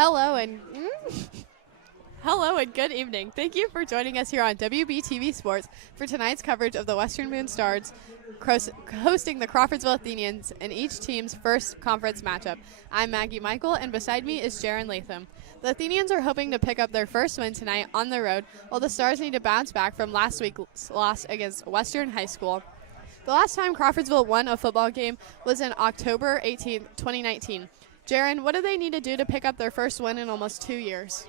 Hello and hello and good evening. Thank you for joining us here on WBTV Sports for tonight's coverage of the Western Boone Stars hosting the Crawfordsville Athenians in each team's first conference matchup. I'm Maggie Michael, and beside me is Jaron Latham. The Athenians are hoping to pick up their first win tonight on the road, while the Stars need to bounce back from last week's loss against Western High School. The last time Crawfordsville won a football game was in October 18, 2019. Jaron, what do they need to do to pick up their first win in almost 2 years?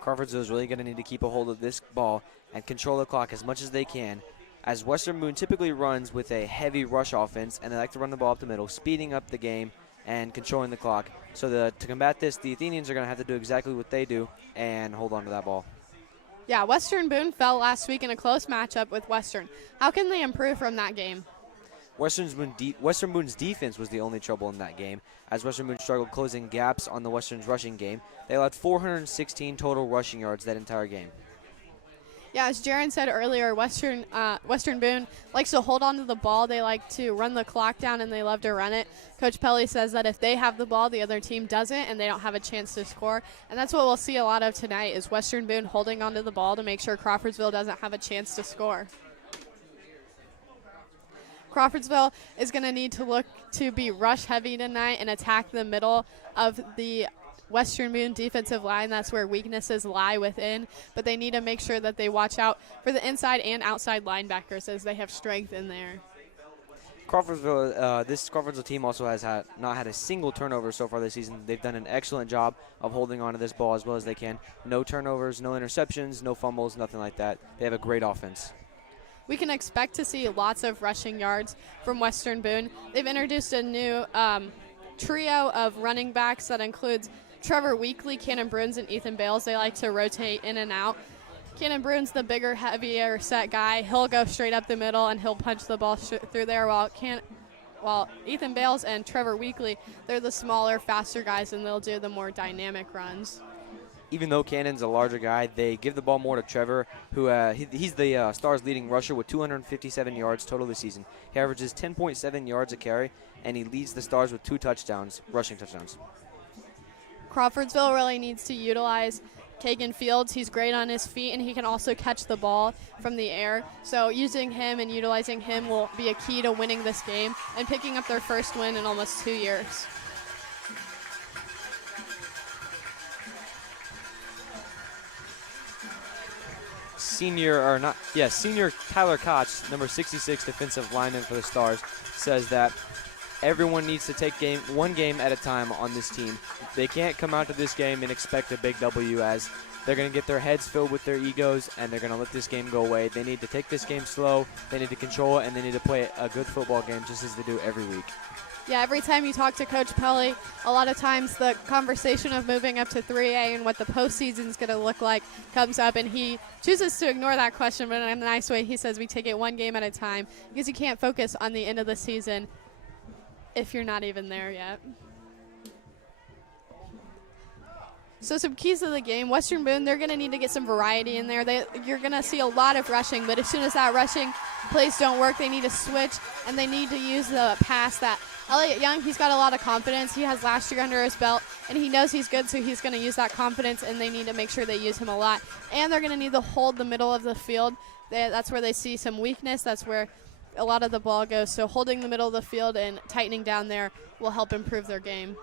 Crawfordsville is really going to need to keep a hold of this ball and control the clock as much as they can, as Western Boone typically runs with a heavy rush offense, and they like to run the ball up the middle, speeding up the game and controlling the clock. So to combat this, the Athenians are going to have to do exactly what they do and hold on to that ball. Yeah, Western Boone fell last week in a close matchup with Western. How can they improve from that game? Western Boone's defense was the only trouble in that game, as Western Boone struggled closing gaps on the Western's rushing game. They allowed 416 total rushing yards that entire game. Yeah, as Jaron said earlier, Western Boone likes to hold on to the ball. They like to run the clock down, and they love to run it. Coach Pelly says that if they have the ball, the other team doesn't, and they don't have a chance to score. And that's what we'll see a lot of tonight is Western Boone holding onto the ball to make sure Crawfordsville doesn't have a chance to score. Crawfordsville is going to need to look to be rush heavy tonight and attack the middle of the Western Boone defensive line. That's where weaknesses lie within, but they need to make sure that they watch out for the inside and outside linebackers as they have strength in there. This Crawfordsville team also has not had a single turnover so far this season. They've done an excellent job of holding on to this ball as well as they can. No turnovers, no interceptions, no fumbles, nothing like that. They have a great offense. We can expect to see lots of rushing yards from Western Boone. They've introduced a new trio of running backs that includes Trevor Weekly, Cannon Bruins, and Ethan Bales. They like to rotate in and out. Cannon Bruins, the bigger, heavier set guy. He'll go straight up the middle, and he'll punch the ball through there, while Ethan Bales and Trevor Weekly, they're the smaller, faster guys, and they'll do the more dynamic runs. Even though Cannon's a larger guy, they give the ball more to Trevor, who he's the Stars' leading rusher with 257 yards total this season. He averages 10.7 yards a carry, and he leads the Stars with 2 touchdowns, rushing touchdowns. Crawfordsville really needs to utilize Kagan Fields. He's great on his feet, and he can also catch the ball from the air. So using him and utilizing him will be a key to winning this game and picking up their first win in almost 2 years. Senior Tyler Koch, number 66 defensive lineman for the Stars, says that everyone needs to take one game at a time on this team. They can't come out to this game and expect a big W, as they're going to get their heads filled with their egos and they're going to let this game go away. They need to take this game slow, they need to control it, and they need to play a good football game just as they do every week. Yeah, every time you talk to Coach Pelly, a lot of times the conversation of moving up to 3A and what the postseason is going to look like comes up, and he chooses to ignore that question, but in a nice way he says we take it one game at a time because you can't focus on the end of the season if you're not even there yet. So some keys to the game. Western Boone, they're going to need to get some variety in there. You're going to see a lot of rushing, but as soon as that rushing plays don't work, they need to switch, and they need to use the pass that Elliott Young, he's got a lot of confidence. He has last year under his belt, and he knows he's good, so he's going to use that confidence, and they need to make sure they use him a lot. And they're going to need to hold the middle of the field. That's where they see some weakness. That's where a lot of the ball goes. So holding the middle of the field and tightening down there will help improve their game.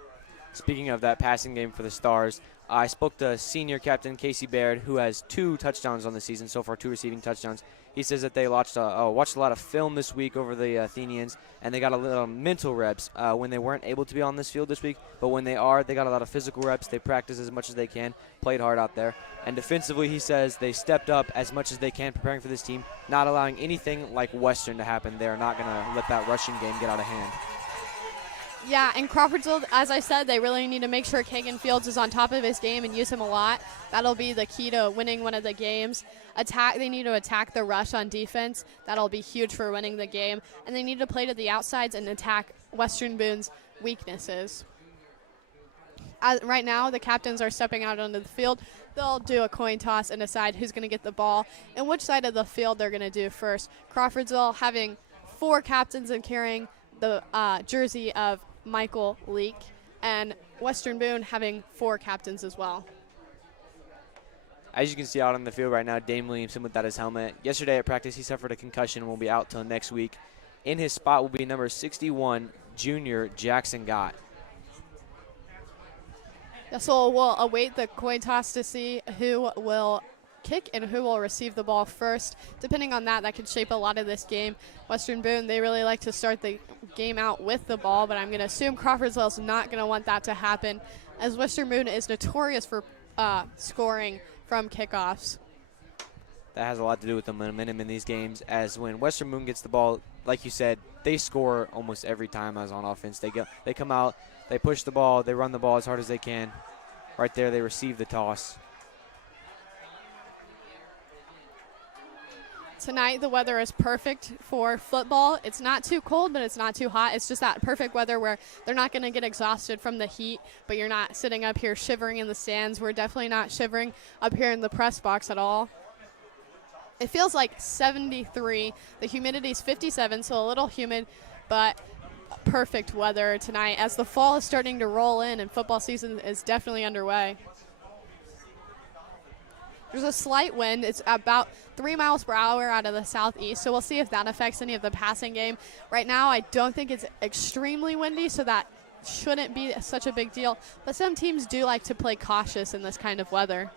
Speaking of that passing game for the Stars, I spoke to senior captain Casey Baird, who has 2 touchdowns on the season so far, 2 receiving touchdowns. He says that they watched a lot of film this week over the Athenians, and they got a little mental reps when they weren't able to be on this field this week. But when they got a lot of physical reps. They practiced as much as they can, played hard out there. And defensively, he says they stepped up as much as they can preparing for this team, not allowing anything like Western to happen. They're not going to let that rushing game get out of hand. Yeah, and Crawfordsville, as I said, they really need to make sure Kagan Fields is on top of his game and use him a lot. That'll be the key to winning one of the games. They need to attack the rush on defense. That'll be huge for winning the game. And they need to play to the outsides and attack Western Boone's weaknesses. Right now, the captains are stepping out onto the field. They'll do a coin toss and decide who's going to get the ball and which side of the field they're going to do first. Crawfordsville having 4 captains and carrying the jersey of Michael Leake, and Western Boone having 4 captains as well. As you can see out on the field right now, Dame Williamson without his helmet. Yesterday at practice, he suffered a concussion and will be out till next week. In his spot will be number 61, junior Jackson Gott. So we'll await the coin toss to see who will kick and who will receive the ball first. Depending on that, that could shape a lot of this game. Western Boone, they really like to start the game out with the ball, but I'm going to assume Crawfordsville's not going to want that to happen, as Western Boone is notorious for scoring from kickoffs. That has a lot to do with the momentum in these games, as when Western Boone gets the ball, like you said, they score almost every time as on offense. They come out, they push the ball, they run the ball as hard as they can. Right there, they receive the toss. Tonight, the weather is perfect for football. It's not too cold, but it's not too hot. It's just that perfect weather where they're not going to get exhausted from the heat, but you're not sitting up here shivering in the stands. We're definitely not shivering up here in the press box at all. It feels like 73. The humidity is 57, so a little humid, but perfect weather tonight as the fall is starting to roll in and football season is definitely underway. There's a slight wind. It's about 3 miles per hour out of the southeast, so we'll see if that affects any of the passing game. Right now, I don't think it's extremely windy, so that shouldn't be such a big deal. But some teams do like to play cautious in this kind of weather.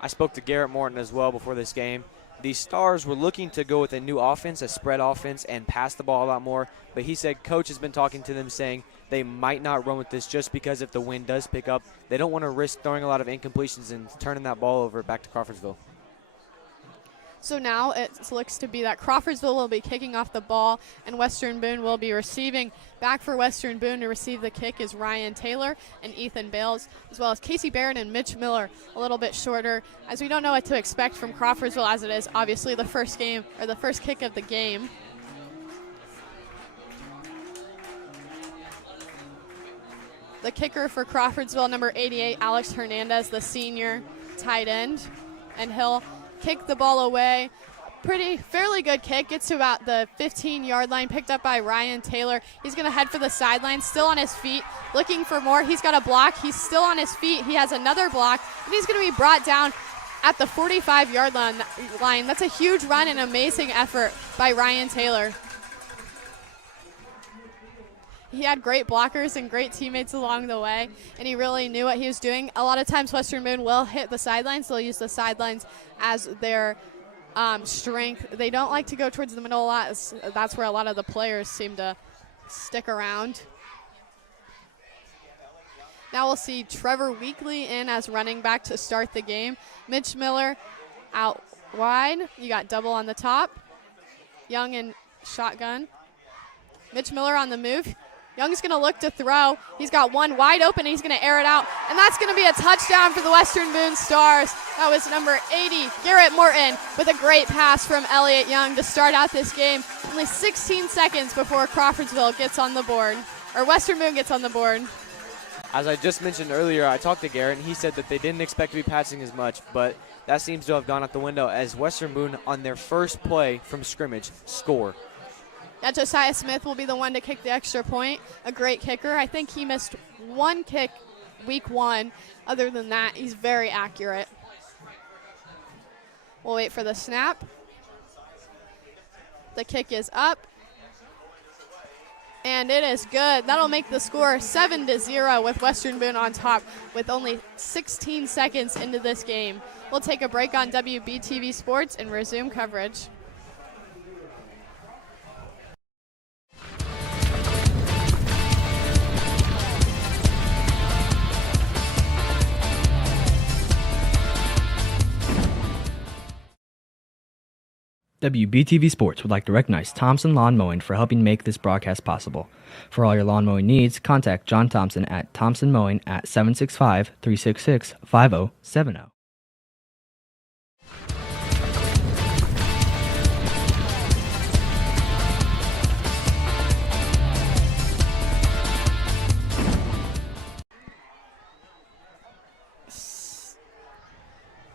I spoke to Garrett Morton as well before this game. The Stars were looking to go with a new offense, a spread offense, and pass the ball a lot more. But he said coach has been talking to them saying they might not run with this just because if the wind does pick up, they don't want to risk throwing a lot of incompletions and turning that ball over back to Crawfordsville. So now it looks to be that Crawfordsville will be kicking off the ball and Western Boone will be receiving. Back for Western Boone to receive the kick is Ryan Taylor and Ethan Bales, as well as Casey Barrett and Mitch Miller, a little bit shorter, as we don't know what to expect from Crawfordsville, as it is obviously the first game or the first kick of the game. The kicker for Crawfordsville, number 88, Alex Hernandez, the senior tight end, and he'll kick the ball away. Fairly good kick. Gets to about the 15-yard line, picked up by Ryan Taylor. He's going to head for the sideline, still on his feet, looking for more. He's got a block. He's still on his feet. He has another block, and he's going to be brought down at the 45-yard line. That's a huge run and amazing effort by Ryan Taylor. He had great blockers and great teammates along the way, and he really knew what he was doing. A lot of times Western Boone will hit the sidelines. They'll use the sidelines as their strength. They don't like to go towards the middle a lot. That's where a lot of the players seem to stick around. Now we'll see Trevor Weekly in as running back to start the game. Mitch Miller out wide. You got double on the top. Young and shotgun. Mitch Miller on the move. Young's going to look to throw. He's got one wide open, and he's going to air it out. And that's going to be a touchdown for the Western Boone Stars. That was number 80, Garrett Morton, with a great pass from Elliott Young to start out this game. Only 16 seconds before Crawfordsville gets on the board, or Western Boone gets on the board. As I just mentioned earlier, I talked to Garrett, and he said that they didn't expect to be passing as much, but that seems to have gone out the window as Western Boone, on their first play from scrimmage, score. Yeah, Josiah Smith will be the one to kick the extra point. A great kicker. I think he missed one kick week 1. Other than that, he's very accurate. We'll wait for the snap. The kick is up. And it is good. That'll make the score 7-0 with Western Boone on top with only 16 seconds into this game. We'll take a break on WBTV Sports and resume coverage. WBTV Sports would like to recognize Thompson Lawn Mowing for helping make this broadcast possible. For all your lawn mowing needs, contact John Thompson at Thompson Mowing at 765-366-5070.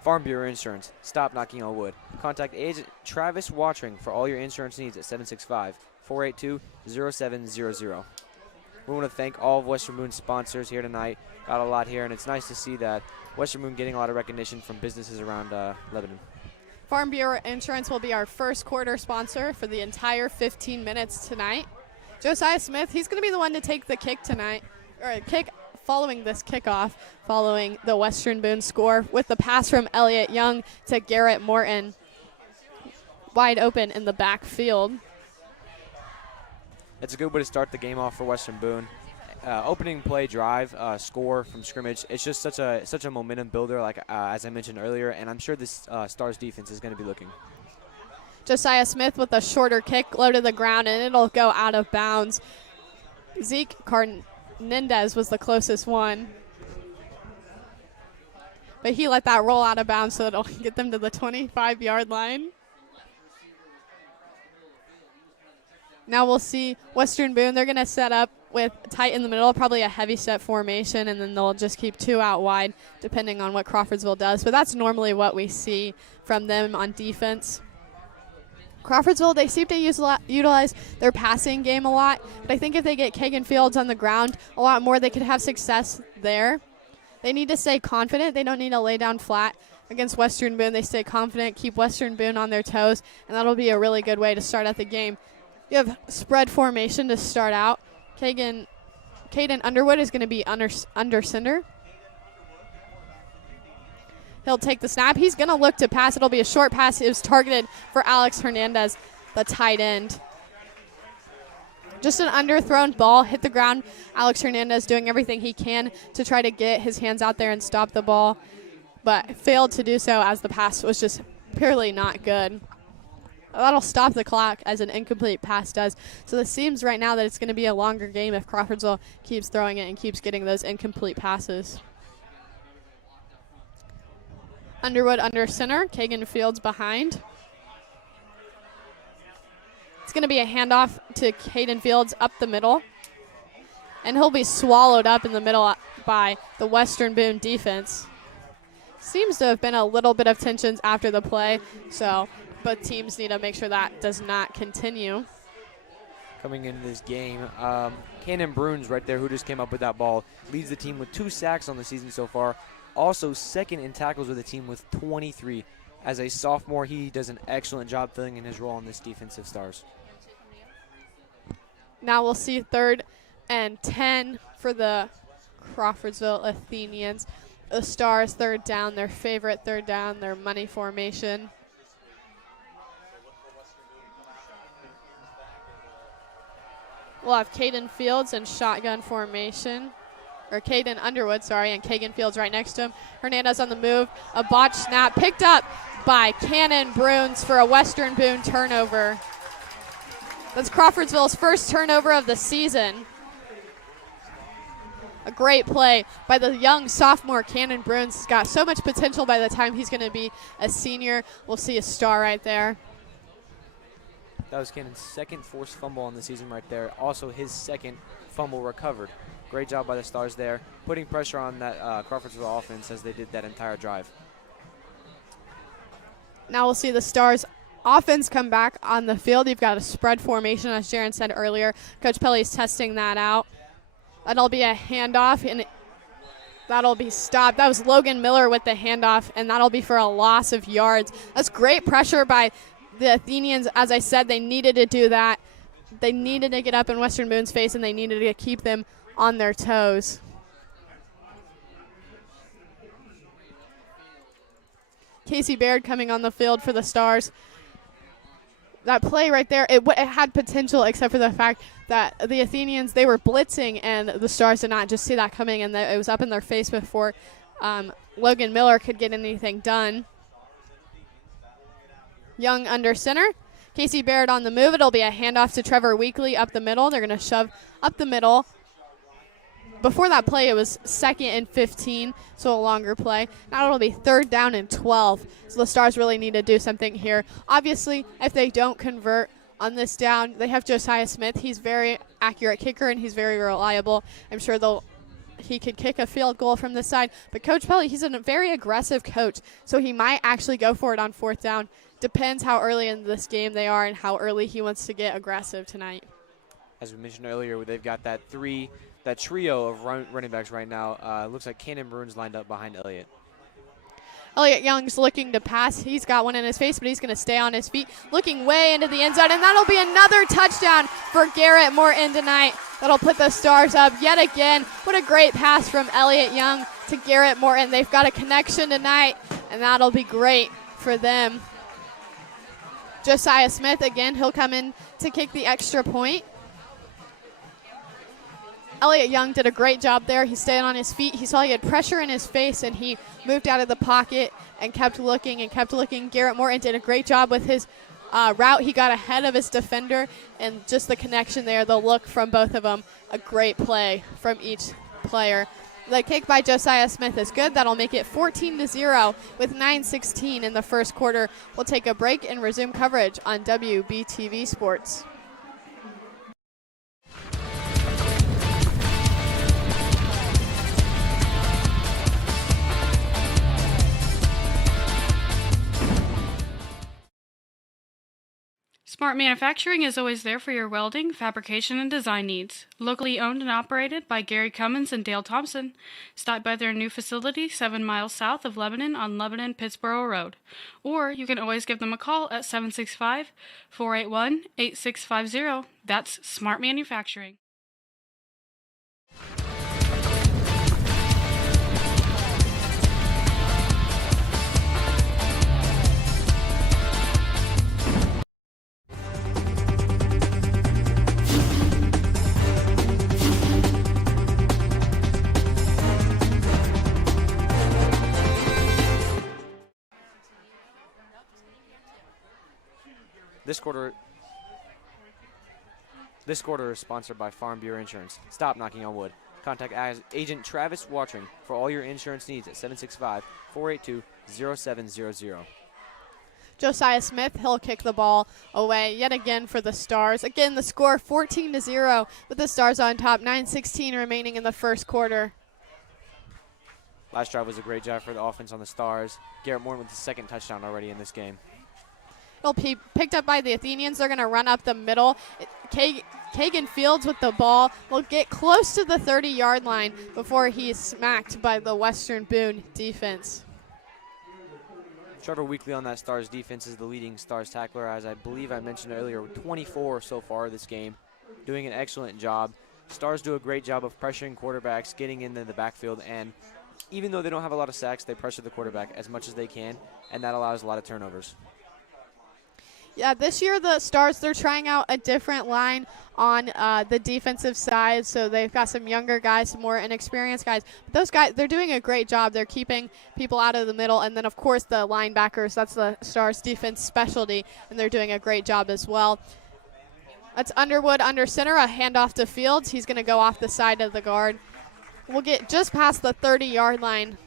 Farm Bureau Insurance. Stop knocking on wood. Contact agent Travis Watring for all your insurance needs at 765-482-0700. We want to thank all of Western Boone's sponsors here tonight. Got a lot here, and it's nice to see that Western Boone getting a lot of recognition from businesses around Lebanon. Farm Bureau Insurance will be our first quarter sponsor for the entire 15 minutes tonight. Josiah Smith, he's going to be the one to take the kick tonight, or a kick following this kickoff, following the Western Boone score with the pass from Elliott Young to Garrett Morton, wide open in the backfield. It's a good way to start the game off for Western Boone. Opening play drive, score from scrimmage. It's just such a momentum builder, like as I mentioned earlier, and I'm sure this Stars defense is going to be looking. Josiah Smith with a shorter kick, low to the ground, and it'll go out of bounds. Zeke Carnendez was the closest one, but he let that roll out of bounds, so it'll get them to the 25-yard line. Now we'll see Western Boone. They're going to set up with tight in the middle, probably a heavy set formation, and then they'll just keep two out wide depending on what Crawfordsville does. But that's normally what we see from them on defense. Crawfordsville, they seem to utilize their passing game a lot, but I think if they get Kagan Fields on the ground a lot more, they could have success there. They need to stay confident. They don't need to lay down flat against Western Boone. They stay confident, keep Western Boone on their toes, and that'll be a really good way to start out the game. You have spread formation to start out. Caden Underwood is going to be under center. He'll take the snap. He's going to look to pass. It'll be a short pass. It was targeted for Alex Hernandez, the tight end. Just an underthrown ball, hit the ground. Alex Hernandez doing everything he can to try to get his hands out there and stop the ball, but failed to do so as the pass was just purely not good. That'll stop the clock as an incomplete pass does. So this seems right now that it's going to be a longer game if Crawfordsville keeps throwing it and keeps getting those incomplete passes. Underwood under center. Kagan Fields behind. It's going to be a handoff to Caden Fields up the middle. And he'll be swallowed up in the middle by the Western Boone defense. Seems to have been a little bit of tensions after the play, so both teams need to make sure that does not continue. Coming into this game, Cannon Bruins right there, who just came up with that ball, leads the team with 2 sacks on the season so far. Also second in tackles with the team with 23. As a sophomore, he does an excellent job filling in his role on this defensive Stars. Now we'll see 3rd and 10 for the Crawfordsville Athenians. The Stars 3rd down, their favorite 3rd down, their money formation. We'll have Caden Fields in shotgun formation. Or Caden Underwood, sorry, and Kagan Fields right next to him. Hernandez on the move. A botch snap picked up by Cannon Bruins for a Western Boone turnover. That's Crawfordsville's first turnover of the season. A great play by the young sophomore Cannon Bruins. He's got so much potential by the time he's going to be a senior. We'll see a star right there. That was Cannon's second forced fumble on the season right there. Also his second fumble recovered. Great job by the Stars there, putting pressure on that Crawfordsville offense as they did that entire drive. Now we'll see the Stars offense come back on the field. You've got a spread formation, as Jaron said earlier. Coach Pelly's testing that out. That'll be a handoff, and that'll be stopped. That was Logan Miller with the handoff, and that'll be for a loss of yards. That's great pressure by the Athenians. As I said, they needed to do that. They needed to get up in Western Boone's face, and they needed to keep them on their toes. Casey Baird coming on the field for the Stars. That play right there, it had potential except for the fact that the Athenians, they were blitzing and the Stars did not just see that coming, and it was up in their face before Logan Miller could get anything done. Young under center. Casey Baird on the move. It'll be a handoff to Trevor Weekly up the middle. They're going to shove up the middle. Before that play, it was 2nd and 15, so a longer play. Now it'll be 3rd down and 12, so the Stars really need to do something here. Obviously, if they don't convert on this down, they have Josiah Smith. He's very accurate kicker, and he's very reliable. I'm sure he could kick a field goal from this side. But Coach Pelly, he's a very aggressive coach, so he might actually go for it on 4th down. Depends how early in this game they are and how early he wants to get aggressive tonight. As we mentioned earlier, they've got that trio of running backs right now. Looks like Cannon Bruins lined up behind Elliott. Elliott Young's looking to pass. He's got one in his face, but he's going to stay on his feet, looking way into the end zone, and that'll be another touchdown for Garrett Morton tonight. That'll put the Stars up yet again. What a great pass from Elliott Young to Garrett Morton. They've got a connection tonight, and that'll be great for them. Josiah Smith, again, he'll come in to kick the extra point. Elliott Young did a great job there. He stayed on his feet. He saw he had pressure in his face, and he moved out of the pocket and kept looking and kept looking. Garrett Morton did a great job with his route. He got ahead of his defender, and just the connection there, the look from both of them, a great play from each player. The kick by Josiah Smith is good. That'll make it 14-0 with 9:16 in the first quarter. We'll take a break and resume coverage on WBTV Sports. Smart Manufacturing is always there for your welding, fabrication, and design needs. Locally owned and operated by Gary Cummins and Dale Thompson. Stop by their new facility 7 miles south of Lebanon on Lebanon-Pittsboro Road. Or you can always give them a call at 765-481-8650. That's Smart Manufacturing. This quarter is sponsored by Farm Bureau Insurance. Stop knocking on wood. Contact Agent Travis Watering for all your insurance needs at 765-482-0700. Josiah Smith, he'll kick the ball away yet again for the Stars. Again, the score 14-0 with the Stars on top. 9:16 remaining in the first quarter. Last drive was a great job for the offense on the Stars. Garrett Morton with the second touchdown already in this game. It'll be picked up by the Athenians. They're going to run up the middle. Kagan Fields with the ball will get close to the 30-yard line before he is smacked by the Western Boone defense. Trevor Weekly on that Stars defense is the leading Stars tackler, as I believe I mentioned earlier, 24 so far this game, doing an excellent job. Stars do a great job of pressuring quarterbacks, getting into the backfield, and even though they don't have a lot of sacks, they pressure the quarterback as much as they can, and that allows a lot of turnovers. Yeah, this year the Stars, they're trying out a different line on the defensive side, so they've got some younger guys, some more inexperienced guys. But those guys, they're doing a great job. They're keeping people out of the middle, and then, of course, the linebackers, that's the Stars' defense specialty, and they're doing a great job as well. That's Underwood under center, a handoff to Fields. He's going to go off the side of the guard. We'll get just past the 30-yard line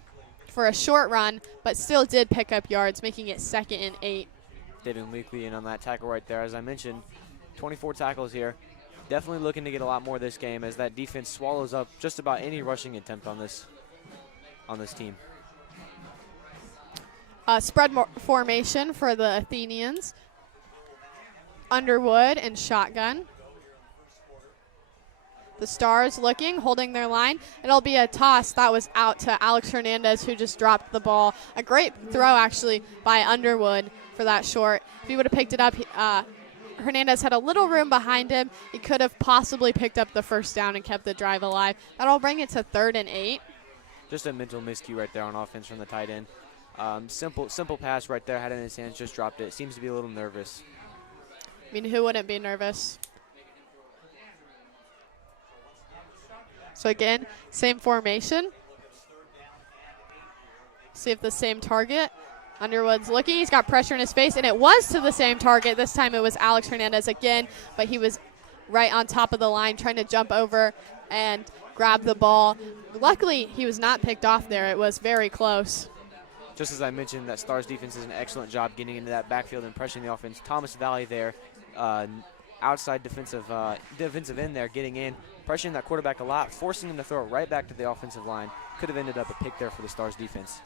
for a short run, but still did pick up yards, making it 2nd and 8. David Weekly in on that tackle right there. As I mentioned, 24 tackles here. Definitely looking to get a lot more this game as that defense swallows up just about any rushing attempt on this team. Spread formation for the Athenians. Underwood and shotgun. The Stars looking, holding their line. It'll be a toss that was out to Alex Hernandez, who just dropped the ball. A great throw, actually, by Underwood for that short. If he would have picked it up, Hernandez had a little room behind him. He could have possibly picked up the first down and kept the drive alive. That'll bring it to 3rd and 8. Just a mental miscue right there on offense from the tight end. Simple pass right there, had it in his hands, just dropped it. Seems to be a little nervous. I mean, who wouldn't be nervous? So again, same formation. See if the same target. Underwood's looking. He's got pressure in his face, and it was to the same target. This time it was Alex Hernandez again, but he was right on top of the line trying to jump over and grab the ball. Luckily, he was not picked off there. It was very close. Just as I mentioned, that Stars defense does an excellent job getting into that backfield and pressuring the offense. Thomas Valley there, outside defensive end there, getting in, pressuring that quarterback a lot, forcing him to throw it right back to the offensive line. Could have ended up a pick there for the Stars defense.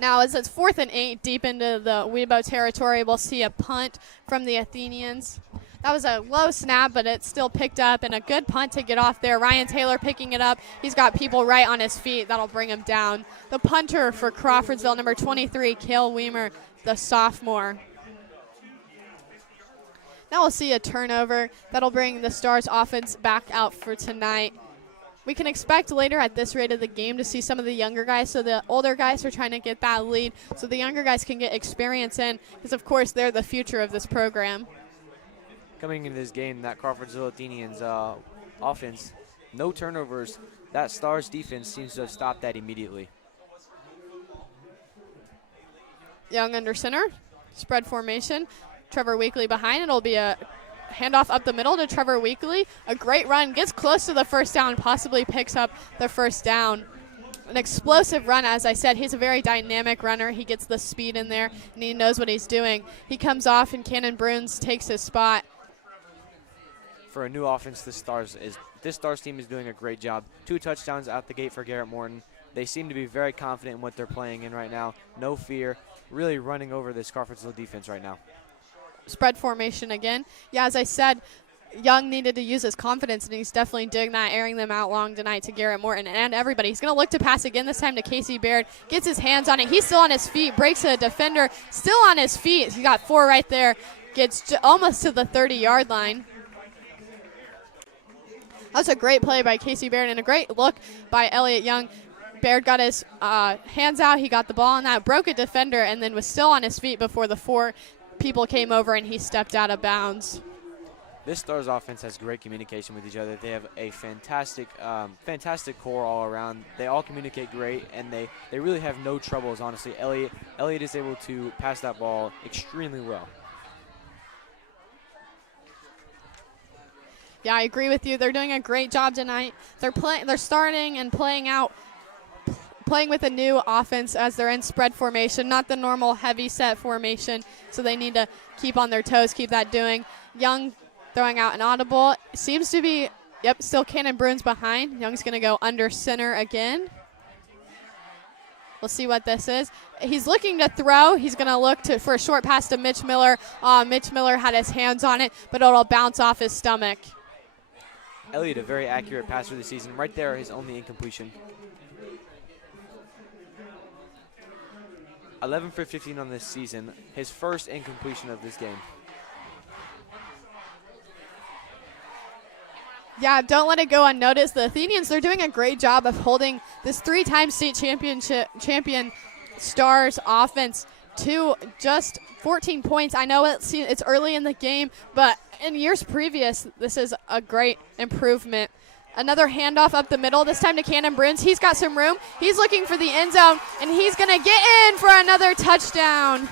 Now, as it's 4th and 8 deep into the Weibo territory, we'll see a punt from the Athenians. That was a low snap, but it's still picked up, and a good punt to get off there. Ryan Taylor picking it up. He's got people right on his feet. That'll bring him down. The punter for Crawfordsville, number 23, Cale Weimer, the sophomore. Now we'll see a turnover. That'll bring the Stars offense back out for tonight. We can expect later at this rate of the game to see some of the younger guys. So the older guys are trying to get that lead so the younger guys can get experience in because, of course, they're the future of this program. Coming into this game, that Crawfordsville Athenians offense, no turnovers. That Stars defense seems to have stopped that immediately. Young under center, spread formation. Trevor Weekly behind. It'll be a handoff up the middle to Trevor Weekly. A great run, gets close to the first down, possibly picks up the first down. An explosive run, as I said. He's a very dynamic runner. He gets the speed in there, and he knows what he's doing. He comes off, and Cannon Bruns takes his spot. For a new offense, this Stars team is doing a great job. 2 touchdowns out the gate for Garrett Morton. They seem to be very confident in what they're playing in right now. No fear, really running over this Crawfordsville defense right now. Spread formation again. Yeah, as I said, Young needed to use his confidence, and he's definitely doing that, airing them out long tonight to Garrett Morton and everybody. He's going to look to pass again, this time to Casey Baird. Gets his hands on it. He's still on his feet. Breaks a defender. Still on his feet. He got 4 right there. Gets almost to the 30-yard line. That was a great play by Casey Baird and a great look by Elliott Young. Baird got his hands out. He got the ball on that, broke a defender, and then was still on his feet before the 4 people came over and he stepped out of bounds. This Stars offense has great communication with each other. They have a fantastic core all around. They all communicate great, and they really have no troubles, honestly. Elliott is able to pass that ball extremely well. Yeah, I agree with you. They're doing a great job tonight. They're starting and playing with a new offense as they're in spread formation, not the normal heavy set formation, so they need to keep on their toes, keep that doing. Young throwing out an audible. Seems to be, still Cannon Bruns behind. Young's going to go under center again. We'll see what this is. He's looking to throw. He's going to look for a short pass to Mitch Miller. Mitch Miller had his hands on it, but it'll bounce off his stomach. Elliott, a very accurate passer this season. Right there, his only incompletion. 11 for 15 on this season, his first incompletion of this game. Yeah, don't let it go unnoticed. The Athenians, they're doing a great job of holding this 3-time state champion Stars offense to just 14 points. I know it's early in the game, but in years previous, this is a great improvement. Another handoff up the middle, this time to Cannon Bruns. He's got some room. He's looking for the end zone, and he's going to get in for another touchdown.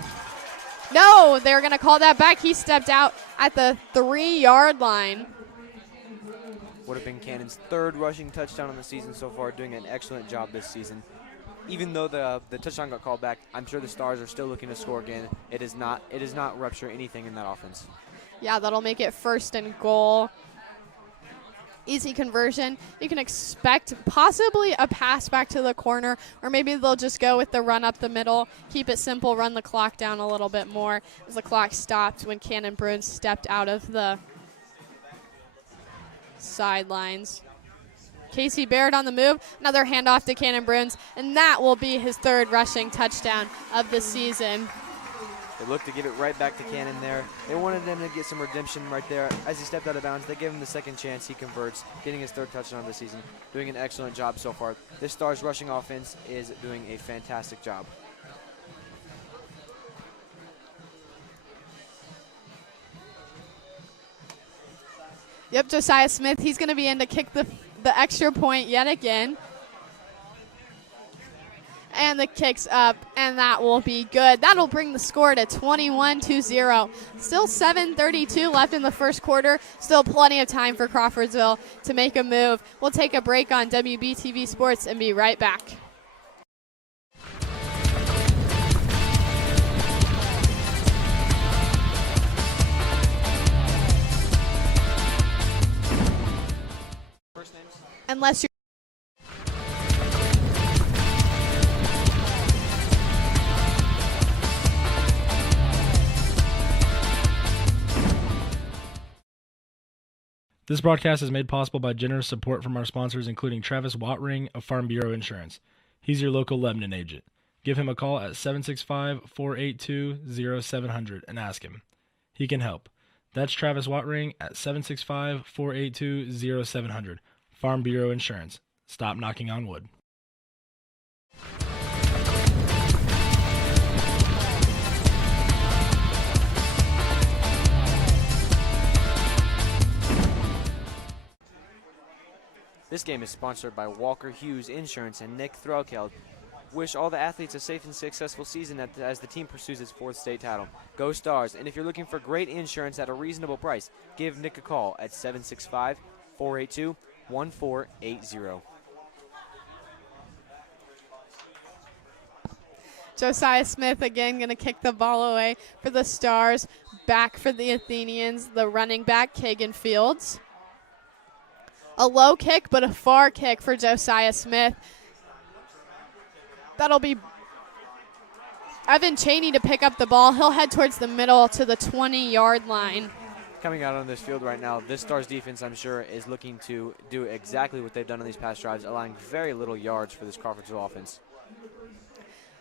No, they're going to call that back. He stepped out at the 3-yard line. Would have been Cannon's 3rd rushing touchdown on the season so far, doing an excellent job this season. Even though the touchdown got called back, I'm sure the Stars are still looking to score again. It is not rupture anything in that offense. Yeah, that'll make it 1st and goal. Easy conversion. You can expect possibly a pass back to the corner, or maybe they'll just go with the run up the middle, keep it simple, run the clock down a little bit more as the clock stopped when Cannon Bruns stepped out of the sidelines. Casey Baird on the move, another handoff to Cannon Bruns, and that will be his 3rd rushing touchdown of the season. They looked to give it right back to Cannon there. They wanted them to get some redemption right there. As he stepped out of bounds, they gave him the 2nd chance. He converts, getting his 3rd touchdown of the season, doing an excellent job so far. This Stars rushing offense is doing a fantastic job. Yep, Josiah Smith, he's going to be in to kick the extra point yet again. And the kick's up, and that will be good. That'll bring the score to 21-0. Still 7:32 left in the first quarter. Still plenty of time for Crawfordsville to make a move. We'll take a break on WBTV Sports and be right back. Unless you're This broadcast is made possible by generous support from our sponsors, including Travis Wattring of Farm Bureau Insurance. He's your local Lebanon agent. Give him a call at 765-482-0700 and ask him. He can help. That's Travis Wattring at 765-482-0700. Farm Bureau Insurance. Stop knocking on wood. This game is sponsored by Walker Hughes Insurance and Nick Threlkeld. Wish all the athletes a safe and successful season as the team pursues its 4th state title. Go Stars, and if you're looking for great insurance at a reasonable price, give Nick a call at 765-482-1480. Josiah Smith again going to kick the ball away for the Stars. Back for the Athenians, the running back, Kagan Fields. A low kick, but a far kick for Josiah Smith. That'll be Evan Cheney to pick up the ball. He'll head towards the middle to the 20-yard line. Coming out on this field right now, this Stars defense, I'm sure, is looking to do exactly what they've done on these past drives, allowing very little yards for this Crawfordsville offense.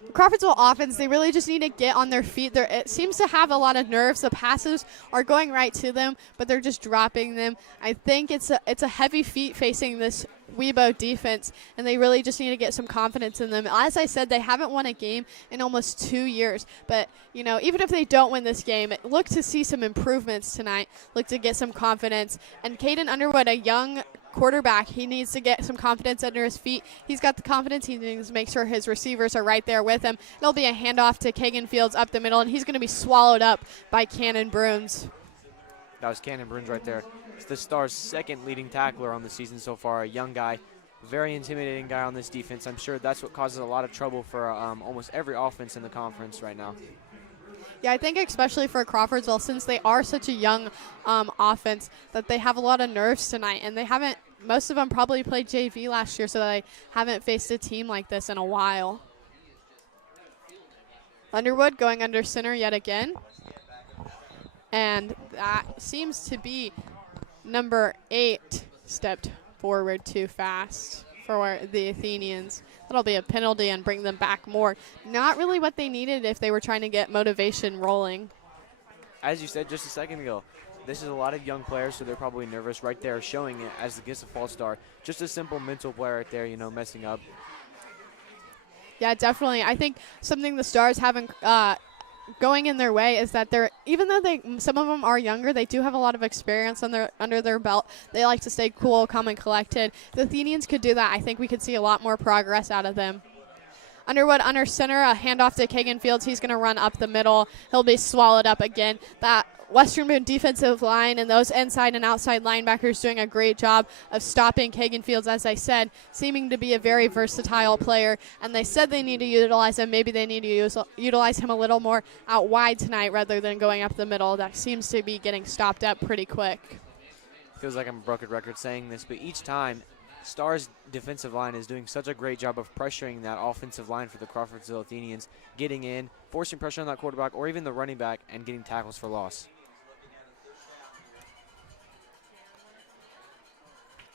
The Crawfordsville offense, they really just need to get on their feet. It seems to have a lot of nerves. The passes are going right to them, but they're just dropping them. I think it's a heavy feat facing this Webo defense, and they really just need to get some confidence in them. As I said, they haven't won a game in almost 2 years, but even if they don't win this game, look to see some improvements tonight. Look to get some confidence. And Caden Underwood, a young quarterback, he needs to get some confidence under his feet. He's got the confidence. He needs to make sure his receivers are right there with him. It'll be a handoff to Kagan Fields up the middle, and he's going to be swallowed up by Cannon Bruns. That was Cannon Bruns right there. It's the Stars' second leading tackler on the season so far, a young guy, very intimidating guy on this defense. I'm sure that's what causes a lot of trouble for almost every offense in the conference right now. Yeah, I think especially for Crawfordsville, since they are such a young offense, that they have a lot of nerves tonight, and most of them probably played JV last year, so they haven't faced a team like this in a while. Underwood going under center yet again. And that seems to be number 8 stepped forward too fast for the Athenians. That'll be a penalty and bring them back more. Not really what they needed if they were trying to get motivation rolling. As you said just a second ago, this is a lot of young players, so they're probably nervous right there, showing it as against a false start. Just a simple mental play right there, messing up. Yeah, definitely. I think something the Stars haven't going in their way is that even though some of them are younger, they do have a lot of experience under their belt. They like to stay cool, calm, and collected. The Athenians could do that. I think we could see a lot more progress out of them. Underwood under center, a handoff to Kagan Fields. He's going to run up the middle. He'll be swallowed up again. That Western Boone defensive line and those inside and outside linebackers doing a great job of stopping Kagan Fields, as I said, seeming to be a very versatile player. And they said they need to utilize him. Maybe they need to utilize him a little more out wide tonight rather than going up the middle. That seems to be getting stopped up pretty quick. Feels like I'm a broken record saying this, but each time Stars' defensive line is doing such a great job of pressuring that offensive line for the Crawfordsville Athenians, getting in, forcing pressure on that quarterback or even the running back, and getting tackles for loss.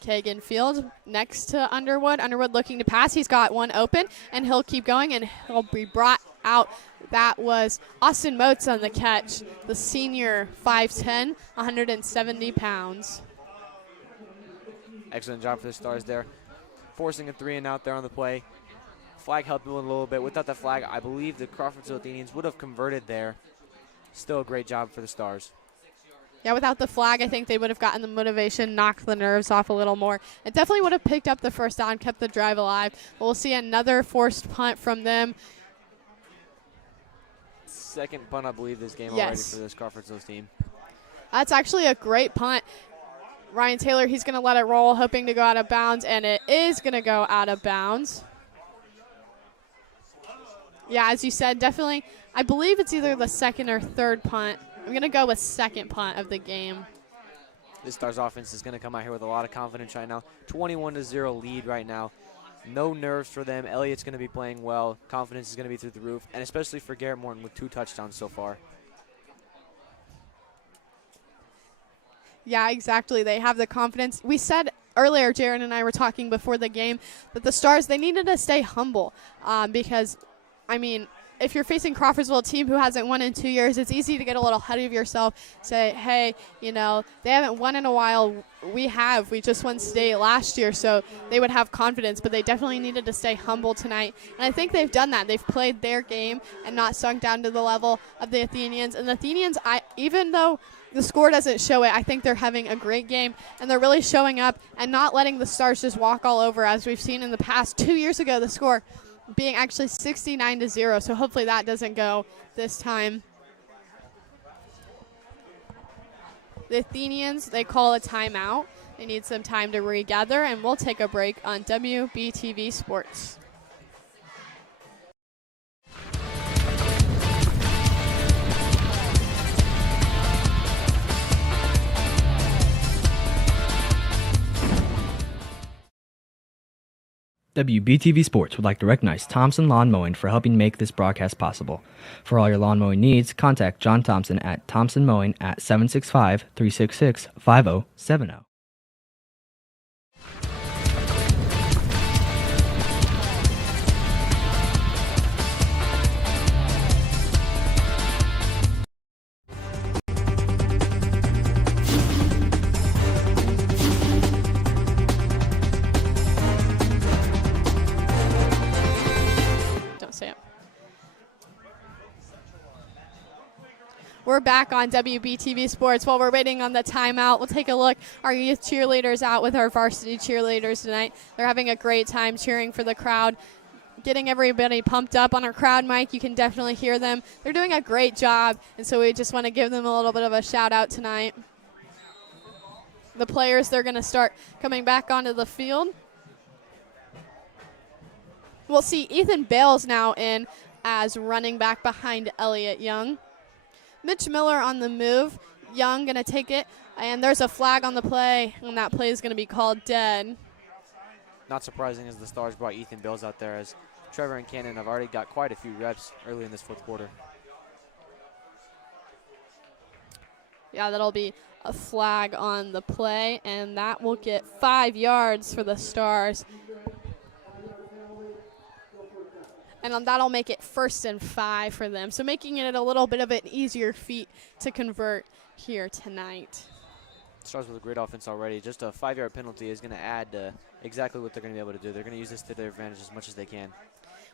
Kagan Field next to Underwood. Underwood looking to pass. He's got one open, and he'll keep going, and he'll be brought out. That was Austin Motes on the catch, the senior, 5'10", 170 pounds. Excellent job for the Stars there. Forcing a 3-and-out there on the play. Flag helped them a little bit. Without the flag, I believe the Crawfordsville Athenians would have converted there. Still a great job for the Stars. Yeah, without the flag, I think they would have gotten the motivation, knocked the nerves off a little more. It definitely would have picked up the first down, kept the drive alive. We'll see another forced punt from them. Second punt, I believe, this game already for this Crawfordsville team. That's actually a great punt. Ryan Taylor, he's going to let it roll, hoping to go out of bounds, and it is going to go out of bounds. Yeah, as you said, definitely, I believe it's either the second or third punt. I'm going to go with second punt of the game. This Stars offense is going to come out here with a lot of confidence right now. 21-0 lead right now. No nerves for them. Elliott's going to be playing well. Confidence is going to be through the roof, and especially for Garrett Morton with 2 touchdowns so far. Yeah, exactly. They have the confidence. We said earlier, Jaron and I were talking before the game, that the Stars, they needed to stay humble because, I mean, if you're facing Crawfordsville, a team who hasn't won in 2 years, it's easy to get a little ahead of yourself, say, hey, you know, they haven't won in a while. We have. We just won state last year, so they would have confidence, but they definitely needed to stay humble tonight. And I think they've done that. They've played their game and not sunk down to the level of the Athenians. And the Athenians, even though the score doesn't show it, I think they're having a great game, and they're really showing up and not letting the Stars just walk all over, as we've seen in the past. 2 years ago, the score being actually 69-0, so hopefully that doesn't go this time. The Athenians, they call a timeout. They need some time to regather, and we'll take a break on WBTV Sports. WBTV Sports would like to recognize Thompson Lawn Mowing for helping make this broadcast possible. For all your lawn mowing needs, contact John Thompson at Thompson Mowing at 765-366-5070. We're back on WBTV Sports. While we're waiting on the timeout, we'll take a look. Our youth cheerleaders out with our varsity cheerleaders tonight. They're having a great time cheering for the crowd, getting everybody pumped up. On our crowd mic, you can definitely hear them. They're doing a great job, and so we just want to give them a little bit of a shout out tonight. The players, they're going to start coming back onto the field. We'll see Ethan Bales now in as running back behind Elliott Young. Mitch Miller on the move. Young going to take it, and there's a flag on the play, and that play is going to be called dead. Not surprising as the Stars brought Ethan Bills out there, as Trevor and Cannon have already got quite a few reps early in this fourth quarter. Yeah, that'll be a flag on the play, and that will get 5 yards for the Stars. And that'll make it 1st and 5 for them. So making it a little bit of an easier feat to convert here tonight. Stars with a great offense already. Just a 5-yard penalty is going to add exactly what they're going to be able to do. They're going to use this to their advantage as much as they can.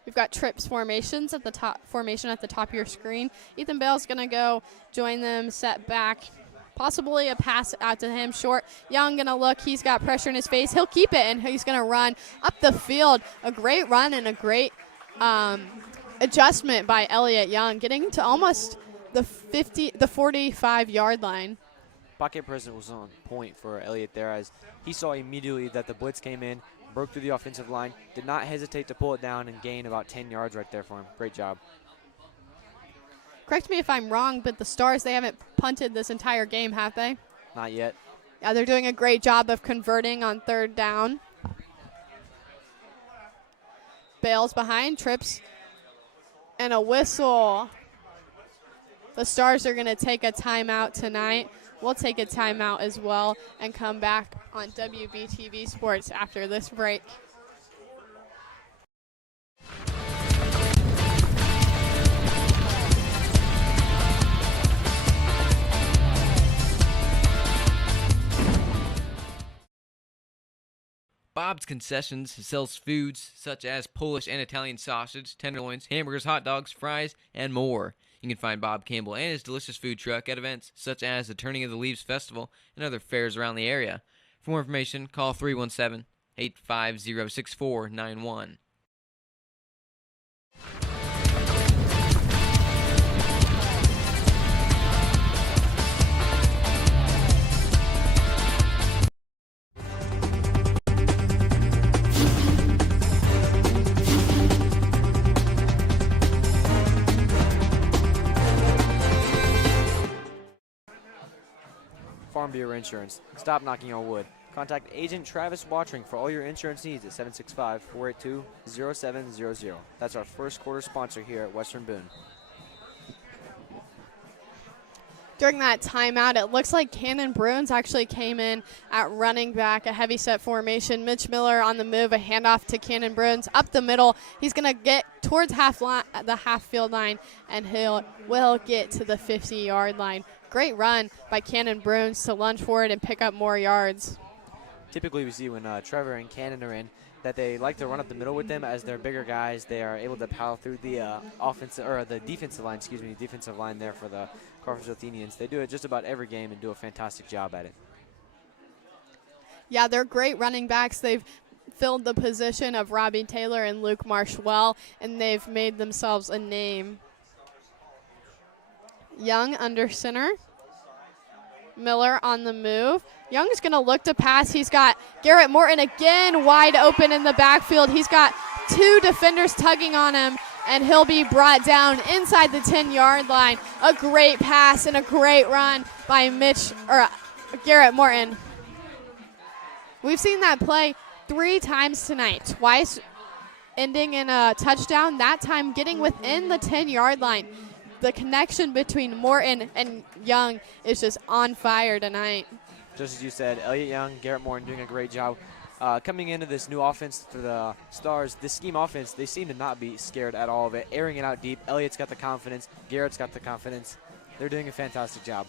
We've got trips formations at the top, formation at the top of your screen. Ethan Bell's going to go join them, set back. Possibly a pass out to him short. Young going to look. He's got pressure in his face. He'll keep it, and he's going to run up the field. A great run and a great adjustment by Elliott Young, getting to almost the 45-yard line. Pocket presence was on point for Elliott there, as he saw immediately that the blitz came in, broke through the offensive line, did not hesitate to pull it down and gain about 10 yards right there for him. Great job. Correct me if I'm wrong, but the Stars, they haven't punted this entire game, have they? Not yet. Yeah, they're doing a great job of converting on 3rd down. Bales behind, trips, and a whistle. The Stars are going to take a timeout tonight. We'll take a timeout as well and come back on WBTV Sports after this break. Bob's Concessions sells foods such as Polish and Italian sausage, tenderloins, hamburgers, hot dogs, fries, and more. You can find Bob Campbell and his delicious food truck at events such as the Turning of the Leaves Festival and other fairs around the area. For more information, call 317-850-6491. Farm Bureau Insurance. Stop knocking on wood. Contact Agent Travis Watering for all your insurance needs at 765-482-0700. That's our first quarter sponsor here at Western Boone. During that timeout, it looks like Cannon Bruins actually came in at running back, a heavy set formation. Mitch Miller on the move, a handoff to Cannon Bruins up the middle. He's going to get towards the half field line, and will get to the 50-yard line. Great run by Cannon Bruins to lunge forward and pick up more yards. Typically we see when Trevor and Cannon are in that they like to run up the middle with them as they're bigger guys. They are able to power through the defensive line there for the Crawfordsville Athenians. They do it just about every game and do a fantastic job at it. Yeah, they're great running backs. They've filled the position of Robbie Taylor and Luke Marsh well, and they've made themselves a name. Young under center. Miller on the move. Young's going to look to pass. He's got Garrett Morton again wide open in the backfield. He's got two defenders tugging on him, and he'll be brought down inside the 10-yard line. A great pass and a great run by Garrett Morton. We've seen that play 3 times tonight, twice ending in a touchdown, that time getting within the 10-yard line. The connection between Morton and Young is just on fire tonight. Just as you said, Elliott Young, Garrett Morton doing a great job. Coming into this new offense for the Stars, this scheme offense, they seem to not be scared at all of it. Airing it out deep. Elliott's got the confidence. Garrett's got the confidence. They're doing a fantastic job.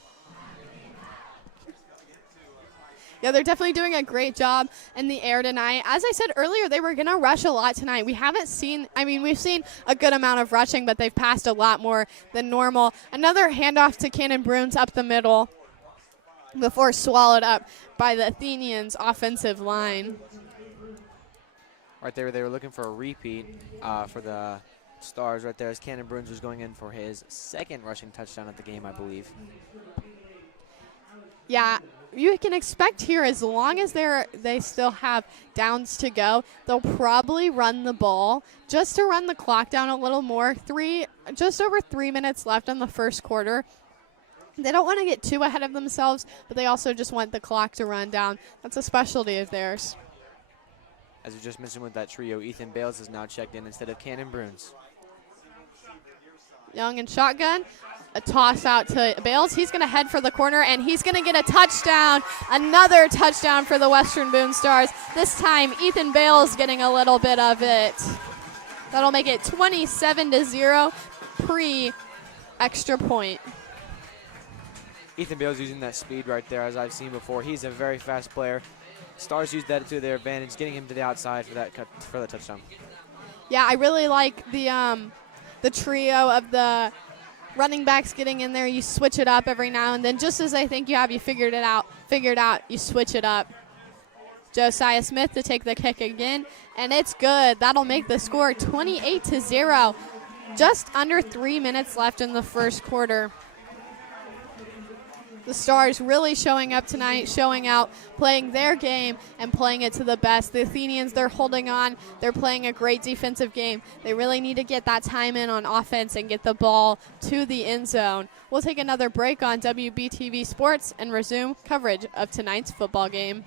Yeah, they're definitely doing a great job in the air tonight. As I said earlier, they were going to rush a lot tonight. We've seen a good amount of rushing, but they've passed a lot more than normal. Another handoff to Cannon Bruins up the middle before swallowed up by the Athenians' offensive line. Right there, they were looking for a repeat for the Stars right there as Cannon Bruins was going in for his second rushing touchdown of the game, I believe. Yeah, you can expect here, as long as they still have downs to go, they'll probably run the ball just to run the clock down a little more. Just over 3 minutes left in the first quarter. They don't want to get too ahead of themselves, but they also just want the clock to run down. That's a specialty of theirs. As we just mentioned with that trio, Ethan Bales is now checked in instead of Cannon Bruins. Young and shotgun. A toss out to Bales. He's going to head for the corner, and he's going to get a touchdown. Another touchdown for the Western Boone Stars. This time, Ethan Bales getting a little bit of it. That'll make it 27-0 pre-extra point. Ethan Bales using that speed right there, as I've seen before. He's a very fast player. Stars used that to their advantage, getting him to the outside for the touchdown. Yeah, I really like the trio of the running backs getting in there. You switch it up every now and then. Just as I think you have you figured out, you switch it up. Josiah Smith to take the kick again, and it's good. That'll make the score 28-0. Just under 3 minutes left in the first quarter. The Stars really showing up tonight, showing out, playing their game, and playing it to the best. The Athenians, they're holding on. They're playing a great defensive game. They really need to get that time in on offense and get the ball to the end zone. We'll take another break on WBTV Sports and resume coverage of tonight's football game.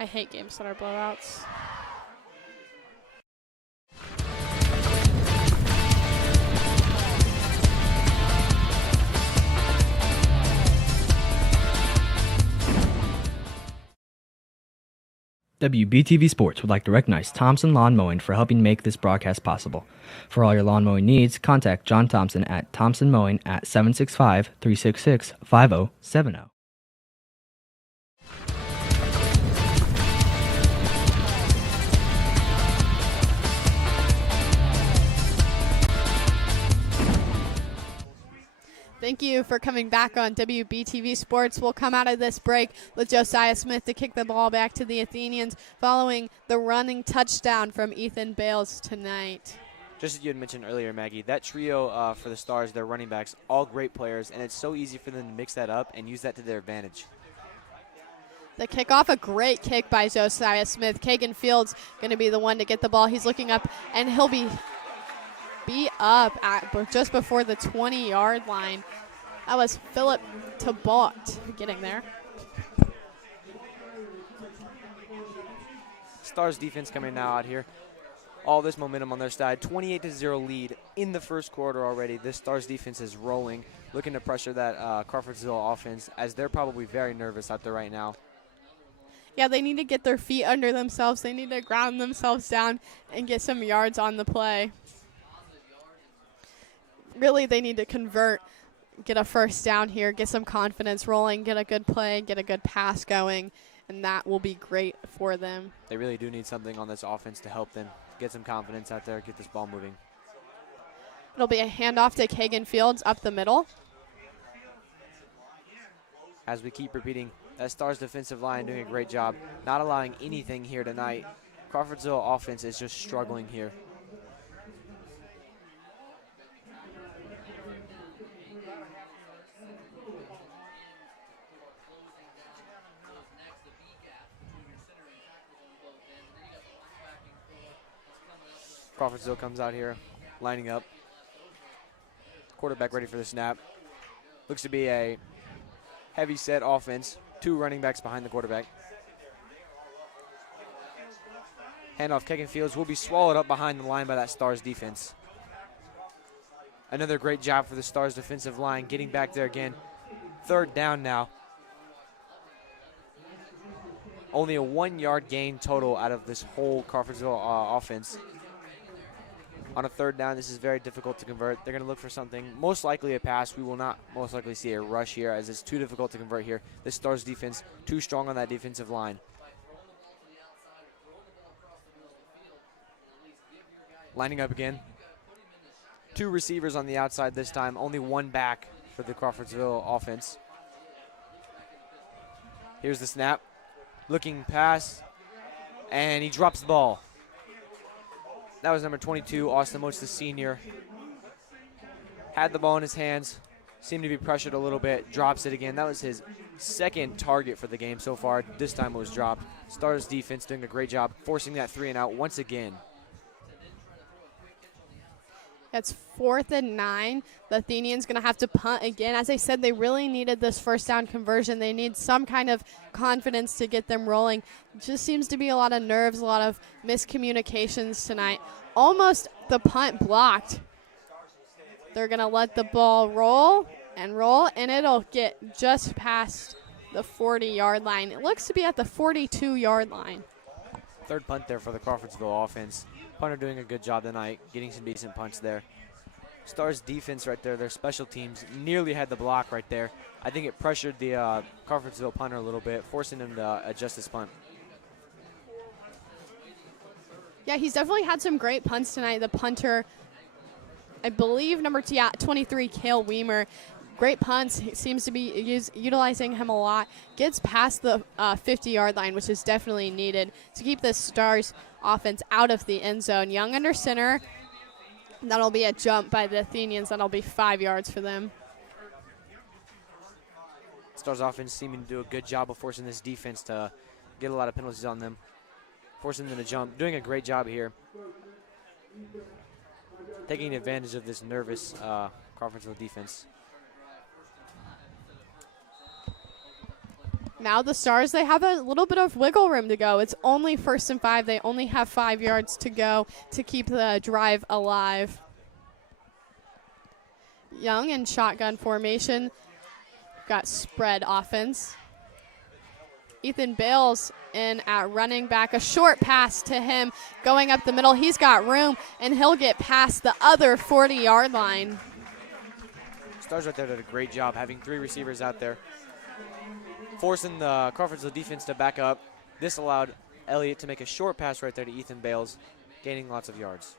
I hate games that are blowouts. WBTV Sports would like to recognize Thompson Lawn Mowing for helping make this broadcast possible. For all your lawn mowing needs, contact John Thompson at Thompson Mowing at 765-366-5070. Thank you for coming back on WBTV Sports. We'll come out of this break with Josiah Smith to kick the ball back to the Athenians following the running touchdown from Ethan Bales tonight. Just as you had mentioned earlier, Maggie, that trio for the Stars, their running backs, all great players, and it's so easy for them to mix that up and use that to their advantage. The kickoff, a great kick by Josiah Smith. Kagan Fields going to be the one to get the ball. He's looking up, and he'll be up at just before the 20-yard line. That was Philip Tabot getting there. Stars defense coming now out here. All this momentum on their side. 28-0 lead in the first quarter already. This Stars defense is rolling, looking to pressure that Crawfordsville offense, as they're probably very nervous out there right now. Yeah, they need to get their feet under themselves. They need to ground themselves down and get some yards on the play. Really, they need to convert, get a first down here, get some confidence rolling, get a good play, get a good pass going, and that will be great for them. They really do need something on this offense to help them get some confidence out there, get this ball moving. It'll be a handoff to Kagan Fields up the middle. As we keep repeating, that Stars defensive line doing a great job, not allowing anything here tonight. Crawfordsville offense is just struggling here. Crawfordsville comes out here, lining up. Quarterback ready for the snap. Looks to be a heavy set offense. 2 running backs behind the quarterback. Handoff, Kagan Fields will be swallowed up behind the line by that Stars defense. Another great job for the Stars defensive line, getting back there again. 3rd down now. Only a 1-yard gain total out of this whole Crawfordsville offense. On a 3rd down, this is very difficult to convert. They're going to look for something, most likely a pass. We will not most likely see a rush here, as it's too difficult to convert here. This Stars defense, too strong on that defensive line. Lining up again. 2 receivers on the outside this time, only 1 back for the Crawfordsville offense. Here's the snap. Looking pass, and he drops the ball. That was number 22, Austin Moats, the senior. Had the ball in his hands, seemed to be pressured a little bit, drops it again. That was his 2nd target for the game so far. This time it was dropped. Stars defense doing a great job, forcing that 3 and out once again. That's 4th and 9. The Athenians going to have to punt again. As I said, they really needed this first down conversion. They need some kind of confidence to get them rolling. It just seems to be a lot of nerves, a lot of miscommunications tonight. Almost the punt blocked. They're going to let the ball roll, and it'll get just past the 40-yard line. It looks to be at the 42-yard line. 3rd punt there for the Crawfordsville offense. Punter doing a good job tonight, getting some decent punts there. Stars defense right there, their special teams nearly had the block right there. I think it pressured the Crawfordsville punter a little bit, forcing him to adjust his punt. Yeah, he's definitely had some great punts tonight. The punter, I believe, number 23, Cale Weimer. Great punts. He seems to be utilizing him a lot. Gets past the 50-yard line, which is definitely needed to keep the Stars offense out of the end zone. Young under center. That'll be a jump by the Athenians. That'll be 5 yards for them. Stars offense seeming to do a good job of forcing this defense to get a lot of penalties on them, forcing them to jump. Doing a great job here, taking advantage of this nervous Crawfordsville defense. Now the Stars, they have a little bit of wiggle room to go. It's only 1st and 5. They only have 5 yards to go to keep the drive alive. Young in shotgun formation. Got spread offense. Ethan Bales in at running back. A short pass to him going up the middle. He's got room, and he'll get past the other 40-yard line. Stars right there did a great job having 3 receivers out there, forcing the Crawfordsville defense to back up. This allowed Elliott to make a short pass right there to Ethan Bales, gaining lots of yards.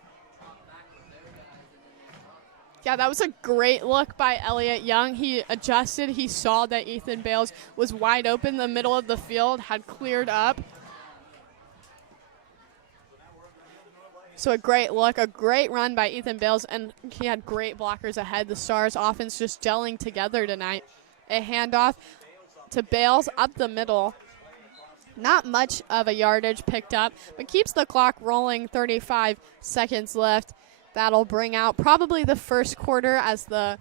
Yeah, that was a great look by Elliott Young. He adjusted. He saw that Ethan Bales was wide open in the middle of the field, had cleared up. So a great look, a great run by Ethan Bales, and he had great blockers ahead. The Stars offense just gelling together tonight. A handoff to Bales up the middle. Not much of a yardage picked up, but keeps the clock rolling. 35 seconds left. That'll bring out probably the first quarter, as the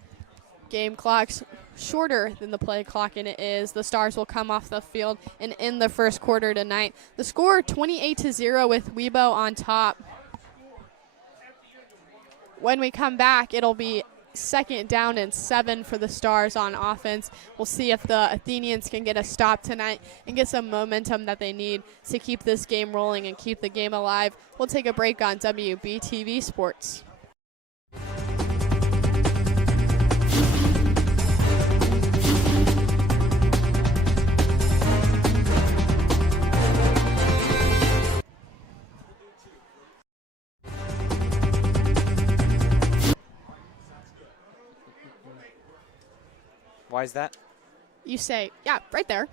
game clock's shorter than the play clock, and it is. The Stars will come off the field and in the first quarter tonight. The score 28-0 with Weibo on top. When we come back, it'll be 2nd down and 7 for the Stars on offense. We'll see if the Athenians can get a stop tonight and get some momentum that they need to keep this game rolling and keep the game alive. We'll take a break on WBTV Sports. Why is that? You say, yeah, right there.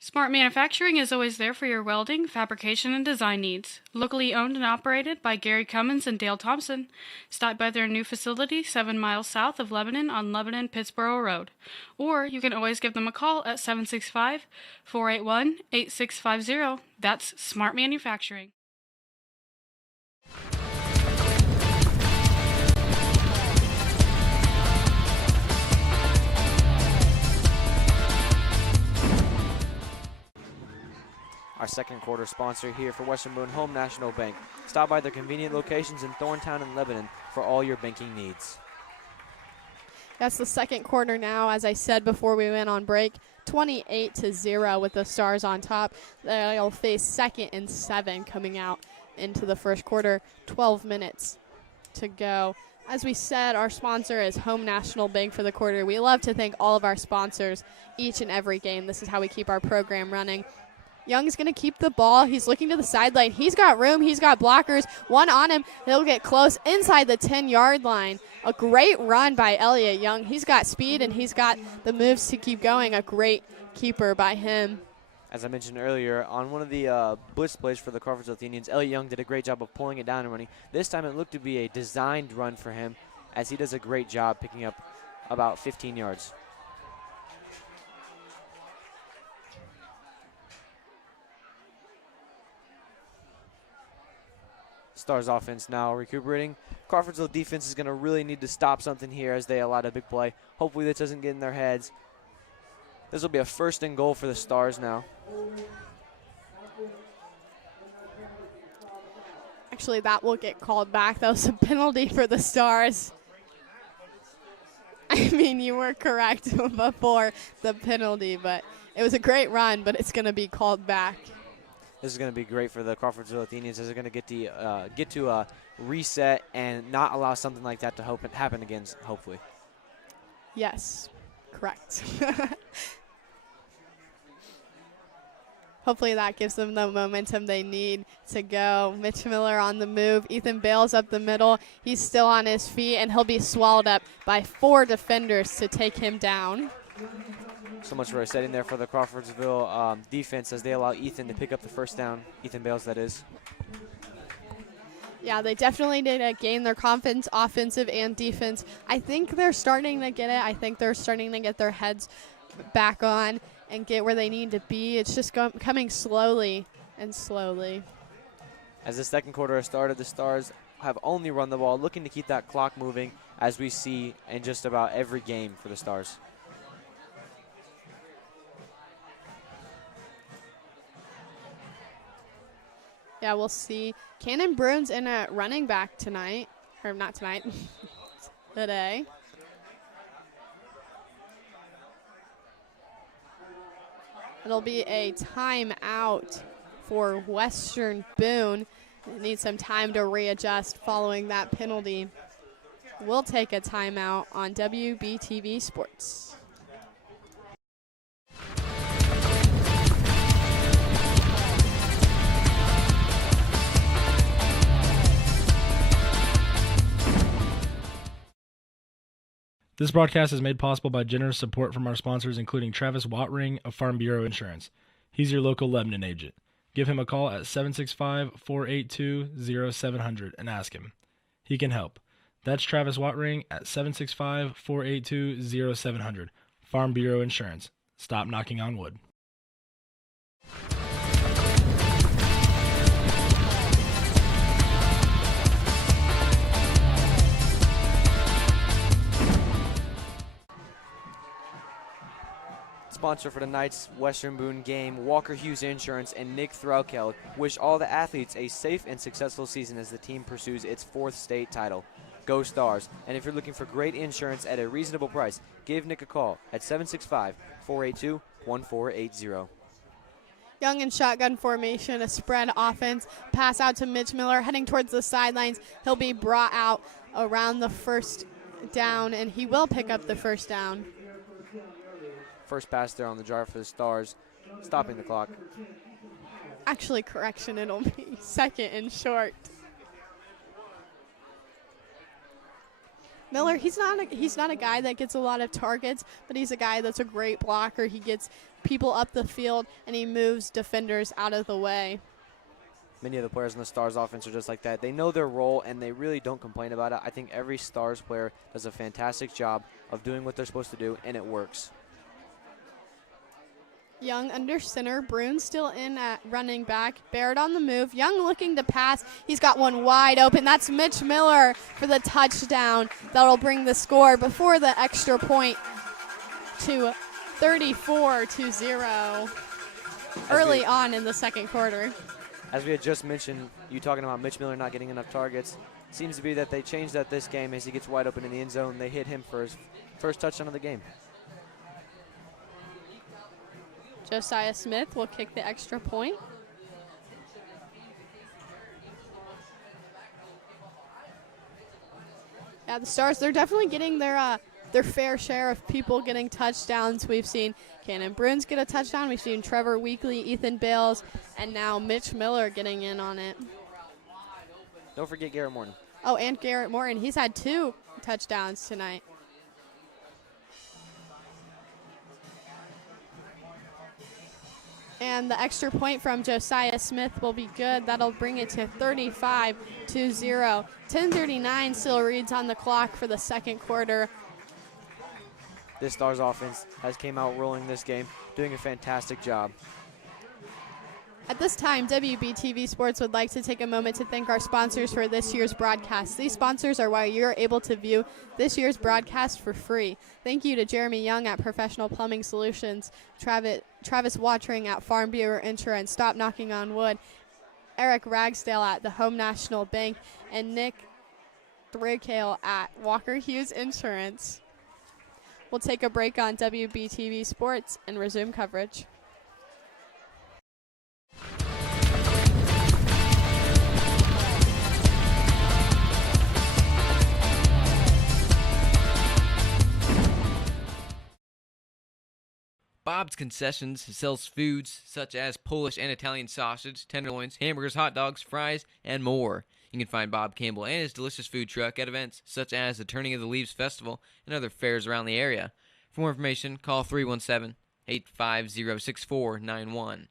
Smart Manufacturing is always there for your welding, fabrication, and design needs. Locally owned and operated by Gary Cummins and Dale Thompson. Stop by their new facility 7 miles south of Lebanon on Lebanon-Pittsboro Road. Or you can always give them a call at 765-481-8650. That's Smart Manufacturing. Our second quarter sponsor here for Western Boone Home National Bank. Stop by their convenient locations in Thorntown and Lebanon for all your banking needs. That's the second quarter now, as I said before we went on break. 28-0 with the Stars on top. They'll face 2nd and 7 coming out into the first quarter. 12 minutes to go. As we said, our sponsor is Home National Bank for the quarter. We love to thank all of our sponsors each and every game. This is how we keep our program running. Young's going to keep the ball. He's looking to the sideline. He's got room. He's got blockers. One on him. He'll get close inside the 10-yard line. A great run by Elliott Young. He's got speed, and he's got the moves to keep going. A great keeper by him. As I mentioned earlier, on one of the blitz plays for the Crawfordsville Athenians, Elliott Young did a great job of pulling it down and running. This time it looked to be a designed run for him, as he does a great job picking up about 15 yards. Stars offense now recuperating. Crawfordsville defense is going to really need to stop something here as they allowed a big play. Hopefully this doesn't get in their heads. This will be a 1st and goal for the Stars now. Actually, that will get called back. That was a penalty for the Stars. I mean, you were correct before the penalty, but it was a great run, but it's going to be called back. This is going to be great for the Crawfordsville Athenians, as they're going to get to a reset and not allow something like that to happen again, hopefully. Yes, correct. Hopefully that gives them the momentum they need to go. Mitch Miller on the move. Ethan Bales up the middle. He's still on his feet, and he'll be swallowed up by 4 defenders to take him down. So much for a setting there for the Crawfordsville defense, as they allow Ethan to pick up the 1st down. Ethan Bales, that is. Yeah, they definitely did gain their confidence, offensive and defense. I think they're starting to get it. I think they're starting to get their heads back on and get where they need to be. It's just coming slowly and slowly. As the second quarter has started, the Stars have only run the ball, looking to keep that clock moving, as we see in just about every game for the Stars. Yeah, we'll see. Cannon Bruins in a running back tonight. Or not tonight. Today. It'll be a timeout for Western Boone. Need some time to readjust following that penalty. We'll take a timeout on WBTV Sports. This broadcast is made possible by generous support from our sponsors, including Travis Wattring of Farm Bureau Insurance. He's your local Lebanon agent. Give him a call at 765-482-0700 and ask him. He can help. That's Travis Wattring at 765-482-0700. Farm Bureau Insurance. Stop knocking on wood. Sponsor for tonight's Western Boone game, Walker Hughes Insurance and Nick Threlkeld wish all the athletes a safe and successful season as the team pursues its 4th state title. Go Stars. And if you're looking for great insurance at a reasonable price, give Nick a call at 765-482-1480. Young in shotgun formation, a spread offense, pass out to Mitch Miller, heading towards the sidelines. He'll be brought out around the first down, and he will pick up the first down. First pass there on the drive for the Stars, stopping the clock. Actually, correction, it'll be second and short. Miller, he's not a guy that gets a lot of targets, but he's a guy that's a great blocker. He gets people up the field, and he moves defenders out of the way. Many of the players in the Stars offense are just like that. They know their role, and they really don't complain about it. I think every Stars player does a fantastic job of doing what they're supposed to do, and it works. Young under center. Boone still in at running back. Baird on the move. Young looking to pass. He's got one wide open. That's Mitch Miller for the touchdown. That'll bring the score before the extra point to 34-0 early on in the second quarter. As we had just mentioned, you talking about Mitch Miller not getting enough targets. Seems to be that they changed that this game as he gets wide open in the end zone. They hit him for his first touchdown of the game. Josiah Smith will kick the extra point. Yeah, the Stars, they're definitely getting their fair share of people getting touchdowns. We've seen Cannon Bruns get a touchdown. We've seen Trevor Weekly, Ethan Bales, and now Mitch Miller getting in on it. Don't forget Garrett Morton. Oh, and Garrett Morton. He's had 2 touchdowns tonight. And the extra point from Josiah Smith will be good. That'll bring it to 35-0. 10:39 still reads on the clock for the second quarter. This Stars offense has came out rolling this game, doing a fantastic job. At this time, WBTV Sports would like to take a moment to thank our sponsors for this year's broadcast. These sponsors are why you're able to view this year's broadcast for free. Thank you to Jeremy Young at Professional Plumbing Solutions, Travis Watering at Farm Bureau Insurance, Stop Knocking on Wood, Eric Ragsdale at the Home National Bank, and Nick Threlkeld at Walker Hughes Insurance. We'll take a break on WBTV Sports and resume coverage. Bob's Concessions sells foods such as Polish and Italian sausage, tenderloins, hamburgers, hot dogs, fries, and more. You can find Bob Campbell and his delicious food truck at events such as the Turning of the Leaves Festival and other fairs around the area. For more information, call 317-850-6491.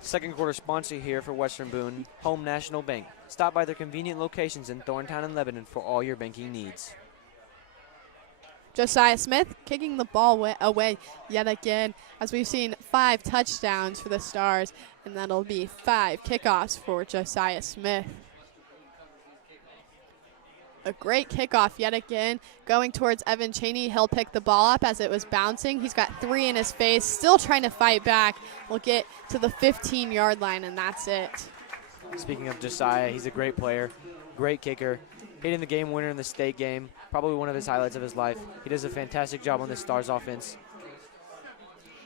Second quarter sponsor here for Western Boone, Home National Bank. Stop by their convenient locations in Thorntown and Lebanon for all your banking needs. Josiah Smith kicking the ball away yet again, as we've seen 5 touchdowns for the Stars, and that'll be 5 kickoffs for Josiah Smith. A great kickoff yet again, going towards Evan Cheney. He'll pick the ball up as it was bouncing. He's got 3 in his face, still trying to fight back. We'll get to the 15-yard line, and that's it. Speaking of Josiah, he's a great player, great kicker, hitting the game winner in the state game, probably one of his highlights of his life. He does a fantastic job on this Stars offense.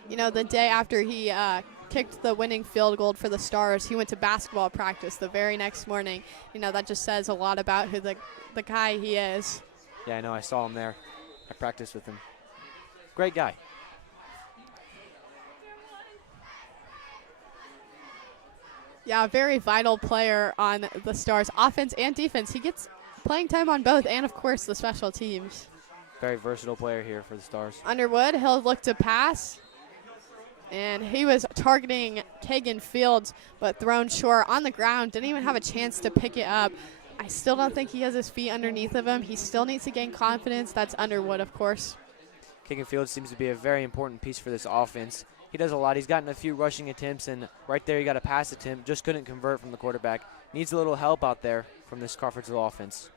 You know, the day after he kicked the winning field goal for the Stars, he went to basketball practice the very next morning. You know, that just says a lot about who the guy he is. Yeah, I know. I saw him there. I practiced with him. Great guy. Yeah, a very vital player on the Stars offense and defense. He gets playing time on both and, of course, the special teams. Very versatile player here for the Stars. Underwood, he'll look to pass. And he was targeting Kagan Fields, but thrown short on the ground. Didn't even have a chance to pick it up. I still don't think he has his feet underneath of him. He still needs to gain confidence. That's Underwood, of course. Kagan Fields seems to be a very important piece for this offense. He does a lot. He's gotten a few rushing attempts, and right there he got a pass attempt. Just couldn't convert from the quarterback. Needs a little help out there from this Crawfordsville offense.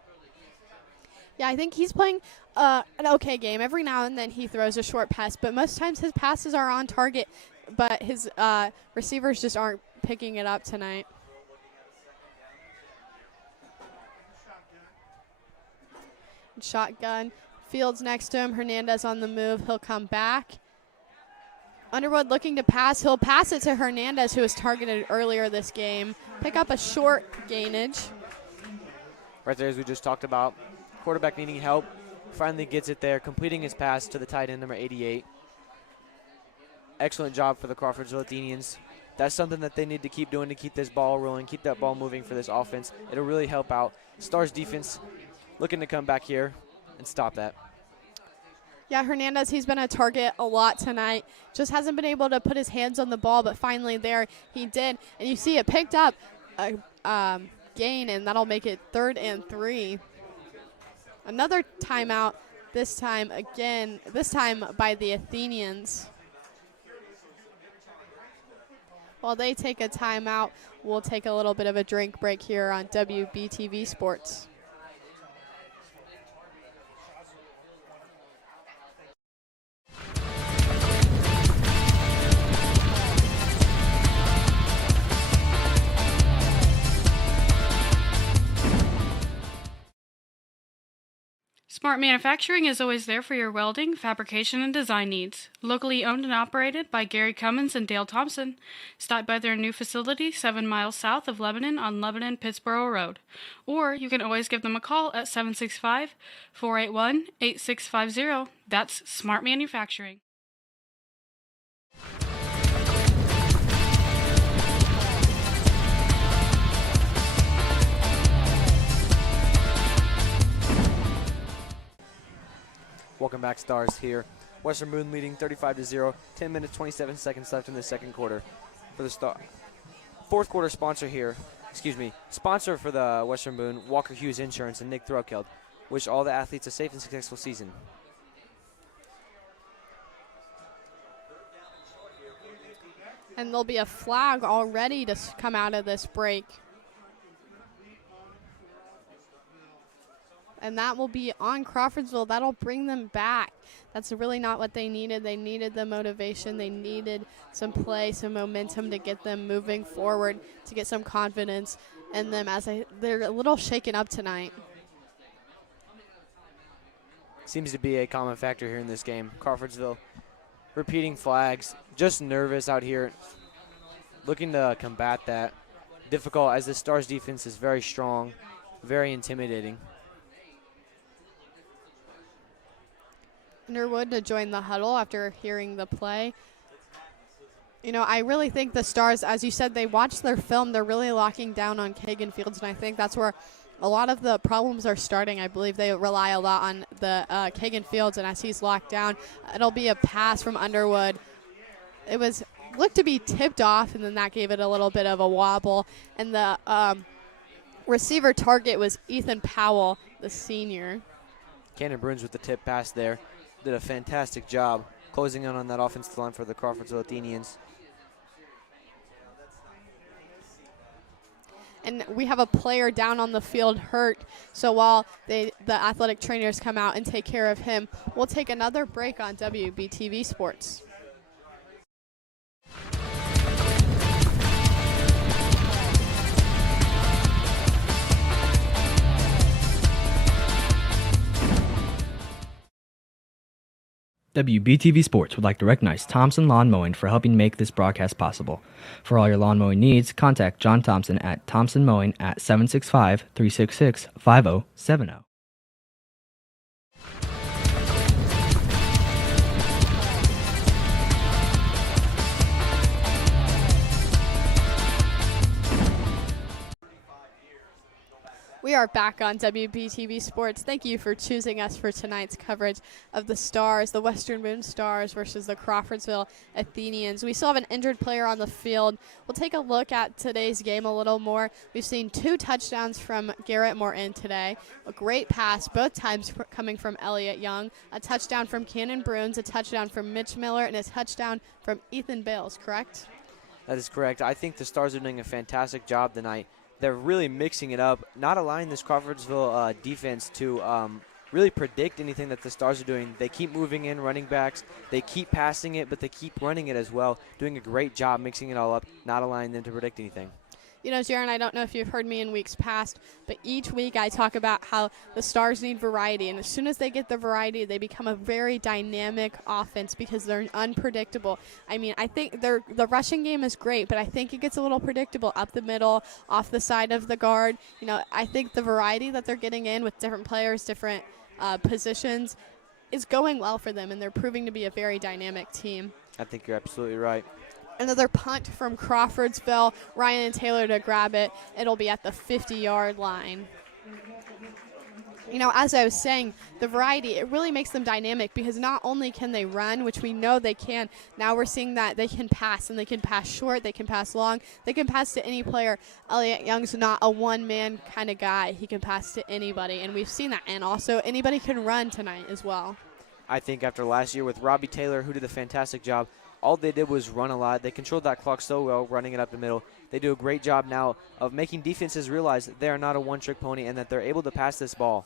Yeah, I think he's playing an okay game. Every now and then he throws a short pass, but most times his passes are on target, but his receivers just aren't picking it up tonight. Shotgun. Fields next to him. Hernandez on the move. He'll come back. Underwood looking to pass. He'll pass it to Hernandez, who was targeted earlier this game. Pick up a short gainage. Right there, as we just talked about. Quarterback needing help. Finally gets it there, completing his pass to the tight end, number 88. Excellent job for the Crawfordsville Athenians. That's something that they need to keep doing to keep this ball rolling, keep that ball moving for this offense. It'll really help out. Stars defense looking to come back here and stop that. Yeah, Hernandez, he's been a target a lot tonight. Just hasn't been able to put his hands on the ball, but finally there he did. And you see it picked up a gain, and that'll make it 3rd and 3. Another timeout, this time by the Athenians. While they take a timeout, we'll take a little bit of a drink break here on WBTV Sports. Smart Manufacturing is always there for your welding, fabrication, and design needs. Locally owned and operated by Gary Cummins and Dale Thompson. Stop by their new facility 7 miles south of Lebanon on Lebanon-Pittsboro Road. Or you can always give them a call at 765-481-8650. That's Smart Manufacturing. Welcome back, Stars here. Western Boone leading 35-0, 10 minutes, 27 seconds left in the second quarter for the fourth quarter sponsor for the Western Boone, Walker Hughes Insurance and Nick Threlkeld. Wish all the athletes a safe and successful season. And there'll be a flag already to come out of this break. And that will be on Crawfordsville. That'll bring them back. That's really not what they needed. They needed the motivation. They needed some play, some momentum to get them moving forward, to get some confidence in them as they're a little shaken up tonight. Seems to be a common factor here in this game. Crawfordsville repeating flags, just nervous out here, looking to combat that. Difficult as the Stars defense is very strong, very intimidating. Underwood to join the huddle after hearing the play. You know, I really think the Stars, as you said, they watched their film. They're really locking down on Kagan Fields, and I think that's where a lot of the problems are starting. I believe they rely a lot on the Kagan Fields, and as he's locked down, it'll be a pass from Underwood. It looked to be tipped off, and then that gave it a little bit of a wobble. And the receiver target was Ethan Powell, the senior. Cannon Bruins with the tip pass there. Did a fantastic job closing in on that offensive line for the Crawfordsville Athenians. And we have a player down on the field hurt, so while the athletic trainers come out and take care of him, we'll take another break on WBTV Sports. WBTV Sports would like to recognize Thompson Lawn Mowing for helping make this broadcast possible. For all your lawn mowing needs, contact John Thompson at Thompson Mowing at 765-366-5070. We We are back on WBTV Sports. Thank you for choosing us for tonight's coverage of the Stars, the Western Boone Stars versus the Crawfordsville Athenians. We still have an injured player on the field. We'll take a look at today's game a little more. We've seen 2 touchdowns from Garrett Morton today. A great pass, both times coming from Elliott Young. A touchdown from Cannon Bruins, a touchdown from Mitch Miller, and a touchdown from Ethan Bales, correct? That is correct. I think the Stars are doing a fantastic job tonight. They're really mixing it up, not allowing this Crawfordsville defense to really predict anything that the Stars are doing. They keep moving in running backs. They keep passing it, but they keep running it as well, doing a great job mixing it all up, not allowing them to predict anything. You know, Jaron, I don't know if you've heard me in weeks past, but each week I talk about how the Stars need variety, and as soon as they get the variety, they become a very dynamic offense because they're unpredictable. I mean, I think the rushing game is great, but I think it gets a little predictable up the middle, off the side of the guard. You know, I think the variety that they're getting in with different players, different positions, is going well for them, and they're proving to be a very dynamic team. I think you're absolutely right. Another punt from Crawfordsville. Ryan and Taylor to grab it. It'll be at the 50-yard line. You know, as I was saying, the variety, it really makes them dynamic because not only can they run, which we know they can, now we're seeing that they can pass, and they can pass short, they can pass long, they can pass to any player. Elliott Young's not a one-man kind of guy. He can pass to anybody, and we've seen that. And also, anybody can run tonight as well. I think after last year with Robbie Taylor, who did a fantastic job, all they did was run a lot. They controlled that clock so well, running it up the middle. They do a great job now of making defenses realize that they are not a one-trick pony and that they're able to pass this ball.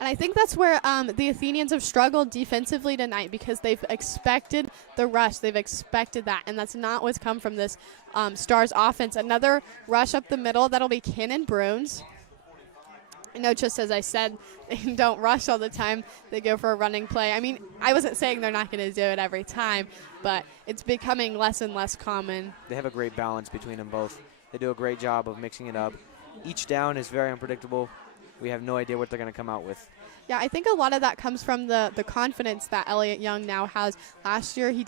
And I think that's where the Athenians have struggled defensively tonight because they've expected the rush. They've expected that, and that's not what's come from this Stars offense. Another rush up the middle. That'll be Cannon Bruins. I know, just as I said, they don't rush all the time. They go for a running play. I mean, I wasn't saying they're not going to do it every time, but it's becoming less and less common. They have a great balance between them both. They do a great job of mixing it up. Each down is very unpredictable. We have no idea what they're going to come out with. Yeah, I think a lot of that comes from the confidence that Elliott Young now has. Last year, he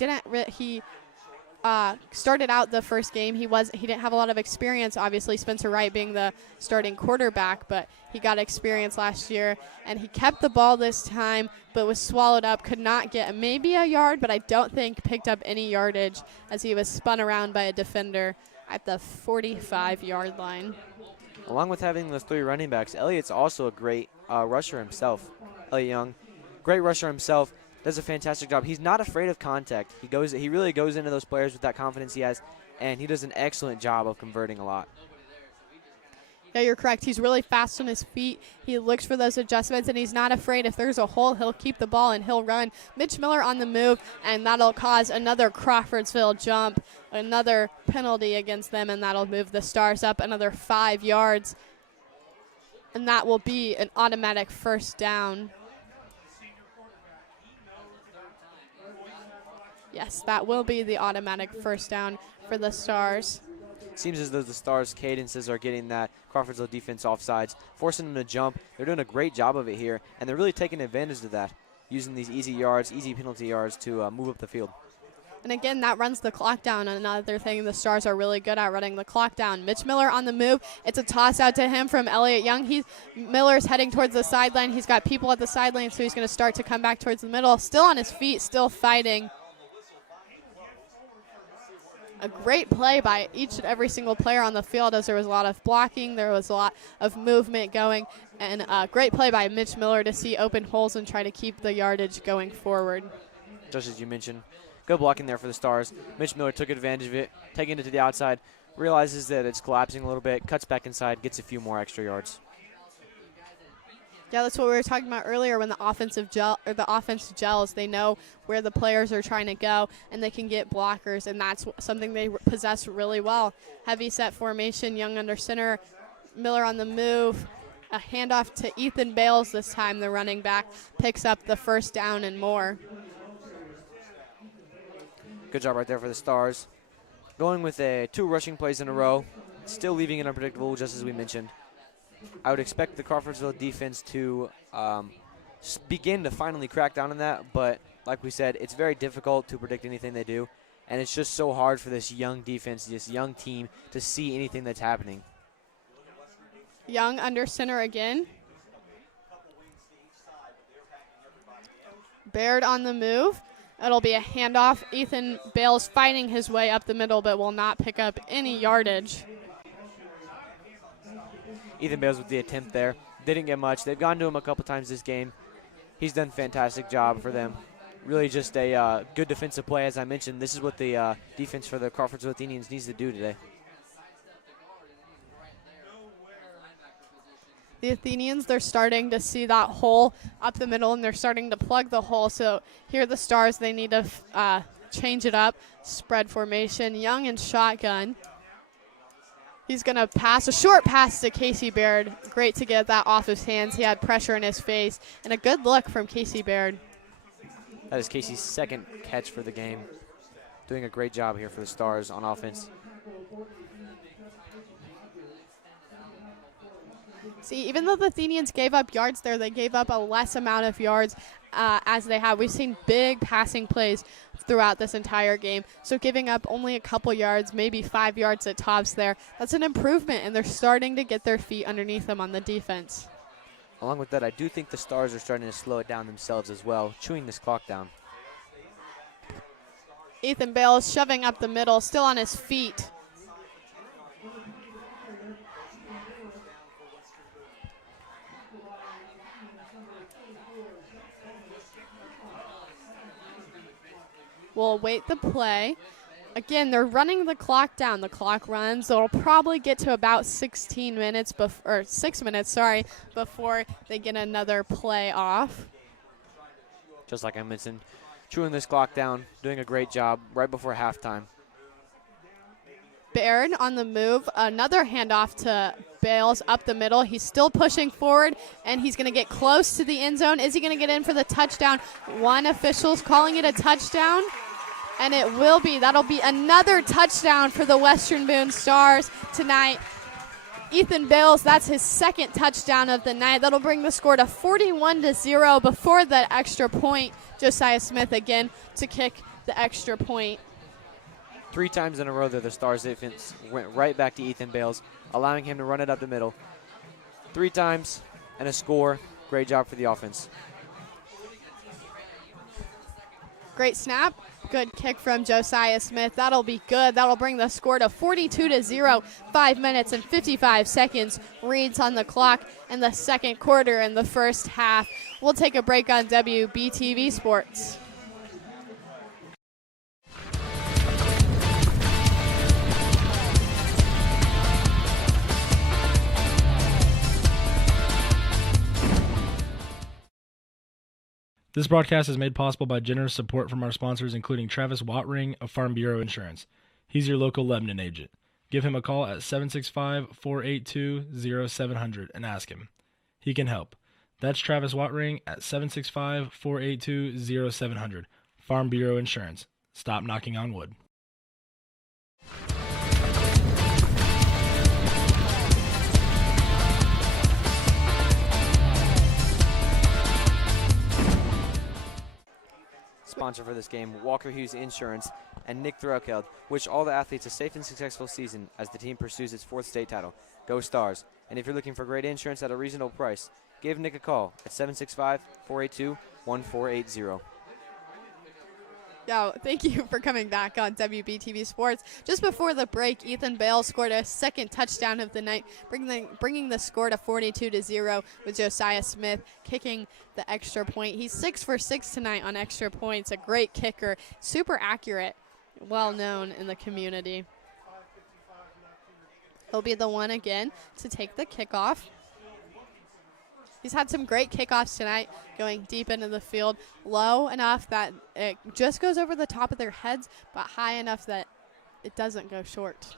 started out the first game. He didn't have a lot of experience. Obviously, Spencer Wright being the starting quarterback, but he got experience last year, and he kept the ball this time, but was swallowed up. Could not get maybe a yard, but I don't think picked up any yardage as he was spun around by a defender at the 45-yard line. Along with having those 3 running backs, Elliott's also a great rusher himself. Elliott Young, great rusher himself. Does a fantastic job. He's not afraid of contact. He really goes into those players with that confidence he has, and he does an excellent job of converting a lot. Yeah, you're correct. He's really fast on his feet. He looks for those adjustments, and he's not afraid. If there's a hole, he'll keep the ball, and he'll run. Mitch Miller on the move, and that'll cause another Crawfordsville jump, another penalty against them, and that'll move the Stars up another 5 yards, and that will be an automatic first down. Yes, that will be the automatic first down for the Stars. Seems as though the Stars' cadences are getting that Crawfordsville defense off sides, forcing them to jump. They're doing a great job of it here, and they're really taking advantage of that, using these easy penalty yards to move up the field. And again, that runs the clock down. Another thing the Stars are really good at, running the clock down. Mitch Miller on the move. It's a toss out to him from Elliott Young. Miller's heading towards the sideline. He's got people at the sideline, so he's going to start to come back towards the middle. Still on his feet, still fighting. A great play by each and every single player on the field, as there was a lot of blocking, there was a lot of movement going, and a great play by Mitch Miller to see open holes and try to keep the yardage going forward. Just as you mentioned, good blocking there for the Stars. Mitch Miller took advantage of it, taking it to the outside, realizes that it's collapsing a little bit, cuts back inside, gets a few more extra yards. Yeah, that's what we were talking about earlier. When the offense gels, they know where the players are trying to go, and they can get blockers, and that's something they possess really well. Heavy set formation, Young under center, Miller on the move. A handoff to Ethan Bales this time. The running back picks up the first down and more. Good job right there for the Stars. Going with 2 rushing plays in a row, still leaving it unpredictable, just as we mentioned. I would expect the Crawfordsville defense to begin to finally crack down on that, but like we said, it's very difficult to predict anything they do, and it's just so hard for this young defense, this young team, to see anything that's happening. Young under center again. Baird on the move. It'll be a handoff. Ethan Bales fighting his way up the middle, but will not pick up any yardage. Ethan Bales with the attempt there. Didn't get much. They've gone to him a couple times this game. He's done a fantastic job for them. Really just a good defensive play. As I mentioned, this is what the defense for the Crawfordsville Athenians needs to do today. The Athenians, they're starting to see that hole up the middle, and they're starting to plug the hole. So here are the Stars. They need to change it up. Spread formation. Young and shotgun. He's going to pass a short pass to Casey Baird. Great to get that off his hands. He had pressure in his face. And a good look from Casey Baird. That is Casey's second catch for the game. Doing a great job here for the Stars on offense. See, even though the Athenians gave up yards there, they gave up a less amount of yards as they have. We've seen big passing plays throughout this entire game. So giving up only a couple yards, maybe 5 yards at tops there, that's an improvement, and they're starting to get their feet underneath them on the defense. Along with that, I do think the Stars are starting to slow it down themselves as well, chewing this clock down. Ethan Bales shoving up the middle, still on his feet. We'll await the play. Again, they're running the clock down. The clock runs. They'll probably get to about 16 minutes, or 6 minutes, sorry, before they get another play off. Just like I mentioned, chewing this clock down, doing a great job right before halftime. Baird on the move. Another handoff to Bales up the middle. He's still pushing forward, and he's going to get close to the end zone. Is he going to get in for the touchdown? One official's calling it a touchdown. And it will be. That'll be another touchdown for the Western Boone Stars tonight. Ethan Bales, that's his second touchdown of the night. That'll bring the score to 41-0 before the extra point. Josiah Smith again to kick the extra point. 3 times in a row there, the Stars defense went right back to Ethan Bales, allowing him to run it up the middle. 3 times and a score. Great job for the offense. Great snap. Good kick from Josiah Smith. That'll be good. That'll bring the score to 42-0. 5 minutes and 55 seconds reads on the clock in the second quarter in the first half. We'll take a break on WBTV Sports. This broadcast is made possible by generous support from our sponsors, including Travis Wattring of Farm Bureau Insurance. He's your local Lebanon agent. Give him a call at 765-482-0700 and ask him. He can help. That's Travis Wattring at 765-482-0700. Farm Bureau Insurance. Stop knocking on wood. Sponsor for this game, Walker Hughes Insurance and Nick Thurokeld wish all the athletes a safe and successful season as the team pursues its 4th state title. Go Stars. And if you're looking for great insurance at a reasonable price, give Nick a call at 765-482-1480. Yo, thank you for coming back on WBTV Sports. Just before the break, Ethan Bales scored a second touchdown of the night, bringing the score to 42-0 with Josiah Smith kicking the extra point. He's 6 for 6 tonight on extra points. A great kicker, super accurate, well known in the community. He'll be the one again to take the kickoff. He's had some great kickoffs tonight, going deep into the field, low enough that it just goes over the top of their heads, but high enough that it doesn't go short.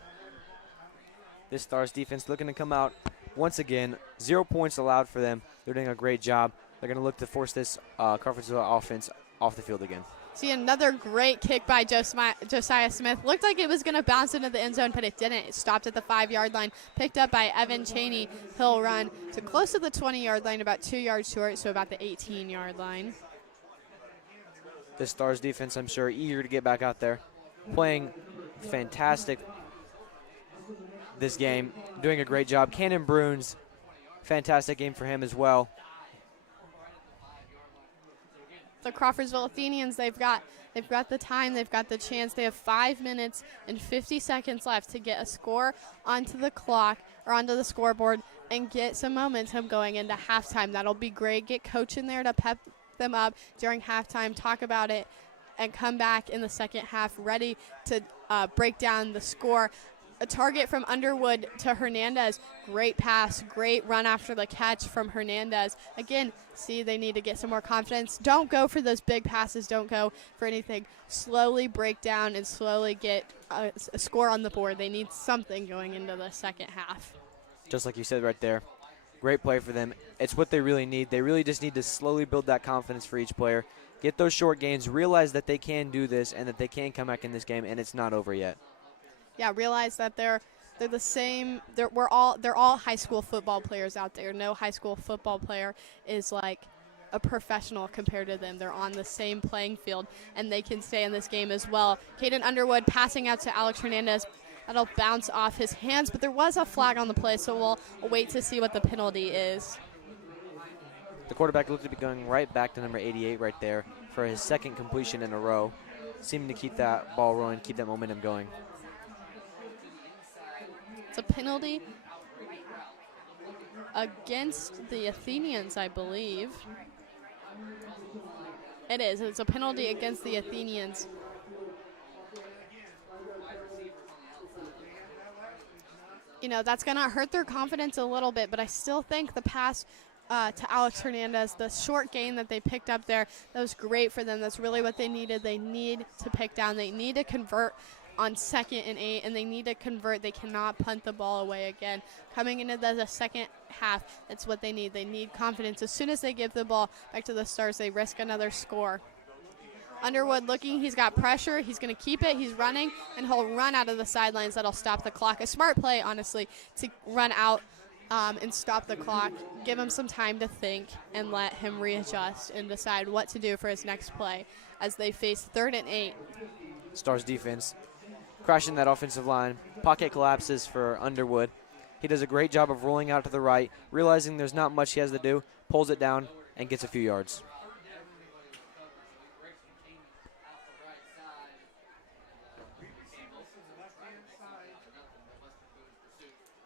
This Stars defense looking to come out once again. 0 points allowed for them. They're doing a great job. They're going to look to force this Crawfordsville offense off the field again. See another great kick by Josiah Smith. Looked like it was going to bounce into the end zone, but it didn't. It stopped at the 5-yard line. Picked up by Evan Cheney. He'll run to close to the 20-yard line, about 2 yards short, so about the 18-yard line. This Stars defense, I'm sure, eager to get back out there. Playing fantastic this game. Doing a great job. Cannon Bruins fantastic game for him as well. The Crawfordsville Athenians, they've got the time, they've got the chance. They have 5 minutes and 50 seconds left to get a score onto the clock or onto the scoreboard and get some momentum going into halftime. That'll be great. Get coach in there to pep them up during halftime, talk about it, and come back in the second half ready to break down the score. A target from Underwood to Hernandez. Great pass, great run after the catch from Hernandez. Again, see, they need to get some more confidence. Don't go for those big passes. Don't go for anything. Slowly break down and slowly get a score on the board. They need something going into the second half. Just like you said right there. Great play for them. It's what they really need. They really just need to slowly build that confidence for each player. Get those short gains. Realize that they can do this and that they can come back in this game, and it's not over yet. Yeah, realize that they're the same. They're all high school football players out there. No high school football player is like a professional compared to them. They're on the same playing field, and they can stay in this game as well. Caden Underwood passing out to Alex Hernandez. That'll bounce off his hands, but there was a flag on the play, so we'll wait to see what the penalty is. The quarterback looked to be going right back to number 88 right there for his second completion in a row, seeming to keep that ball rolling, keep that momentum going. It's a penalty against the Athenians, I believe. It is. It's a penalty against the Athenians. You know, that's going to hurt their confidence a little bit, but I still think the pass to Alex Hernandez, the short gain that they picked up there, that was great for them. That's really what they needed. They need to pick down. They need to convert on 2nd and 8, and they need to convert. They cannot punt the ball away again. Coming into the second half, that's what they need. They need confidence. As soon as they give the ball back to the Stars, they risk another score. Underwood looking, he's got pressure, he's going to keep it, he's running, and he'll run out of the sidelines. That'll stop the clock. A smart play, honestly, to run out and stop the clock, give him some time to think, and let him readjust and decide what to do for his next play as they face 3rd and 8. Stars defense crashing that offensive line. Pocket collapses for Underwood. He does a great job of rolling out to the right, realizing there's not much he has to do, pulls it down, and gets a few yards.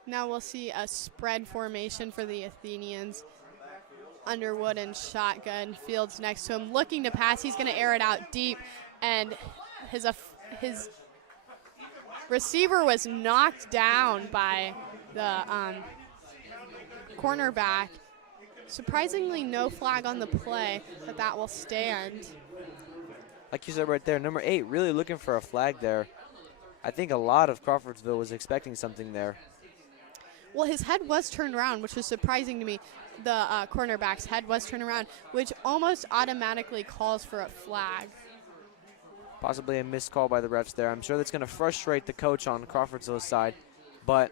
Now we'll see a spread formation for the Athenians. Underwood and shotgun. Fields next to him, looking to pass. He's going to air it out deep, and his receiver was knocked down by the cornerback. Surprisingly, no flag on the play, but that will stand. Like you said right there, number 8 really looking for a flag there. I think a lot of Crawfordsville was expecting something there. Well, his head was turned around, which was surprising to me. The cornerback's head was turned around, which almost automatically calls for a flag. Possibly a missed call by the refs there. I'm sure that's going to frustrate the coach on Crawfordsville's side, but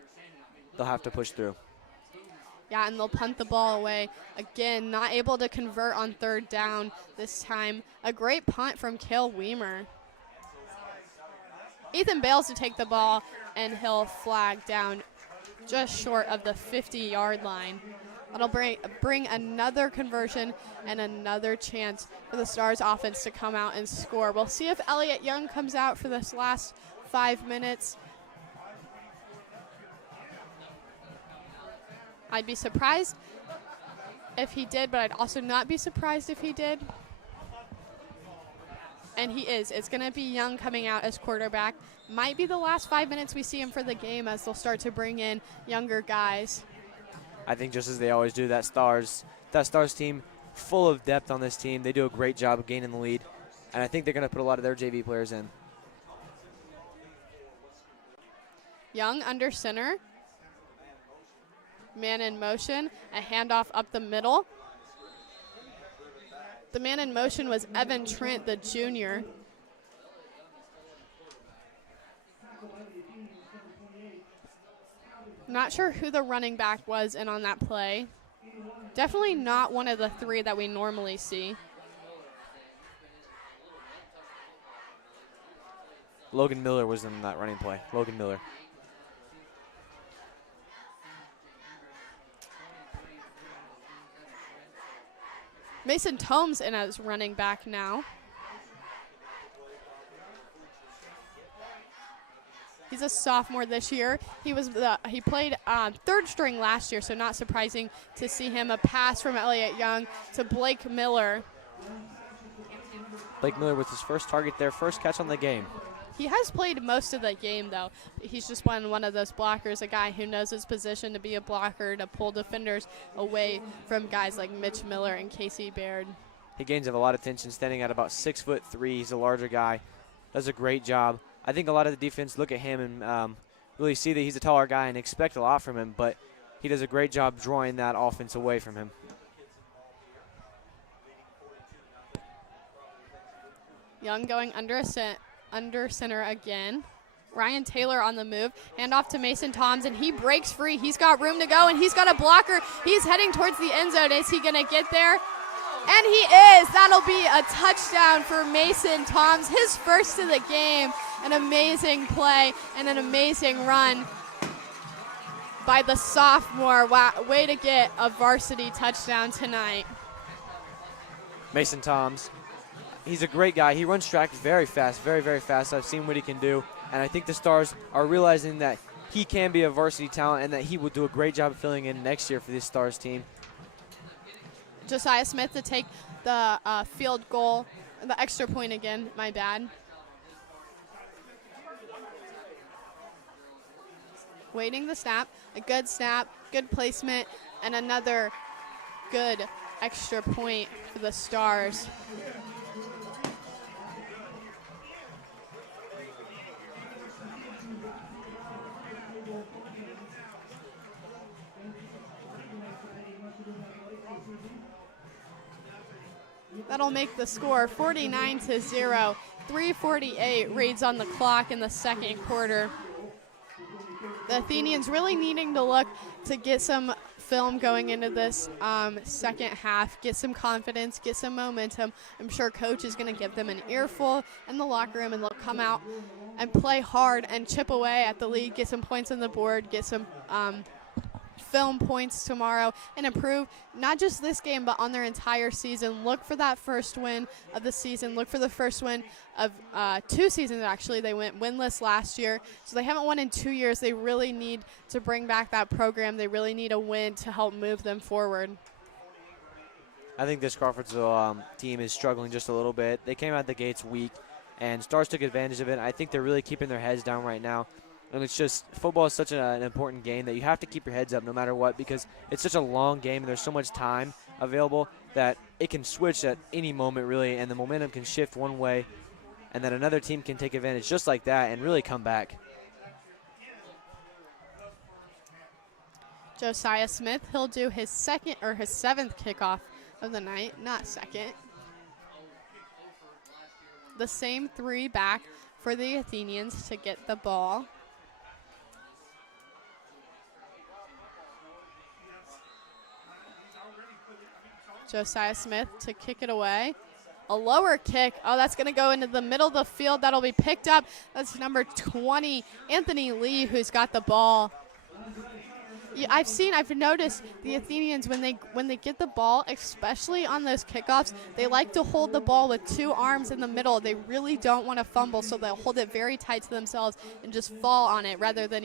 they'll have to push through. Yeah, and they'll punt the ball away. Again, not able to convert on 3rd down this time. A great punt from Cale Weimer. Ethan Bales to take the ball, and he'll flag down just short of the 50-yard line. That'll bring another conversion and another chance for the Stars offense to come out and score. We'll see if Elliott Young comes out for this last 5 minutes. I'd be surprised if he did, but I'd also not be surprised if he did. And he is. It's going to be Young coming out as quarterback. Might be the last 5 minutes we see him for the game as they'll start to bring in younger guys. I think just as they always do, that Stars team, full of depth on this team. They do a great job of gaining the lead, and I think they're going to put a lot of their JV players in. Young under center. Man in motion. A handoff up the middle. The man in motion was Evan Trent, the junior. Not sure who the running back was in on that play. Definitely not one of the 3 that we normally see. Logan Miller was in that running play. Logan Miller. Mason Tomes in as running back now. He's a sophomore this year. He played third string last year, so not surprising to see him. A pass from Elliott Young to Blake Miller. Blake Miller with his first target there, first catch on the game. He has played most of the game, though. He's just one of those blockers, a guy who knows his position to be a blocker, to pull defenders away from guys like Mitch Miller and Casey Baird. He gains a lot of attention, standing at about 6'3". He's a larger guy. Does a great job. I think a lot of the defense look at him and really see that he's a taller guy and expect a lot from him, but he does a great job drawing that offense away from him. Young going under center again. Ryan Taylor on the move. Hand off to Mason Toms, and he breaks free. He's got room to go, and he's got a blocker. He's heading towards the end zone. Is he going to get there? And he is. That'll be a touchdown for Mason Toms, his first of the game. An amazing play and an amazing run by the sophomore. Wow, way to get a varsity touchdown tonight. Mason Toms, he's a great guy. He runs track very fast, very, very fast. I've seen what he can do, and I think the Stars are realizing that he can be a varsity talent and that he will do a great job filling in next year for this Stars team. Josiah Smith to take the field goal, the extra point again, my bad. Waiting the snap, a good snap, good placement, and another good extra point for the Stars. That'll make the score 49-0. 3:48 reads on the clock in the second quarter. The Athenians really needing to look to get some film going into this second half, get some confidence, get some momentum. I'm sure coach is going to give them an earful in the locker room, and they'll come out and play hard and chip away at the lead, get some points on the board, get some film points tomorrow, and improve not just this game but on their entire season. Look for that first win of the season. Look for the first win of 2 seasons, actually. They went winless last year, so they haven't won in 2 years. They really need to bring back that program. They really need a win to help move them forward. I think this Crawfordsville team is struggling just a little bit. They came out the gates weak, and Stars took advantage of it. I think they're really keeping their heads down right now. And it's just, football is such an important game that you have to keep your heads up no matter what, because it's such a long game and there's so much time available that it can switch at any moment, really, and the momentum can shift one way, and then another team can take advantage just like that and really come back. Josiah Smith, he'll do his seventh kickoff of the night, not second. The same 3 back for the Athenians to get the ball. Josiah Smith to kick it away. A lower kick. Oh, that's going to go into the middle of the field. That'll be picked up. That's number 20, Anthony Lee, who's got the ball. I've noticed the Athenians, when they get the ball, especially on those kickoffs, they like to hold the ball with 2 arms in the middle. They really don't want to fumble, so they'll hold it very tight to themselves and just fall on it rather than,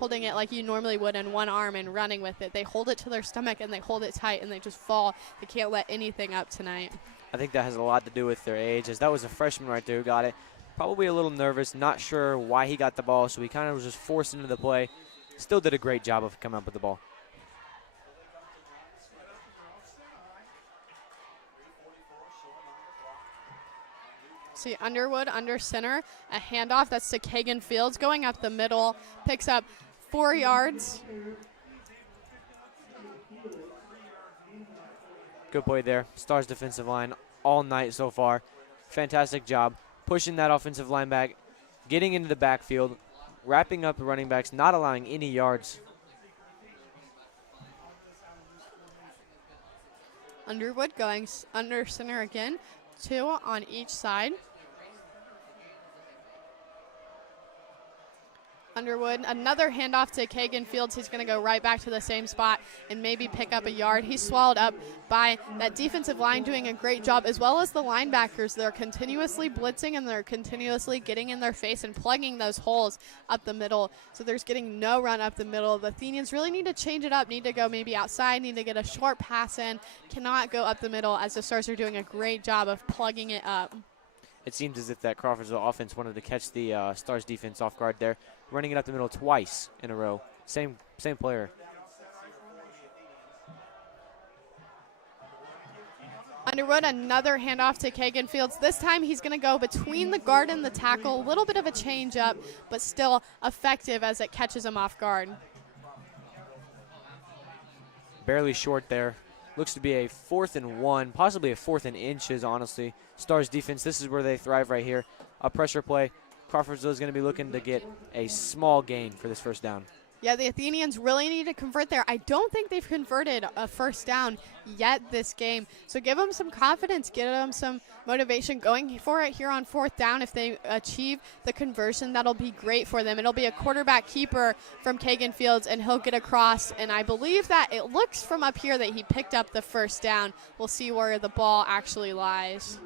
holding it like you normally would in 1 arm and running with it. They hold it to their stomach and they hold it tight and they just fall. They can't let anything up tonight. I think that has a lot to do with their age, as that was a freshman right there who got it. Probably a little nervous, not sure why he got the ball, so he kind of was just forced into the play. Still did a great job of coming up with the ball. See Underwood under center, a handoff. That's to Kagan Fields going up the middle, picks up 4 yards. Good play there. Stars defensive line all night so far. Fantastic job pushing that offensive line back, getting into the backfield, wrapping up the running backs, not allowing any yards. Underwood going under center again, 2 on each side. Underwood, another handoff to Kagan Fields. He's going to go right back to the same spot and maybe pick up a yard. He's swallowed up by that defensive line doing a great job, as well as the linebackers. They're continuously blitzing and they're continuously getting in their face and plugging those holes up the middle. So there's getting no run up the middle. The Athenians really need to change it up, need to go maybe outside, need to get a short pass in, cannot go up the middle, as the Stars are doing a great job of plugging it up. It seems as if that Crawfordsville offense wanted to catch the Stars defense off guard there, running it up the middle twice in a row. Same player. Underwood, another handoff to Kagan Fields. This time he's going to go between the guard and the tackle. A little bit of a change up, but still effective as it catches him off guard. Barely short there. Looks to be a 4th and 1, possibly a 4th and inches, honestly. Stars defense, this is where they thrive right here. A pressure play. Crawfordsville is going to be looking to get a small gain for this first down. Yeah, the Athenians really need to convert there. I don't think they've converted a first down yet this game. So give them some confidence, give them some motivation going for it here on 4th down. If they achieve the conversion, that'll be great for them. It'll be a quarterback keeper from Kagan Fields, and he'll get across. And I believe that it looks from up here that he picked up the first down. We'll see where the ball actually lies.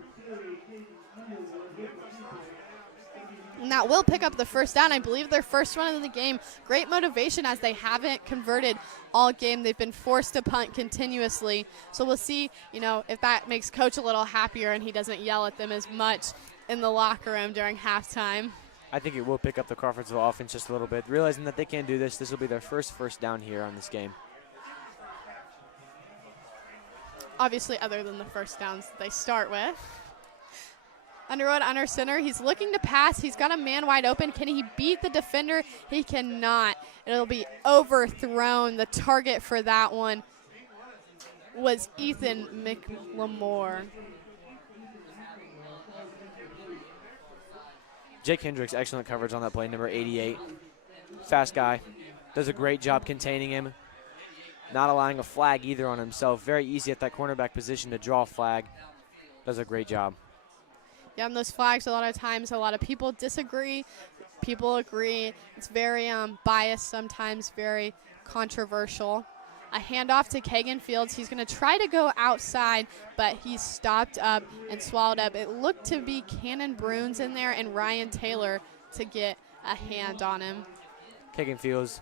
And that will pick up the first down. I believe their first run of the game. Great motivation, as they haven't converted all game. They've been forced to punt continuously. So we'll see, if that makes Coach a little happier and he doesn't yell at them as much in the locker room during halftime. I think it will pick up the Crawfordsville offense just a little bit, realizing that they can do this. This will be their first down here on this game. Obviously, other than the first downs that they start with. Underwood under center. He's looking to pass. He's got a man wide open. Can he beat the defender? He cannot. It'll be overthrown. The target for that one was Ethan McLemore. Jake Hendricks, excellent coverage on that play, number 88. Fast guy. Does a great job containing him. Not allowing a flag either on himself. Very easy at that cornerback position to draw a flag. Does a great job. Yeah, and those flags, a lot of times, a lot of people disagree. People agree. It's very biased sometimes, very controversial. A handoff to Kagan Fields. He's going to try to go outside, but he's stopped up and swallowed up. It looked to be Cannon Bruins in there and Ryan Taylor to get a hand on him. Kagan Fields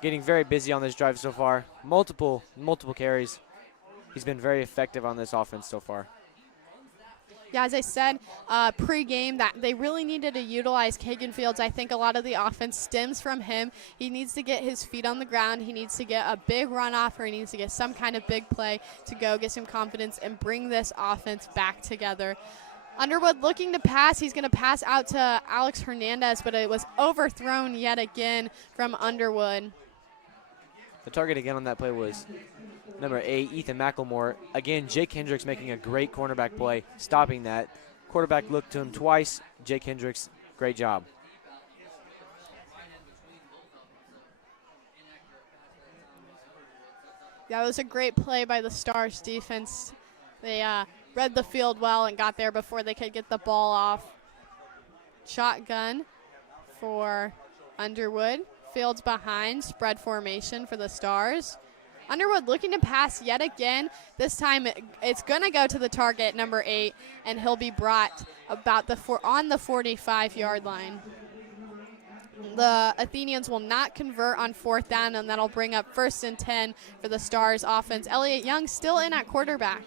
getting very busy on this drive so far. Multiple carries. He's been very effective on this offense so far. Yeah, as I said, pregame, that they really needed to utilize Kagan Fields. I think a lot of the offense stems from him. He needs to get his feet on the ground. He needs to get a big runoff, or he needs to get some kind of big play to go get some confidence and bring this offense back together. Underwood looking to pass. He's going to pass out to Alex Hernandez, but it was overthrown yet again from Underwood. The target again on that play was number 8, Ethan McLemore. Again, Jake Hendricks making a great cornerback play, stopping that. Quarterback looked to him twice. Jake Hendricks, great job. That was a great play by the Stars defense. They read the field well and got there before they could get the ball off. Shotgun for Underwood. Fields behind, spread formation for the Stars. Underwood looking to pass yet again. This time it's going to go to the target, number 8, and he'll be brought about on the 45-yard line. The Athenians will not convert on 4th down, and that'll bring up 1st and 10 for the Stars offense. Elliott Young still in at quarterback.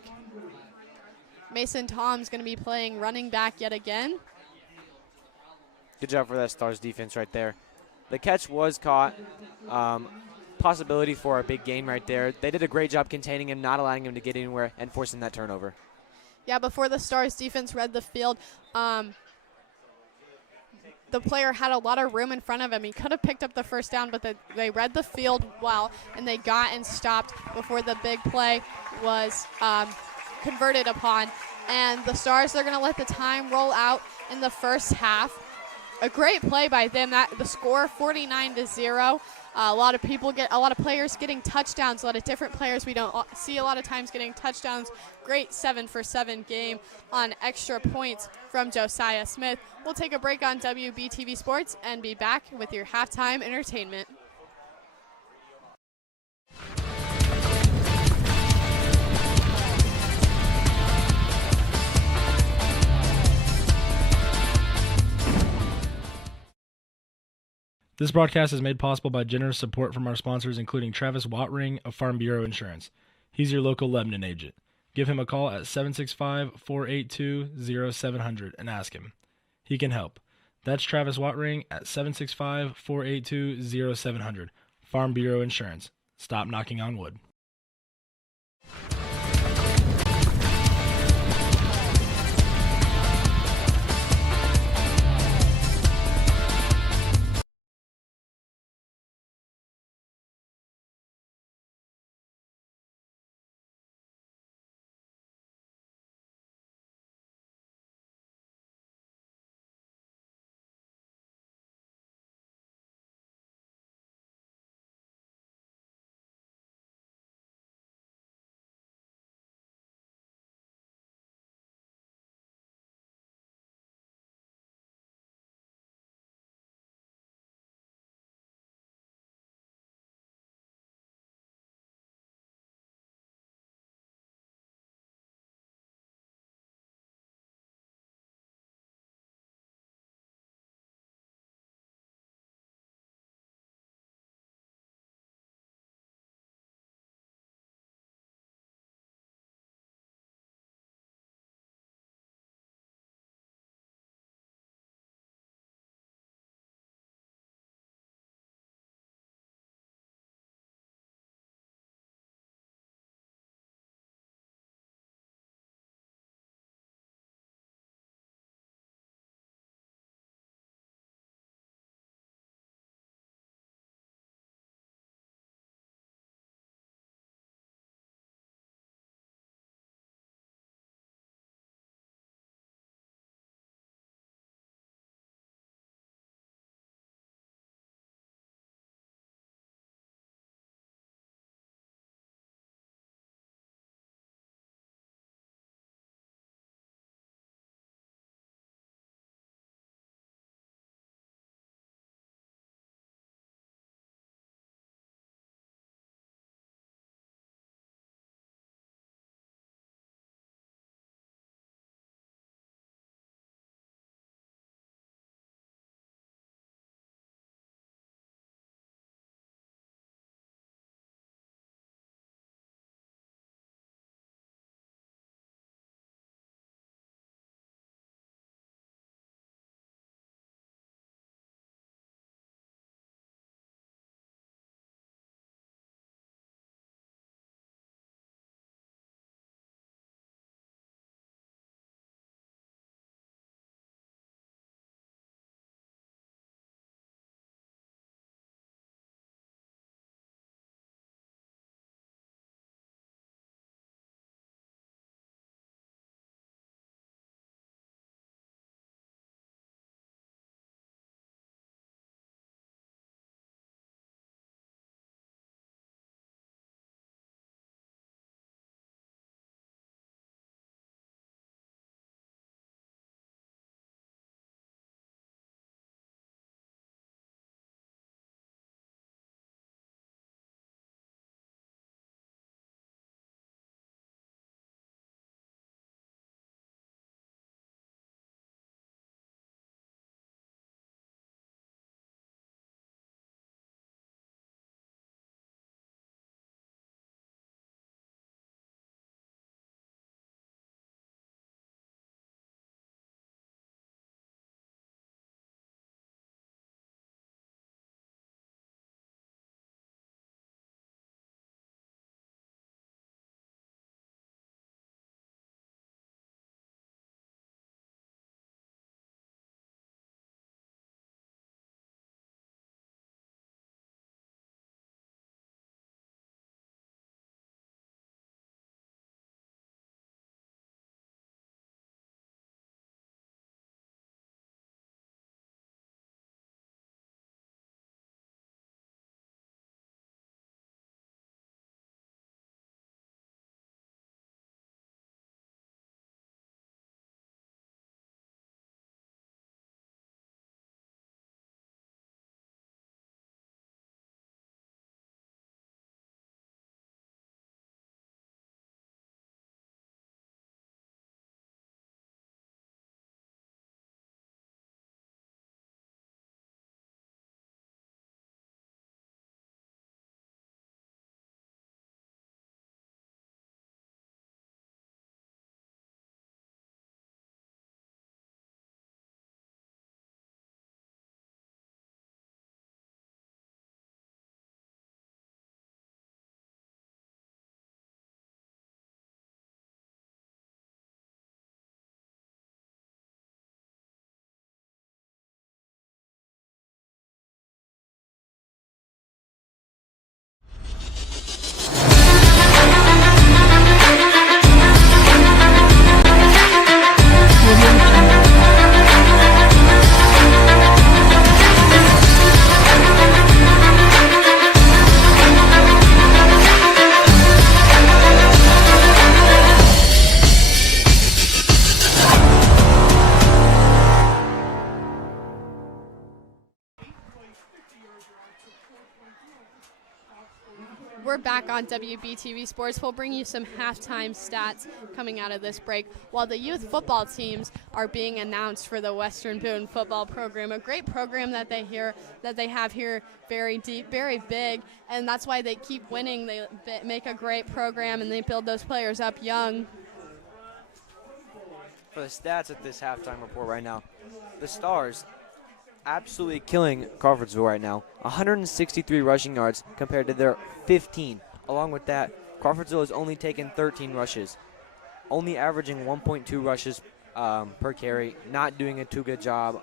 Mason Tom's going to be playing running back yet again. Good job for that Stars defense right there. The catch was caught. Possibility for a big gain right there. They did a great job containing him, not allowing him to get anywhere, and forcing that turnover. Yeah, before the Stars defense read the field, the player had a lot of room in front of him. He could have picked up the first down, but they read the field well, and they got and stopped before the big play was converted upon. And the Stars, they're going to let the time roll out in the first half. A great play by them. The score 49-0. A lot of players getting touchdowns, a lot of different players we don't see a lot of times getting touchdowns. Great 7-for-7 game on extra points from Josiah Smith. We'll take a break on WBTV Sports and be back with your halftime entertainment. This broadcast is made possible by generous support from our sponsors, including Travis Watring of Farm Bureau Insurance. He's your local Lebanon agent. Give him a call at 765-482-0700 and ask him. He can help. That's Travis Watring at 765-482-0700. Farm Bureau Insurance. Stop knocking on wood. We're back on WBTV Sports. We'll bring you some halftime stats coming out of this break while the youth football teams are being announced for the Western Boone football program. A great program that they have here, very deep, very big, and that's why they keep winning. They make a great program and they build those players up young. For the stats at this halftime report right now, the Stars absolutely killing Crawfordsville right now. 163 rushing yards compared to their 15. Along with that, Crawfordsville has only taken 13 rushes, only averaging 1.2 rushes per carry, not doing a too good job.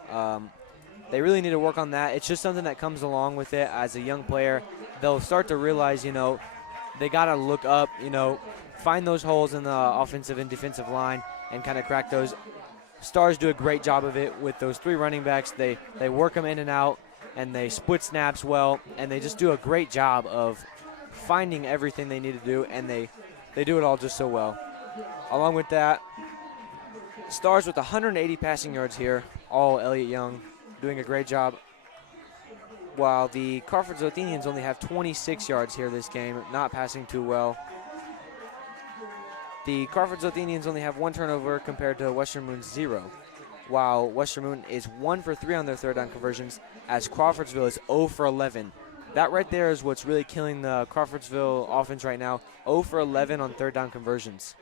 They really need to work on that. It's just something that comes along with it. As a young player, they'll start to realize, they got to look up, find those holes in the offensive and defensive line and kind of crack those. Stars do a great job of it with those three running backs. They work them in and out, and they split snaps well, and they just do a great job of finding everything they need to do, and they do it all just so well. Along with that, Stars with 180 passing yards here, all Elliott Young doing a great job, while the Crawfordsville Athenians only have 26 yards here this game, not passing too well. The Crawfordsville Athenians only have one turnover compared to Western Boone's 0, while Western Boone is 1 for 3 on their third down conversions, as Crawfordsville is 0 for 11. That right there is what's really killing the Crawfordsville offense right now, 0 for 11 on third down conversions.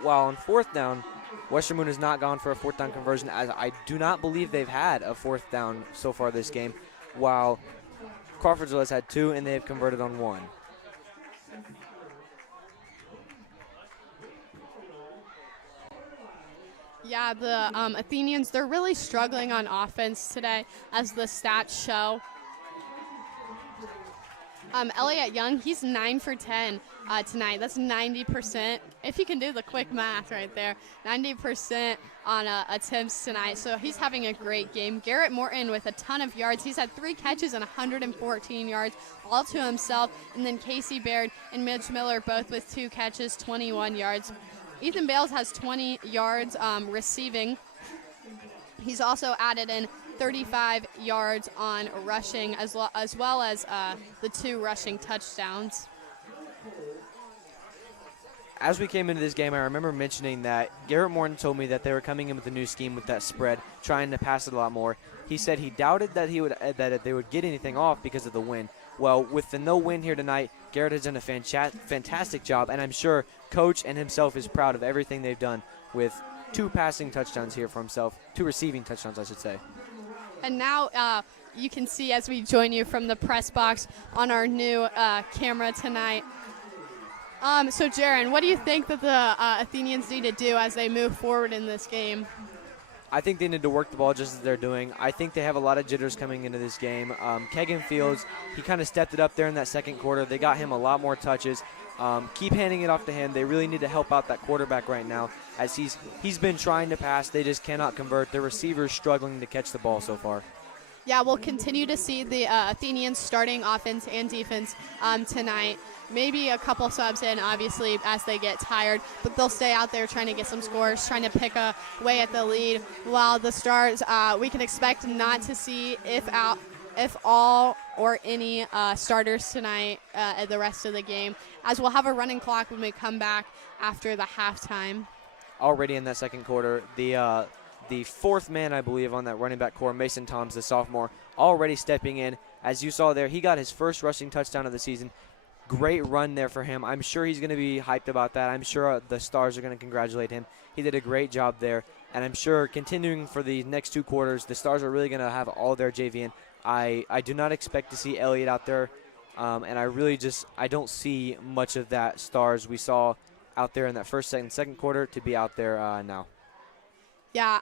While on fourth down, Western Boone has not gone for a fourth down conversion, as I do not believe they've had a fourth down so far this game, while Crawfordsville has had 2 and they have converted on 1. Yeah, the Athenians, they're really struggling on offense today, as the stats show. Elliott Young, he's 9 for 10 tonight. That's 90%. If you can do the quick math right there, 90% on attempts tonight. So he's having a great game. Garrett Morton with a ton of yards. He's had 3 catches and 114 yards all to himself. And then Casey Baird and Mitch Miller both with 2 catches, 21 yards. Ethan Bales has 20 yards receiving. He's also added in 35 yards on rushing, as well as the 2 rushing touchdowns. As we came into this game, I remember mentioning that Garrett Morton told me that they were coming in with a new scheme with that spread, trying to pass it a lot more. He said he doubted that that they would get anything off because of the wind. Well, with the no win here tonight, Garrett has done a fantastic job, and I'm sure Coach and himself is proud of everything they've done with 2 passing touchdowns here for himself, 2 receiving touchdowns, I should say. And now you can see as we join you from the press box on our new camera tonight. So, Jaron, what do you think that the Athenians need to do as they move forward in this game? I think they need to work the ball just as they're doing. I think they have a lot of jitters coming into this game. Kegan Fields, he kind of stepped it up there in that second quarter. They got him a lot more touches. Keep handing it off to him. They really need to help out that quarterback right now, as he's been trying to pass. They just cannot convert. The receivers struggling to catch the ball so far. Yeah, we'll continue to see the Athenians starting offense and defense tonight. Maybe a couple subs in, obviously, as they get tired, but they'll stay out there trying to get some scores, trying to pick away at the lead, while the Stars, we can expect not to see, if all or any starters tonight at the rest of the game, as we'll have a running clock when we come back after the halftime. Already in that second quarter, the fourth man, I believe, on that running back core, Mason Toms, the sophomore, already stepping in. As you saw there, he got his first rushing touchdown of the season. Great run there for him. I'm sure he's going to be hyped about that. I'm sure the Stars are going to congratulate him. He did a great job there. And I'm sure continuing for the next 2 quarters, the Stars are really going to have all their JV in. I do not expect to see Elliott out there. And I don't see much of that Stars we saw out there in that first, second quarter to be out there now. Yeah,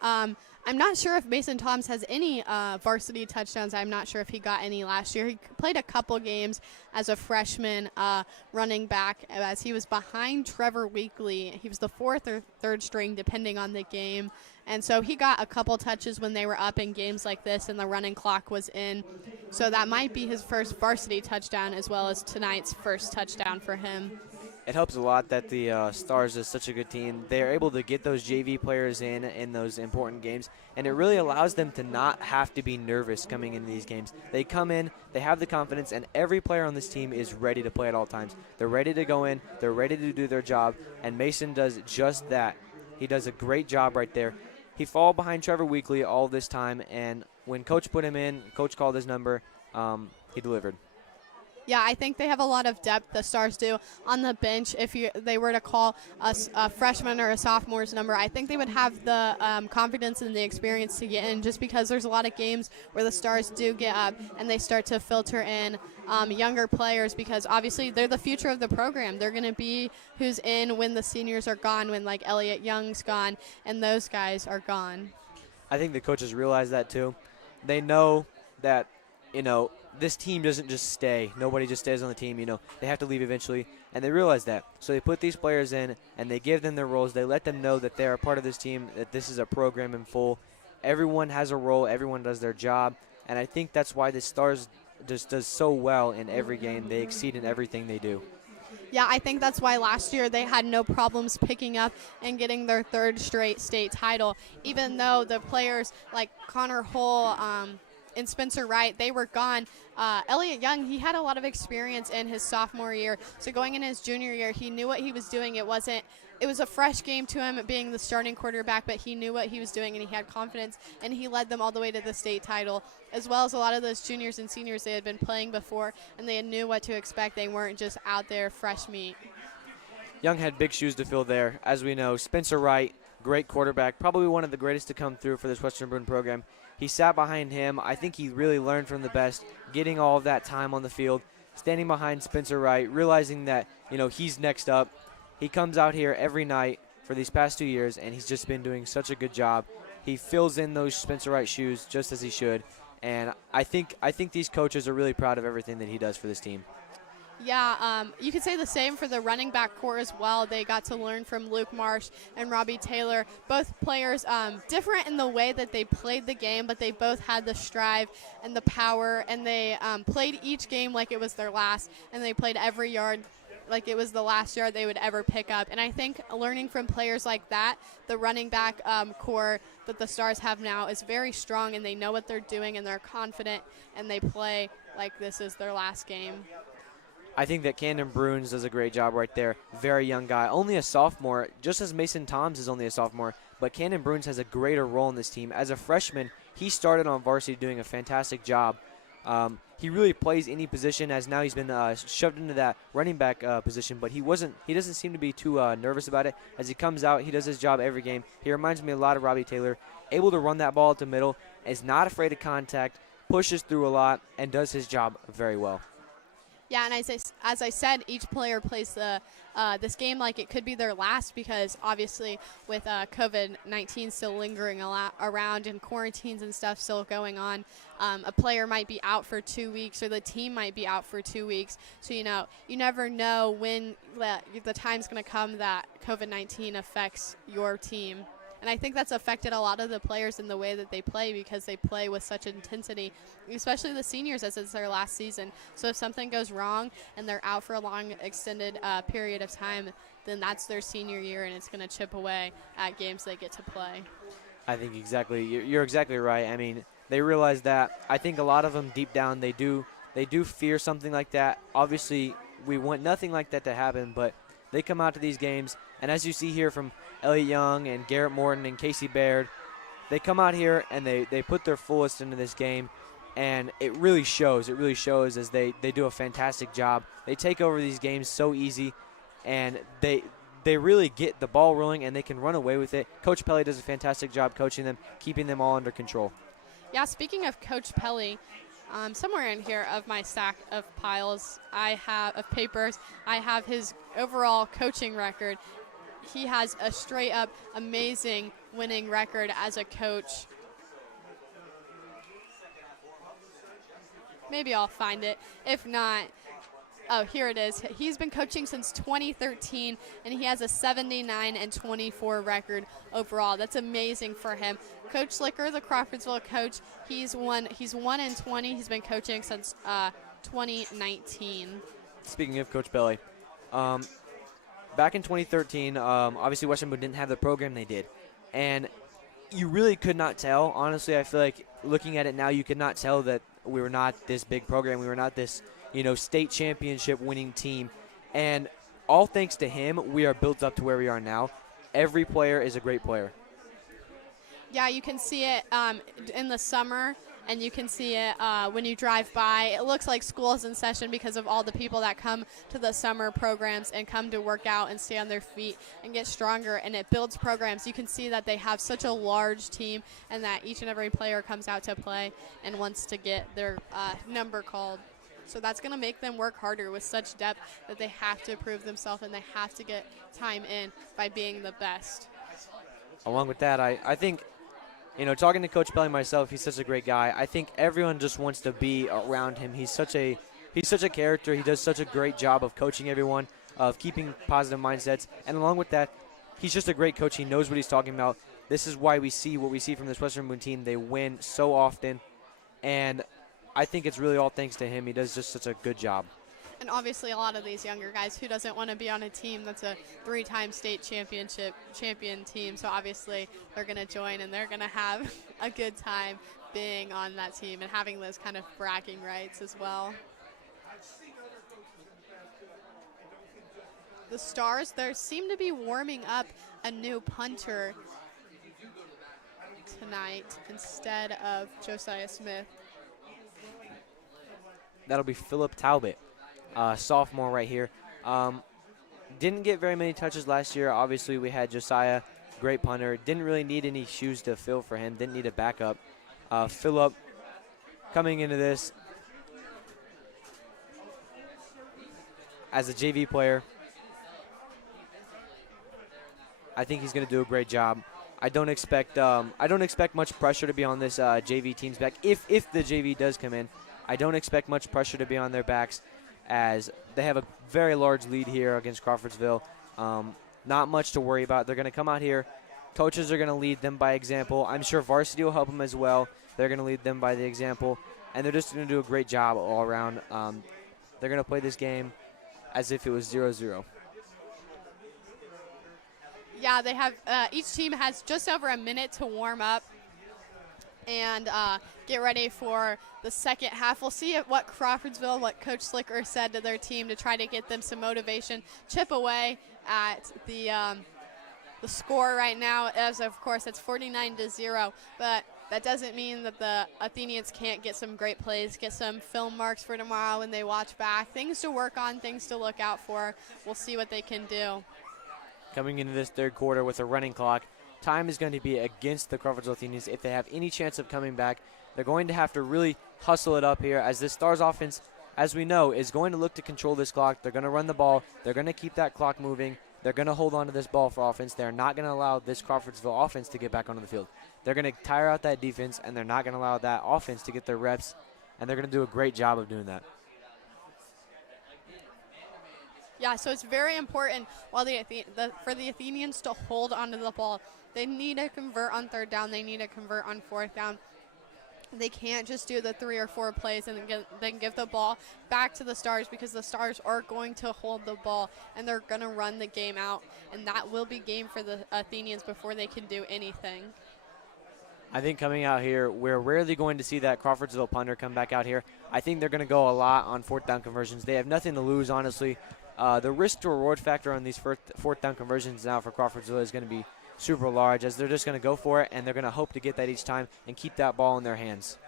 I'm not sure if Mason Toms has any varsity touchdowns. I'm not sure if he got any last year. He played a couple games as a freshman running back, as he was behind Trevor Weekly. He was the 4th or 3rd string, depending on the game. And so he got a couple touches when they were up in games like this and the running clock was in. So that might be his first varsity touchdown, as well as tonight's first touchdown for him. it helps a lot that the Stars is such a good team. They're able to get those JV players in those important games, and it really allows them to not have to be nervous coming into these games. They come in, they have the confidence, and every player on this team is ready to play at all times. They're ready to go in, they're ready to do their job, and Mason does just that. He does a great job right there. He followed behind Trevor Weekly all this time, and when Coach put him in, Coach called his number, he delivered. Yeah, I think they have a lot of depth, the Stars do, on the bench. If they were to call a freshman or a sophomore's number, I think they would have the confidence and the experience to get in, just because there's a lot of games where the Stars do get up and they start to filter in younger players, because obviously they're the future of the program. They're going to be who's in when the seniors are gone, when like Elliott Young's gone and those guys are gone. I think the coaches realize that too. They know that, this team doesn't just stay. Nobody just stays on the team, They have to leave eventually, and they realize that. So they put these players in, and they give them their roles. They let them know that they're a part of this team, that this is a program in full. Everyone has a role. Everyone does their job, and I think that's why the Stars just does so well in every game. They exceed in everything they do. Yeah, I think that's why last year they had no problems picking up and getting their third straight state title, even though the players like Connor Hull and Spencer Wright, they were gone. Elliott Young, he had a lot of experience in his sophomore year, so going in his junior year, he knew what he was doing. It was a fresh game to him being the starting quarterback, but he knew what he was doing and he had confidence, and he led them all the way to the state title, as well as a lot of those juniors and seniors. They had been playing before and they knew what to expect. They weren't just out there fresh meat. Young had big shoes to fill there. As we know, Spencer Wright, great quarterback, probably one of the greatest to come through for this Western Boone program. He sat behind him. I think he really learned from the best, getting all of that time on the field, standing behind Spencer Wright, realizing that, he's next up. He comes out here every night for these past 2 years, and he's just been doing such a good job. He fills in those Spencer Wright shoes just as he should, and I think these coaches are really proud of everything that he does for this team. Yeah, you could say the same for the running back core as well. They got to learn from Luke Marsh and Robbie Taylor. Both players different in the way that they played the game, but they both had the strive and the power, and they played each game like it was their last, and they played every yard like it was the last yard they would ever pick up. And I think learning from players like that, the running back core that the Stars have now is very strong, and they know what they're doing, and they're confident, and they play like this is their last game. I think that Camden Bruins does a great job right there. Very young guy, only a sophomore, just as Mason Toms is only a sophomore, but Camden Bruins has a greater role in this team. As a freshman, he started on varsity doing a fantastic job. He really plays any position, as now he's been shoved into that running back position, but he doesn't seem to be too nervous about it. As he comes out, he does his job every game. He reminds me a lot of Robbie Taylor, able to run that ball at the middle, is not afraid of contact, pushes through a lot, and does his job very well. Yeah, and as I said, each player plays this game like it could be their last, because obviously with COVID-19 still lingering around and quarantines and stuff still going on, a player might be out for 2 weeks, or the team might be out for 2 weeks. So, you never know when the time's going to come that COVID-19 affects your team. And I think that's affected a lot of the players in the way that they play, because they play with such intensity, especially the seniors, as it's their last season. So if something goes wrong and they're out for a long extended period of time, then that's their senior year, and it's going to chip away at games they get to play. I think exactly. You're exactly right. I mean, they realize that. I think a lot of them deep down, they do fear something like that. Obviously, we want nothing like that to happen, but they come out to these games, and as you see here from Elliott Young and Garrett Morton and Casey Baird, they come out here and they put their fullest into this game, and it really shows. It really shows as they do a fantastic job. They take over these games so easy, and they really get the ball rolling, and they can run away with it. Coach Pelly does a fantastic job coaching them, keeping them all under control. Yeah, speaking of Coach Pelly, somewhere in here of my stack of piles of papers, I have his overall coaching record. He has a straight-up amazing winning record as a coach. Maybe I'll find it. If not, oh, here it is. He's been coaching since 2013, and he has a 79-24 record overall. That's amazing for him. Coach Slicker, the Crawfordsville coach, he's 1-20. He's been coaching since 2019. Speaking of Coach Pelly, back in 2013, obviously Western Boone didn't have the program they did. And you really could not tell. Honestly, I feel like looking at it now, you could not tell that we were not this big program. We were not this, state championship winning team. And all thanks to him, we are built up to where we are now. Every player is a great player. Yeah, you can see it in the summer, and you can see it when you drive by. It looks like school is in session because of all the people that come to the summer programs and come to work out and stay on their feet and get stronger, and it builds programs. You can see that they have such a large team and that each and every player comes out to play and wants to get their number called. So that's going to make them work harder with such depth that they have to prove themselves and they have to get time in by being the best. Along with that, I think, talking to Coach Pelly myself, he's such a great guy. I think everyone just wants to be around him. He's such a character. He does such a great job of coaching everyone, of keeping positive mindsets. And along with that, he's just a great coach. He knows what he's talking about. This is why we see what we see from this Western Boone team. They win so often. And I think it's really all thanks to him. He does just such a good job. And obviously a lot of these younger guys, who doesn't want to be on a team that's a 3-time state champion team? So obviously they're going to join and they're going to have a good time being on that team and having those kind of bragging rights as well. The Stars, they seem to be warming up a new punter tonight instead of Josiah Smith. That'll be Philip Talbot. Sophomore right here. Didn't get very many touches last year. Obviously, we had Josiah, great punter. Didn't really need any shoes to fill for him. Didn't need a backup. Philip coming into this as a JV player. I think he's going to do a great job. I don't expect much pressure to be on this JV team's back. If the JV does come in, I don't expect much pressure to be on their backs, as they have a very large lead here against Crawfordsville. Not much to worry about. They're going to come out here. Coaches are going to lead them by example. I'm sure Varsity will help them as well. They're going to lead them by the example, and they're just going to do a great job all around. They're going to play this game as if it was 0-0. Yeah, they have each team has just over a minute to warm up and get ready for the second half. We'll see what Crawfordsville, what Coach Slicker said to their team to try to get them some motivation, chip away at the score right now. As of course, it's 49-0, but that doesn't mean that the Athenians can't get some great plays, get some film marks for tomorrow when they watch back. Things to work on, things to look out for. We'll see what they can do. Coming into this third quarter with a running clock, time is going to be against the Crawfordsville Athenians. If they have any chance of coming back, they're going to have to really hustle it up here, as this Stars offense, as we know, is going to look to control this clock. They're going to run the ball. They're going to keep that clock moving. They're going to hold on to this ball for offense. They're not going to allow this Crawfordsville offense to get back onto the field. They're going to tire out that defense, and they're not going to allow that offense to get their reps, and they're going to do a great job of doing that. Yeah, so it's very important for the Athenians to hold onto the ball. They need to convert on third down. They need to convert on fourth down. They can't just do the 3 or 4 plays and then give the ball back to the Stars, because the Stars are going to hold the ball and they're going to run the game out. And that will be game for the Athenians before they can do anything. I think coming out here, we're rarely going to see that Crawfordsville punter come back out here. I think they're going to go a lot on fourth down conversions. They have nothing to lose, honestly. The risk to reward factor on these fourth down conversions now for Crawfordsville is going to be super large, as they're just going to go for it, and they're going to hope to get that each time and keep that ball in their hands.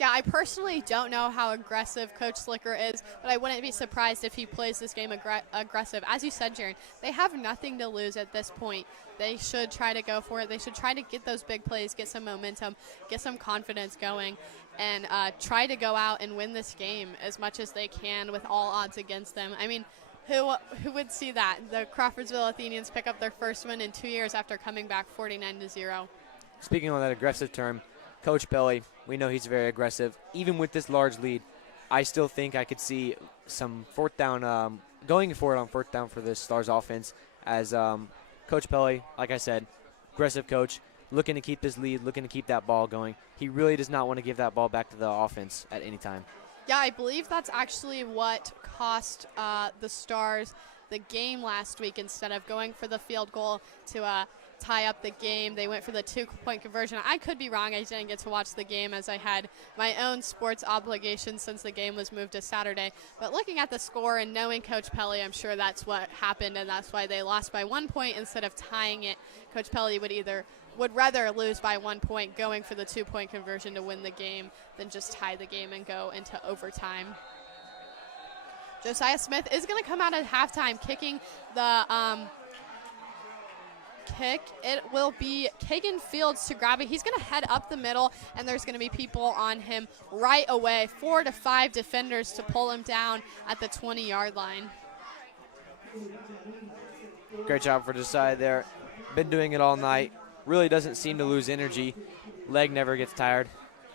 Yeah, I personally don't know how aggressive Coach Slicker is, but I wouldn't be surprised if he plays this game aggressive. As you said, Jaron, they have nothing to lose at this point. They should try to go for it. They should try to get those big plays, get some momentum, get some confidence going, and try to go out and win this game as much as they can with all odds against them. I mean, who would see that? The Crawfordsville Athenians pick up their first win in 2 years after coming back 49-0. Speaking on that aggressive term, Coach Pelly, we know he's very aggressive. Even with this large lead, I still think I could see some fourth down, going for it on fourth down for this Stars offense, as Coach Pelly, like I said, aggressive coach, looking to keep this lead, looking to keep that ball going. He really does not want to give that ball back to the offense at any time. Yeah, I believe that's actually what cost the Stars the game last week instead of going for the field goal to tie up the game. They went for the 2-point conversion. I could be wrong. I didn't get to watch the game as I had my own sports obligations since the game was moved to Saturday. But looking at the score and knowing Coach Pelly, I'm sure that's what happened, and that's why they lost by 1 point instead of tying it. Coach Pelly would rather lose by 1 point going for the 2-point conversion to win the game than just tie the game and go into overtime. Josiah Smith is going to come out at halftime kicking the kick. It will be Kagan Fields to grab it. He's going to head up the middle, and there's going to be people on him right away. 4 to 5 defenders to pull him down at the 20-yard line. Great job for Josiah there. Been doing it all night. Really doesn't seem to lose energy. Leg never gets tired.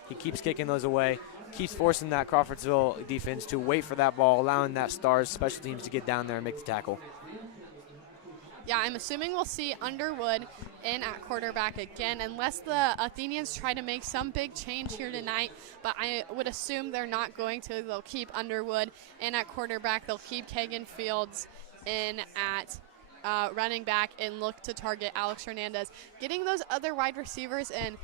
He keeps kicking those away. Keeps forcing that Crawfordsville defense to wait for that ball, allowing that Stars special teams to get down there and make the tackle. Yeah, I'm assuming we'll see Underwood in at quarterback again, unless the Athenians try to make some big change here tonight. But I would assume they're not going to. They'll keep Underwood in at quarterback. They'll keep Kagan Fields in at running back and look to target Alex Hernandez. Getting those other wide receivers in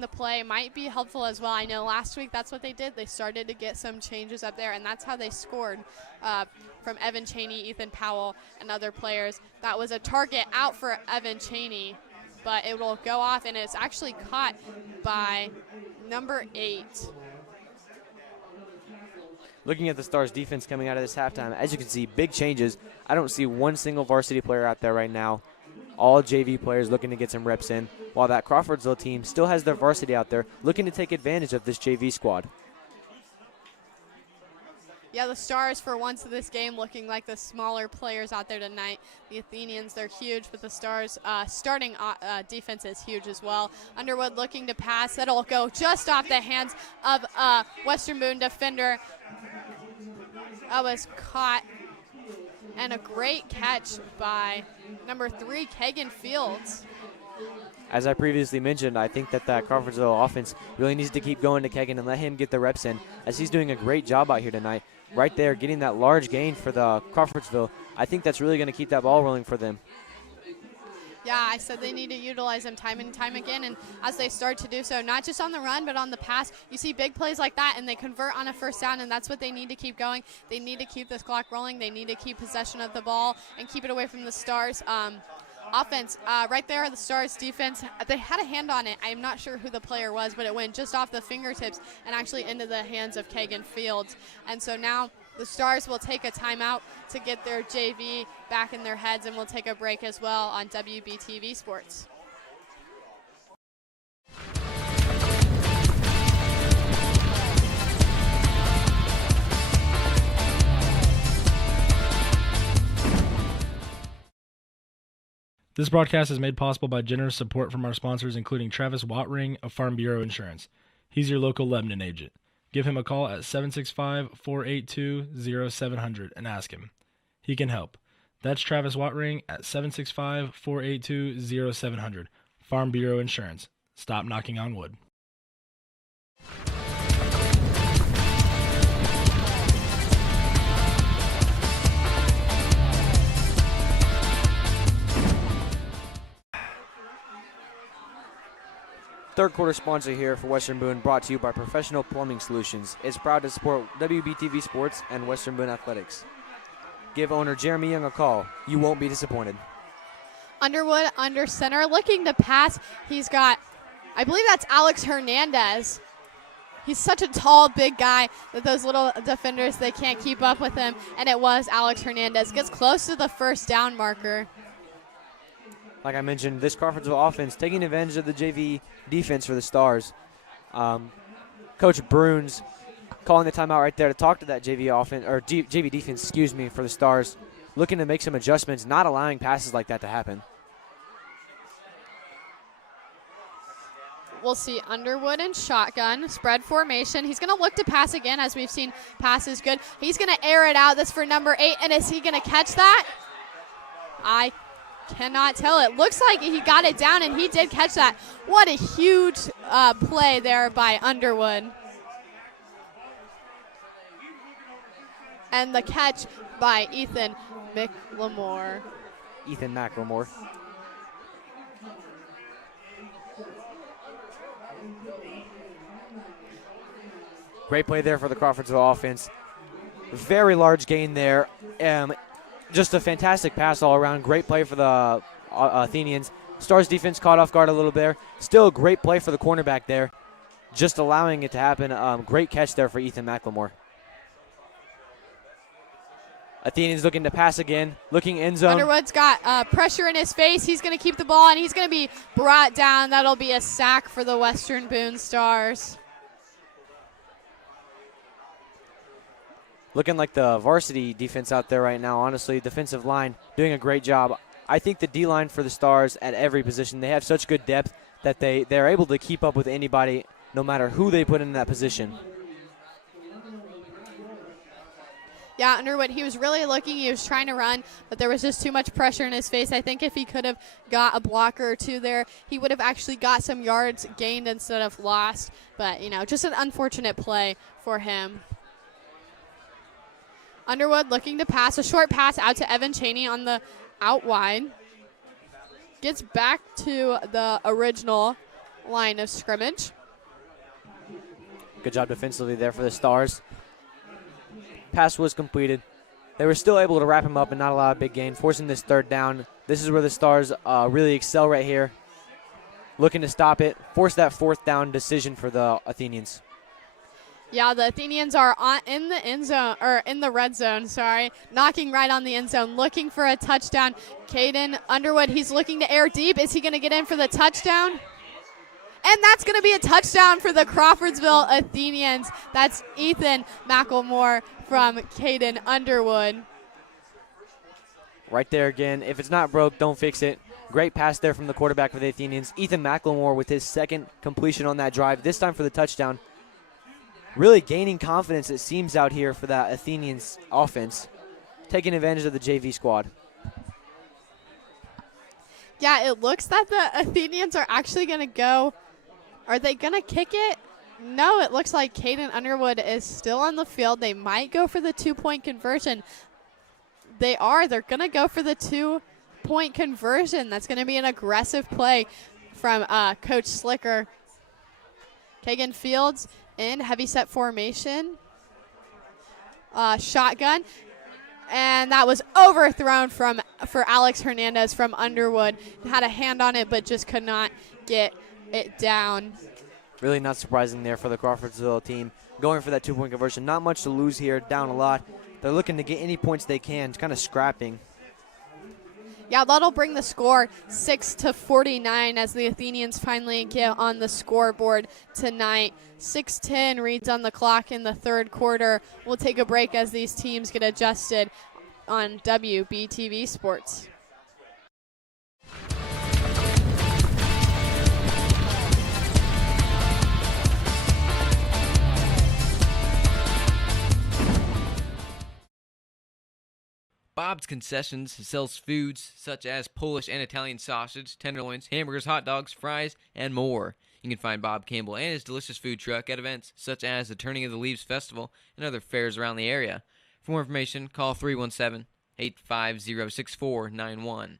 the play might be helpful as well. I know last week that's what they did. They started to get some changes up there, and that's how they scored from Evan Chaney, Ethan Powell, and other players. That was a target out for Evan Chaney, but it will go off, and it's actually caught by number 8. Looking at the Stars defense coming out of this halftime, as you can see, big changes. I don't see one single varsity player out there right now. All JV players looking to get some reps in, while that Crawfordsville team still has their varsity out there looking to take advantage of this JV squad. Yeah, the Stars for once of this game looking like the smaller players out there tonight. The Athenians, they're huge, but the Stars starting defense is huge as well. Underwood looking to pass. That'll go just off the hands of Western Boone defender. That was caught. And a great catch by number 3, Kagan Fields. As I previously mentioned, I think that Crawfordsville offense really needs to keep going to Kagan and let him get the reps in, as he's doing a great job out here tonight. Right there, getting that large gain for the Crawfordsville. I think that's really going to keep that ball rolling for them. Yeah, I said they need to utilize them time and time again, and as they start to do so, not just on the run, but on the pass, you see big plays like that, and they convert on a first down, and that's what they need to keep going. They need to keep this clock rolling. They need to keep possession of the ball and keep it away from the Stars. Offense, right there, the Stars defense, they had a hand on it. I'm not sure who the player was, but it went just off the fingertips and actually into the hands of Kagan Fields. And so now the Stars will take a timeout to get their JV back in their heads, and we'll take a break as well on WBTV Sports. This broadcast is made possible by generous support from our sponsors, including Travis Wattring of Farm Bureau Insurance. He's your local Lebanon agent. Give him a call at 765-482-0700 and ask him. He can help. That's Travis Wattring at 765-482-0700. Farm Bureau Insurance. Stop knocking on wood. Third quarter sponsor here for Western Boone, brought to you by Professional Plumbing Solutions. It's proud to support WBTV Sports and Western Boone Athletics. Give owner Jeremy Young a call. You won't be disappointed. Underwood under center, looking to pass. He's got, I believe that's Alex Hernandez. He's such a tall, big guy that those little defenders, they can't keep up with him. And it was Alex Hernandez. Gets close to the first down marker. Like I mentioned, this Crawfordsville offense taking advantage of the JV defense for the Stars. Coach Bruins calling the timeout right there to talk to that JV offense, or JV defense, for the Stars, looking to make some adjustments, not allowing passes like that to happen. We'll see Underwood in shotgun, spread formation. He's going to look to pass again, as we've seen passes good. He's going to air it out. That's for number 8, and is he going to catch that? I cannot tell. It looks like he got it down, and he did catch that. What a huge play there by Underwood. And the catch by Ethan McLemore. Ethan McLemore. Great play there for the Crawfordsville offense. Very large gain there. Just a fantastic pass all around. Great play for the Athenians. Stars defense caught off guard a little bit there. Still a great play for the cornerback there. Just allowing it to happen. Great catch there for Ethan McLemore. Athenians looking to pass again. Looking end zone. Underwood's got pressure in his face. He's going to keep the ball, and he's going to be brought down. That'll be a sack for the Western Boone Stars. Looking like the varsity defense out there right now. Honestly, defensive line doing a great job. I think the D-line for the Stars at every position, they have such good depth that they're able to keep up with anybody no matter who they put in that position. Yeah, Underwood, he was really looking. He was trying to run, but there was just too much pressure in his face. I think if he could have got a blocker or two there, he would have actually got some yards gained instead of lost. But, just an unfortunate play for him. Underwood looking to pass. A short pass out to Evan Cheney on the out wide. Gets back to the original line of scrimmage. Good job defensively there for the Stars. Pass was completed. They were still able to wrap him up and not allow a big gain, forcing this third down. This is where the Stars really excel right here. Looking to stop it, force that fourth down decision for the Athenians. Yeah, the Athenians are in the end zone, or in the red zone, knocking right on the end zone, looking for a touchdown. Caden Underwood, he's looking to air deep. Is he going to get in for the touchdown? And that's going to be a touchdown for the Crawfordsville Athenians. That's Ethan McLemore from Caden Underwood. Right there again. If it's not broke, don't fix it. Great pass there from the quarterback for the Athenians. Ethan McLemore with his second completion on that drive, this time for the touchdown. Really gaining confidence, it seems, out here for that Athenians offense. Taking advantage of the JV squad. Yeah, it looks that the Athenians are actually going to go. Are they going to kick it? No, it looks like Caden Underwood is still on the field. They might go for the 2-point conversion. They are. They're going to go for the 2-point conversion. That's going to be an aggressive play from Coach Slicker. Kagan Fields in heavy set formation. Shotgun. And that was overthrown for Alex Hernandez from Underwood. Had a hand on it, but just could not get it down. Really not surprising there for the Crawfordsville team. Going for that 2-point conversion. Not much to lose here, down a lot. They're looking to get any points they can. It's kind of scrapping. Yeah, that'll bring the score 6-49 as the Athenians finally get on the scoreboard tonight. 6:10 reads on the clock in the third quarter. We'll take a break as these teams get adjusted on WBTV Sports. Bob's Concessions sells foods such as Polish and Italian sausage, tenderloins, hamburgers, hot dogs, fries, and more. You can find Bob Campbell and his delicious food truck at events such as the Turning of the Leaves Festival and other fairs around the area. For more information, call 317-850-6491.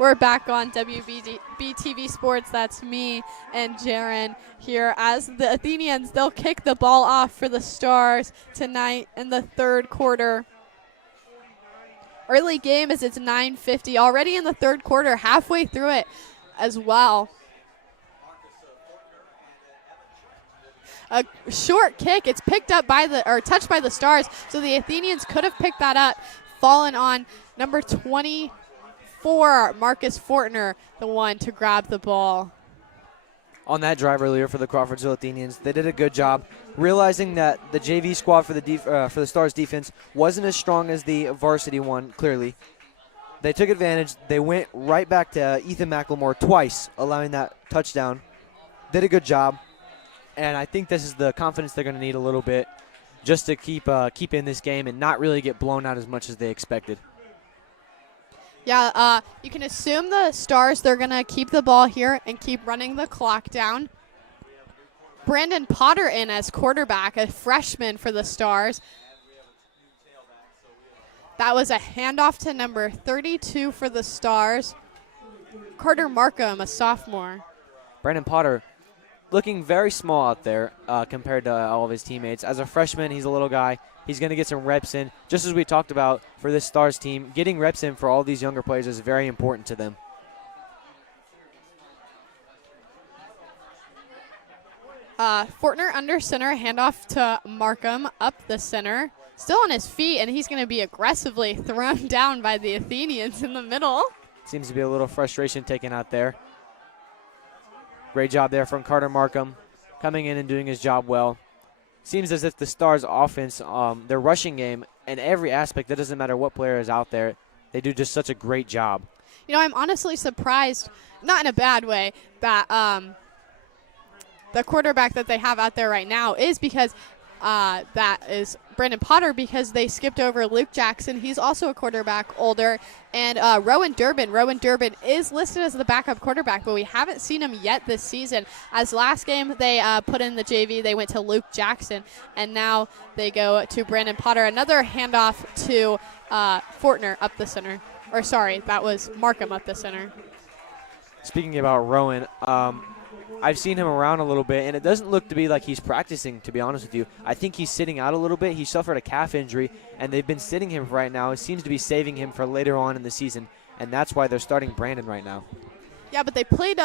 We're back on WBTV Sports. That's me and Jaron here as the Athenians. They'll kick the ball off for the Stars tonight in the third quarter. Early game as it's 9:50. Already in the third quarter, halfway through it as well. A short kick. It's picked up touched by the Stars. So the Athenians could have picked that up. Fallen on number 24, Marcus Fortner, the one to grab the ball. On that drive earlier for the Crawfordsville Athenians, they did a good job realizing that the JV squad for the Stars defense wasn't as strong as the varsity one, clearly. They took advantage. They went right back to Ethan McLemore twice, allowing that touchdown. Did a good job. And I think this is the confidence they're going to need a little bit just to keep in this game and not really get blown out as much as they expected. Yeah, you can assume the Stars, they're going to keep the ball here and keep running the clock down. Brandon Potter in as quarterback, a freshman for the Stars. That was a handoff to number 32 for the Stars. Carter Markham, a sophomore. Brandon Potter looking very small out there compared to all of his teammates. As a freshman, he's a little guy. He's going to get some reps in. Just as we talked about for this Stars team, getting reps in for all these younger players is very important to them. Fortner under center, handoff to Markham up the center. Still on his feet, and he's going to be aggressively thrown down by the Athenians in the middle. Seems to be a little frustration taken out there. Great job there from Carter Markham, coming in and doing his job well. Seems as if the Stars offense, their rushing game, and every aspect, that doesn't matter what player is out there, they do just such a great job. You know, I'm honestly surprised, not in a bad way, that the quarterback that they have out there right now is because that is Brandon Potter, because they skipped over Luke Jackson. He's also a quarterback, older. And Rowan Durbin. Rowan Durbin is listed as the backup quarterback, but we haven't seen him yet this season. As last game they put in the JV, they went to Luke Jackson, and now they go to Brandon Potter. Another handoff to Fortner up the center. Or sorry, that was Markham up the center. Speaking about Rowan, I've seen him around a little bit, and it doesn't look to be like he's practicing, to be honest with you. I think he's sitting out a little bit. He suffered a calf injury, and they've been sitting him right now. It seems to be saving him for later on in the season, and that's why they're starting Brandon right now. Yeah, but they played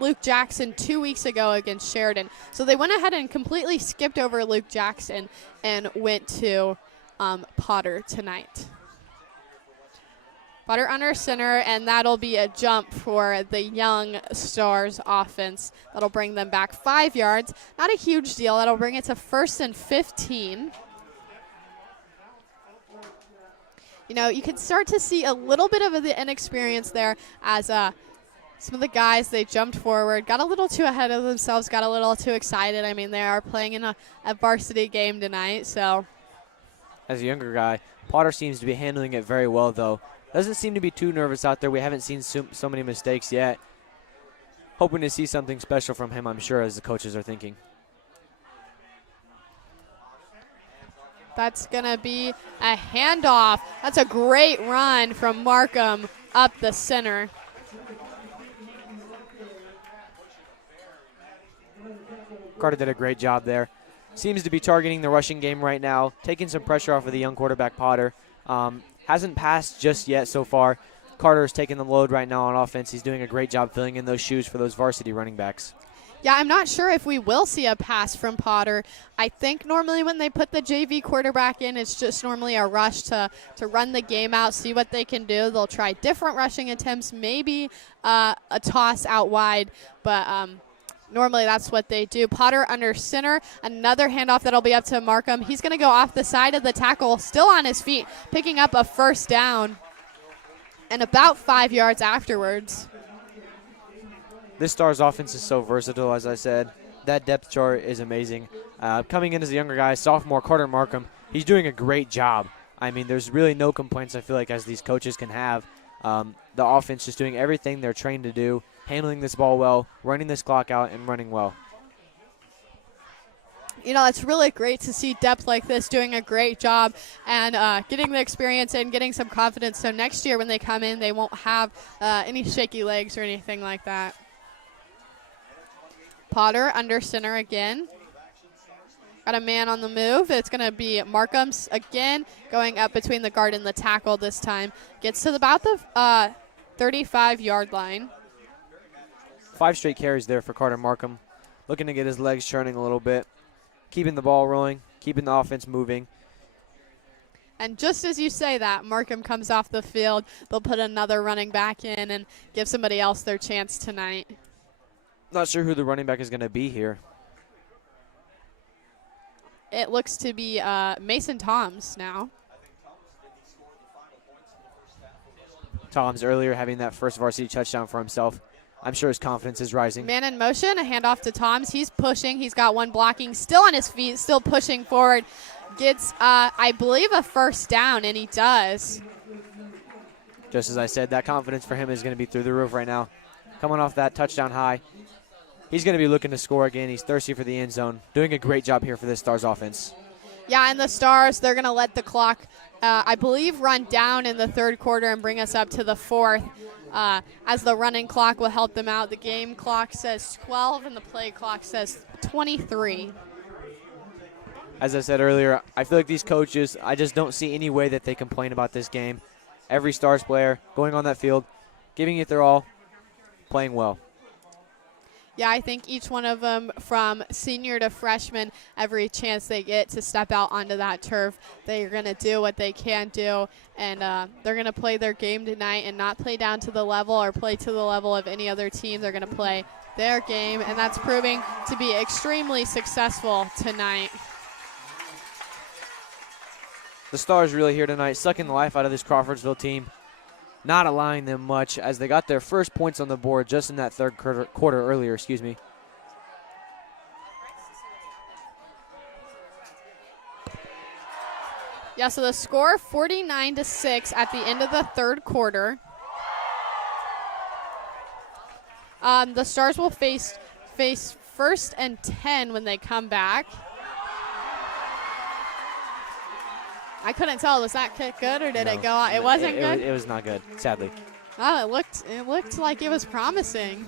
Luke Jackson 2 weeks ago against Sheridan. So they went ahead and completely skipped over Luke Jackson and went to Potter tonight. Potter under center, and that'll be a jump for the young Stars offense. That'll bring them back 5 yards. Not a huge deal. That'll bring it to 1st and 15. You know, you can start to see a little bit of the inexperience there as some of the guys, they jumped forward, got a little too ahead of themselves, got a little too excited. I mean, they are playing in a varsity game tonight, so. As a younger guy, Potter seems to be handling it very well, though. Doesn't seem to be too nervous out there. We haven't seen so many mistakes yet. Hoping to see something special from him, I'm sure, as the coaches are thinking. That's going to be a handoff. That's a great run from Markham up the center. Carter did a great job there. Seems to be targeting the rushing game right now, taking some pressure off of the young quarterback Potter. Hasn't passed just yet so far. Carter's taking the load right now on offense. He's doing a great job filling in those shoes for those varsity running backs. Yeah, I'm not sure if we will see a pass from Potter. I think normally when they put the JV quarterback in, it's just normally a rush to run the game out, see what they can do. They'll try different rushing attempts, maybe a toss out wide, but normally that's what they do. Potter under center, another handoff that'll be up to Markham. He's going to go off the side of the tackle, still on his feet, picking up a 1st down, and about 5 yards afterwards. This Stars offense is so versatile, as I said. That depth chart is amazing. Coming in as a younger guy, sophomore Carter Markham, he's doing a great job. I mean, there's really no complaints, I feel like, as these coaches can have. The offense just doing everything they're trained to do, handling this ball well, running this clock out, and running well. You know, it's really great to see depth like this doing a great job and getting the experience and getting some confidence. So next year when they come in, they won't have any shaky legs or anything like that. Potter under center again. Got a man on the move. It's going to be Markham's again, going up between the guard and the tackle this time. Gets to about the 35-yard line. 5 straight carries there for Carter Markham. Looking to get his legs churning a little bit. Keeping the ball rolling, keeping the offense moving. And just as you say that, Markham comes off the field. They'll put another running back in and give somebody else their chance tonight. Not sure who the running back is going to be here. It looks to be Mason Toms now. Toms earlier having that first varsity touchdown for himself. I'm sure his confidence is rising. Man in motion, a handoff to Toms. He's pushing. He's got one blocking. Still on his feet, still pushing forward. Gets, I believe, a 1st down, and he does. Just as I said, that confidence for him is going to be through the roof right now. Coming off that touchdown high. He's going to be looking to score again. He's thirsty for the end zone. Doing a great job here for this Stars offense. Yeah, and the Stars, they're going to let the clock, I believe, run down in the third quarter and bring us up to the fourth. As the running clock will help them out. The game clock says 12 and the play clock says 23. As I said earlier, I feel like these coaches, I just don't see any way that they complain about this game. Every Stars player going on that field, giving it their all, playing well. Yeah, I think each one of them, from senior to freshman, every chance they get to step out onto that turf, they're going to do what they can do, and they're going to play their game tonight and not play down to the level or play to the level of any other team. They're going to play their game, and that's proving to be extremely successful tonight. The Stars really here tonight, sucking the life out of this Crawfordsville team, not allowing them much as they got their first points on the board just in that third quarter earlier, excuse me. Yeah, so the score 49-6 at the end of the third quarter. The Stars will face first and 10 when they come back. I couldn't tell. Was that kick good or did it go out? It wasn't good? It was not good, sadly. Oh, it looked like it was promising.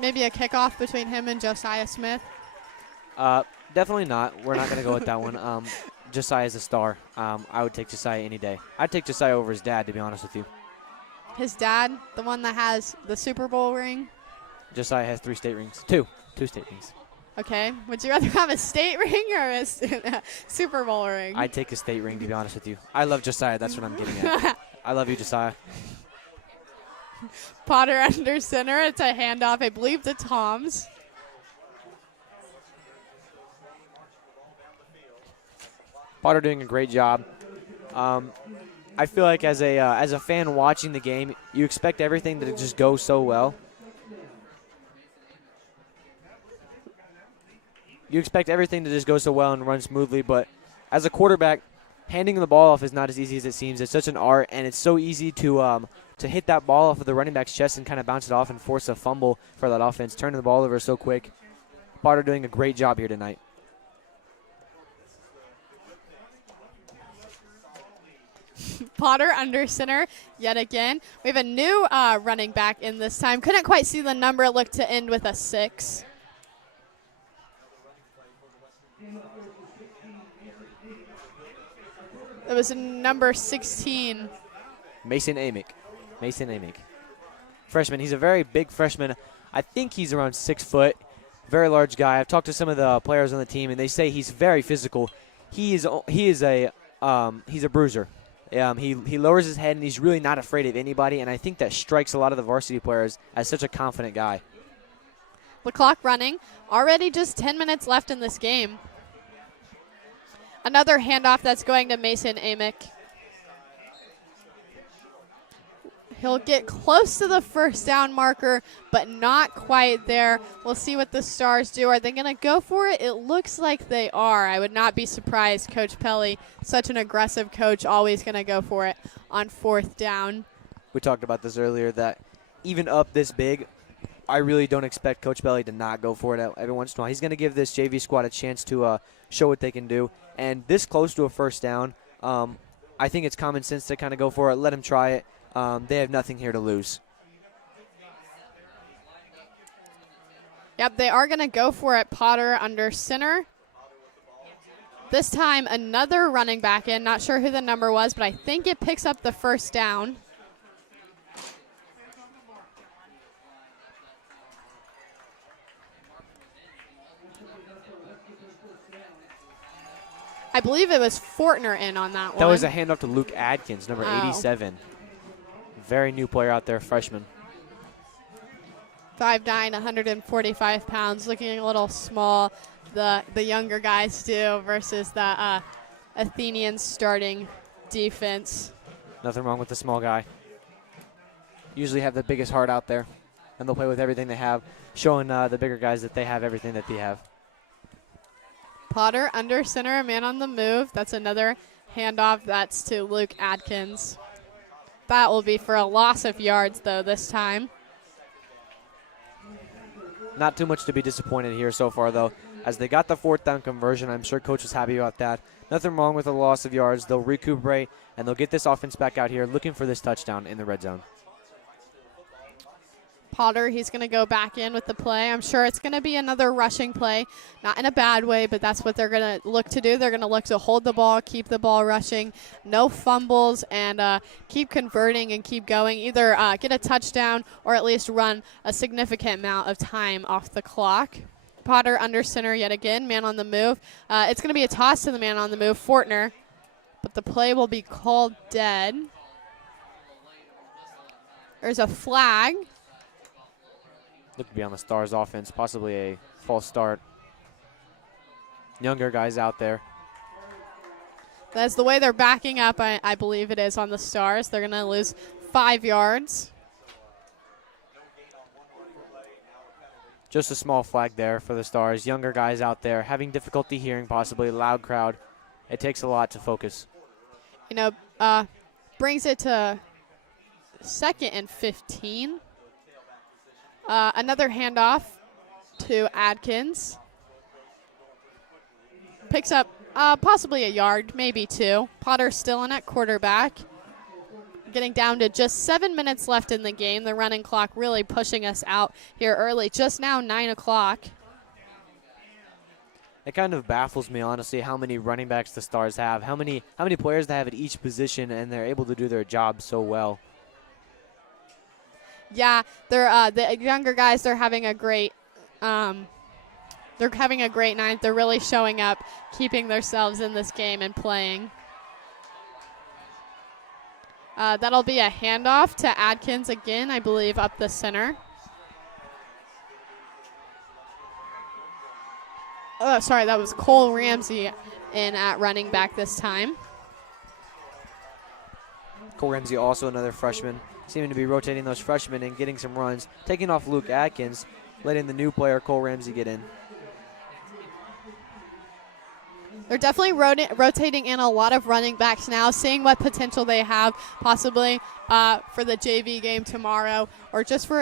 Maybe a kickoff between him and Josiah Smith? Definitely not. We're not going to go with that one. Josiah's a star. I would take Josiah any day. I'd take Josiah over his dad, to be honest with you. His dad, the one that has the Super Bowl ring? Josiah has 3 state rings. Two state rings. Okay. Would you rather have a state ring or a Super Bowl ring? I'd take a state ring, to be honest with you. I love Josiah. That's what I'm getting at. I love you, Josiah. Potter under center. It's a handoff, I believe, to Toms. Potter doing a great job. I feel like as a fan watching the game, you expect everything to just go so well. You expect everything to just go so well and run smoothly, but as a quarterback, handing the ball off is not as easy as it seems. It's such an art, and it's so easy to hit that ball off of the running back's chest and kind of bounce it off and force a fumble for that offense, turning the ball over so quick. Potter doing a great job here tonight. Potter under center yet again. We have a new running back in this time. Couldn't quite see the number. It looked to end with a 6. It was number 16. Mason Amick. Freshman. He's a very big freshman. I think he's around 6 foot. Very large guy. I've talked to some of the players on the team, and they say he's very physical. He's a bruiser. He lowers his head, and he's really not afraid of anybody, and I think that strikes a lot of the varsity players as such a confident guy. The clock running. Already just 10 minutes left in this game. Another handoff that's going to Mason Amick. He'll get close to the first down marker, but not quite there. We'll see what the Stars do. Are they going to go for it? It looks like they are. I would not be surprised. Coach Pelly, such an aggressive coach, always going to go for it on 4th down. We talked about this earlier, that even up this big, I really don't expect Coach Pelly to not go for it every once in a while. He's going to give this JV squad a chance to show what they can do. And this close to a first down, I think it's common sense to kind of go for it. Let them try it. They have nothing here to lose. Yep, they are going to go for it. Potter under center. This time, another running back in. Not sure who the number was, but I think it picks up the first down. I believe it was Fortner in on that one. That was a handoff to Luke Adkins, number 87. Very new player out there, freshman. 5'9", 145 pounds, looking a little small. The younger guys do versus the Athenians starting defense. Nothing wrong with the small guy. Usually have the biggest heart out there, and they'll play with everything they have, showing the bigger guys that they have everything that they have. Potter under center, a man on the move. That's another handoff. That's to Luke Adkins. That will be for a loss of yards, though, this time. Not too much to be disappointed here so far, though. As they got the 4th down conversion, I'm sure Coach was happy about that. Nothing wrong with a loss of yards. They'll recuperate, and they'll get this offense back out here looking for this touchdown in the red zone. Potter, he's going to go back in with the play. I'm sure it's going to be another rushing play. Not in a bad way, but that's what they're going to look to do. They're going to look to hold the ball, keep the ball rushing, no fumbles, and keep converting and keep going. Either get a touchdown or at least run a significant amount of time off the clock. Potter under center yet again, man on the move. It's going to be a toss to the man on the move, Fortner, but the play will be called dead. There's a flag. Look to be on the Stars offense, possibly a false start. Younger guys out there. That's the way they're backing up, I believe it is, on the Stars. They're going to lose 5 yards. Just a small flag there for the Stars. Younger guys out there having difficulty hearing, possibly a loud crowd. It takes a lot to focus. You know, brings it to 2nd and 15. Another handoff to Adkins. Picks up possibly a yard, maybe 2. Potter still in at quarterback. Getting down to just 7 minutes left in the game. The running clock really pushing us out here early. Just now 9 o'clock. It kind of baffles me, honestly, how many running backs the Stars have, how many players they have at each position, and they're able to do their job so well. Yeah, they're the younger guys. They're having a great. They're having a great night. They're really showing up, keeping themselves in this game and playing. That'll be a handoff to Adkins again, I believe, up the center. Oh, sorry, that was Cole Ramsey in at running back this time. Cole Ramsey, also another freshman, seeming to be rotating those freshmen and getting some runs, taking off Luke Atkins, letting the new player Cole Ramsey get in. They're definitely rotating in a lot of running backs now, seeing what potential they have possibly for the JV game tomorrow, or just for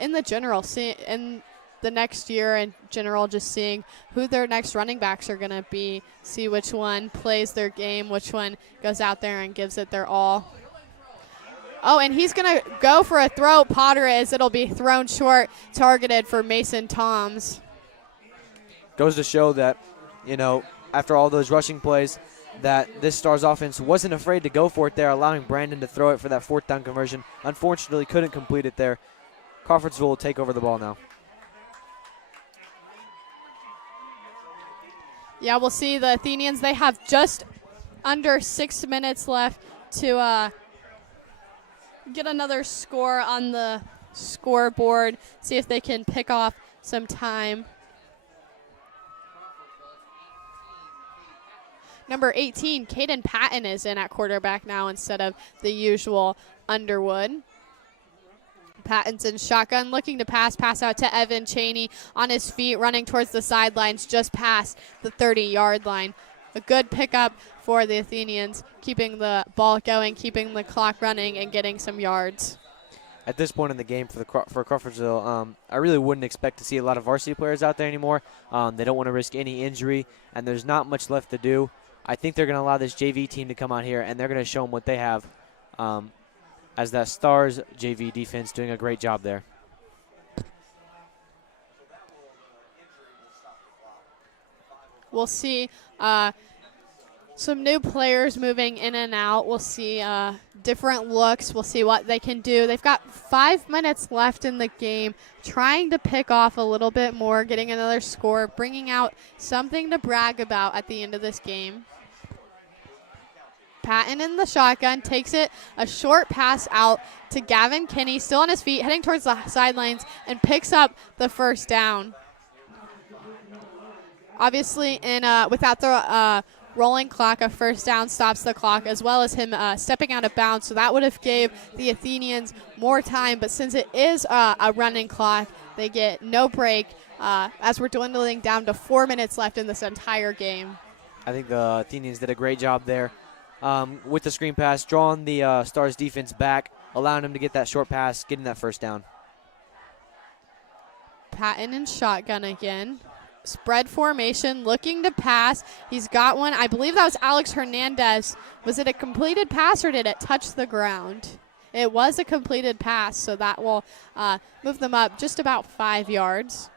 in the general, in the next year in general, just seeing who their next running backs are going to be, see which one plays their game, which one goes out there and gives it their all. Oh, and he's going to go for a throw. Potter is. It'll be thrown short, targeted for Mason Toms. Goes to show that, you know, after all those rushing plays, that this Stars offense wasn't afraid to go for it there, allowing Brandon to throw it for that 4th down conversion. Unfortunately, couldn't complete it there. Crawfordsville will take over the ball now. Yeah, we'll see the Athenians. They have just under 6 minutes left to get another score on the scoreboard, see if they can pick off some time. Number 18, Caden Patton, is in at quarterback now instead of the usual Underwood. Patton's in shotgun, looking to pass out to Evan Cheney on his feet, running towards the sidelines just past the 30-yard line. A good pickup for the Athenians, keeping the ball going, keeping the clock running, and getting some yards. At this point in the game for Crawfordsville, I really wouldn't expect to see a lot of varsity players out there anymore. They don't want to risk any injury, and there's not much left to do. I think they're going to allow this JV team to come out here, and they're going to show them what they have, as that Stars JV defense doing a great job there. We'll see some new players moving in and out. We'll see different looks. We'll see what they can do. They've got 5 minutes left in the game, trying to pick off a little bit more, getting another score, bringing out something to brag about at the end of this game. Patton in the shotgun, takes it, a short pass out to Gavin Kinney, still on his feet, heading towards the sidelines, and picks up the 1st down. Obviously, without the rolling clock, a 1st down stops the clock, as well as him stepping out of bounds. So that would have gave the Athenians more time. But since it is a running clock, they get no break as we're dwindling down to 4 minutes left in this entire game. I think the Athenians did a great job there with the screen pass, drawing the Stars defense back, allowing them to get that short pass, getting that first down. Patton in shotgun again. Spread formation, looking to pass. He's got one. I believe that was Alex Hernandez. Was it a completed pass or did it touch the ground? It was a completed pass, so that will move them up just about 5 yards.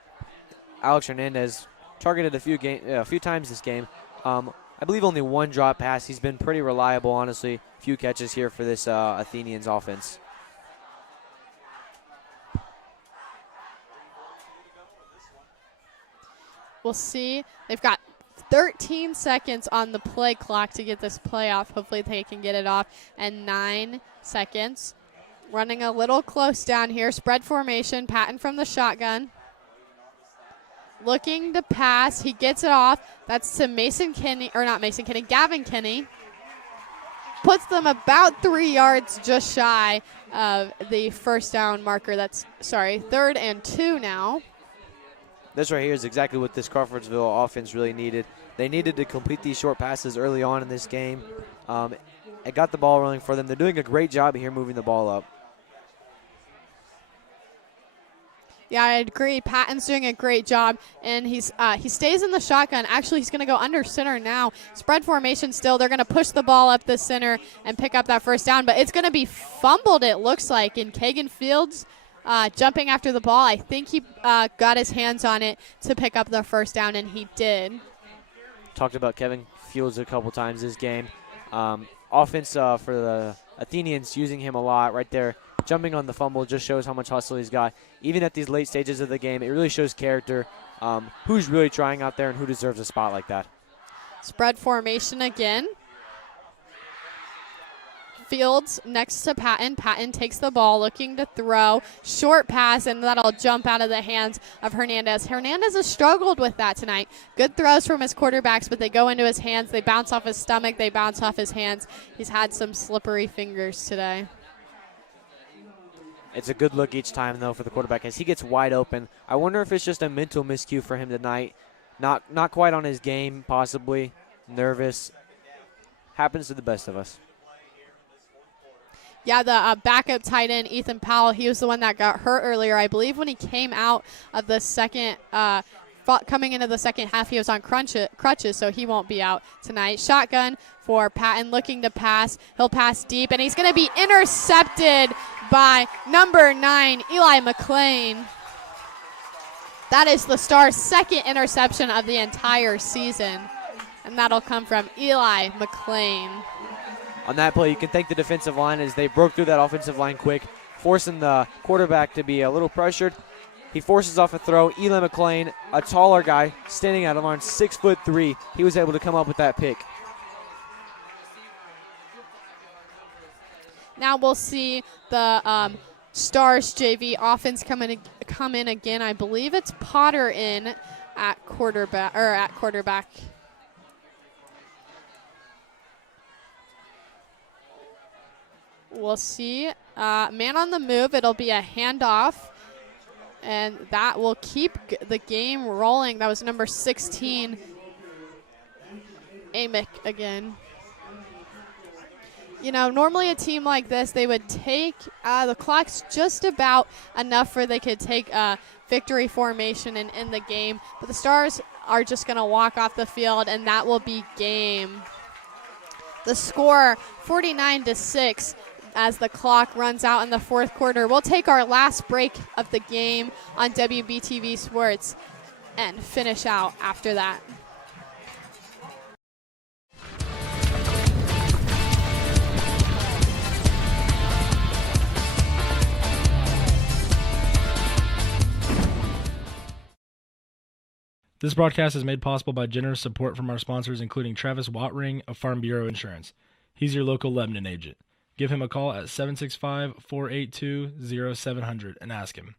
Alex Hernandez targeted a few times this game. I believe only one drop pass. He's been pretty reliable, honestly. Few catches here for this Athenians offense. We'll see. They've got 13 seconds on the play clock to get this play off. Hopefully they can get it off. And 9 seconds. Running a little close down here. Spread formation. Patton from the shotgun. Looking to pass. He gets it off. That's to Gavin Kinney. Puts them about 3 yards just shy of the first down marker. That's, 3rd and 2 now. This right here is exactly what this Crawfordsville offense really needed. They needed to complete these short passes early on in this game. It got the ball rolling for them. They're doing a great job here moving the ball up. Yeah, I agree. Patton's doing a great job, and he stays in the shotgun. Actually, he's going to go under center now. Spread formation still. They're going to push the ball up the center and pick up that first down, but it's going to be fumbled, it looks like, and Kagan Fields jumping after the ball. I think he got his hands on it to pick up the first down, and he did. Talked about Kevin Fields a couple times this game. Offense for the Athenians using him a lot right there. Jumping on the fumble just shows how much hustle he's got. Even at these late stages of the game, it really shows character, who's really trying out there and who deserves a spot like that. Spread formation again. Fields next to Patton. Patton takes the ball, looking to throw. Short pass, and that'll jump out of the hands of Hernandez. Hernandez has struggled with that tonight. Good throws from his quarterbacks, but they go into his hands. They bounce off his stomach. They bounce off his hands. He's had some slippery fingers today. It's a good look each time, though, for the quarterback as he gets wide open. I wonder if it's just a mental miscue for him tonight. Not quite on his game, possibly. Nervous. Happens to the best of us. Yeah, the backup tight end, Ethan Powell, he was the one that got hurt earlier. I believe when he came out of the second, coming into the second half, he was on crutches, so he won't be out tonight. Shotgun for Patton, looking to pass. He'll pass deep, and he's going to be intercepted by number 9, Eli McLean. That is the Stars' second interception of the entire season, and that'll come from Eli McLean. On that play, you can thank the defensive line as they broke through that offensive line quick, forcing the quarterback to be a little pressured. He forces off a throw. Eli McLean, a taller guy, standing out of line, 6'3". He was able to come up with that pick. Now we'll see the Stars JV offense come in again. I believe it's Potter in at quarterback. We'll see. Man on the move. It'll be a handoff, and that will keep the game rolling. That was number 16, Amick again. You know, normally a team like this, they would take the clock's just about enough for they could take victory formation and end the game. But the Stars are just going to walk off the field, and that will be game. The score, 49-6. As the clock runs out in the fourth quarter. We'll take our last break of the game on WBTV Sports and finish out after that. This broadcast is made possible by generous support from our sponsors, including Travis Watring of Farm Bureau Insurance. He's your local Lebanon agent. Give him a call at 765-482-0700 and ask him.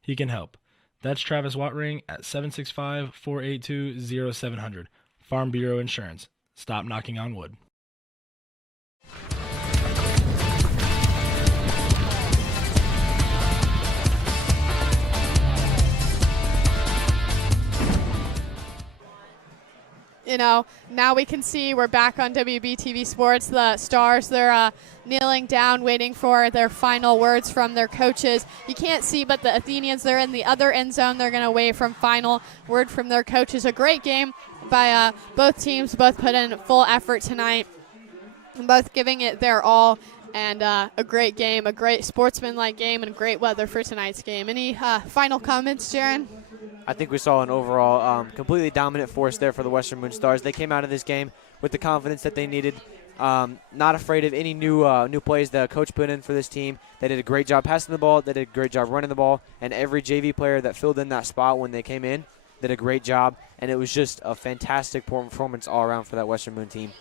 He can help. That's Travis Watring at 765-482-0700. Farm Bureau Insurance. Stop knocking on wood. now we can see we're back on WBTV Sports. The Stars, they're kneeling down, waiting for their final words from their coaches. You can't see, but the Athenians, they're in the other end zone. They're going to wait from final word from their coaches. A great game by both teams. Both put in full effort tonight, both giving it their all. And a great game, a great sportsmanlike game, and great weather for tonight's game. Any final comments, Jaron? I think we saw an overall completely dominant force there for the Western Moon Stars. They came out of this game with the confidence that they needed, not afraid of any new plays the coach put in for this team. They did a great job passing the ball. They did a great job running the ball. And every JV player that filled in that spot when they came in did a great job. And it was just a fantastic performance all around for that Western Moon team.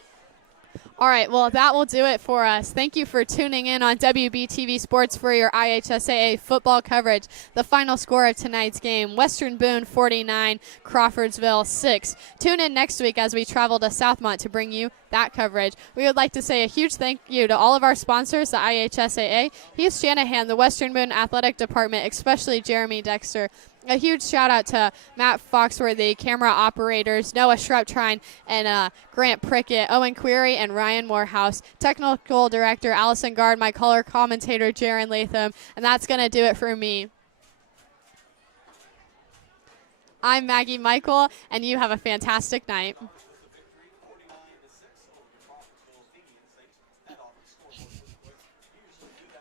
All right, well, that will do it for us. Thank you for tuning in on WBTV Sports for your IHSAA football coverage. The final score of tonight's game, Western Boone 49, Crawfordsville 6. Tune in next week as we travel to Southmont to bring you that coverage. We would like to say a huge thank you to all of our sponsors, the IHSAA, Heath Shanahan, the Western Boone Athletic Department, especially Jeremy Dexter. A huge shout-out to Matt Foxworthy, camera operators, Noah Shreptrine, and Grant Prickett, Owen Query, and Ryan Morehouse. Technical director Allison Gard, my color commentator Jaron Latham, and that's going to do it for me. I'm Maggie Michael, and you have a fantastic night.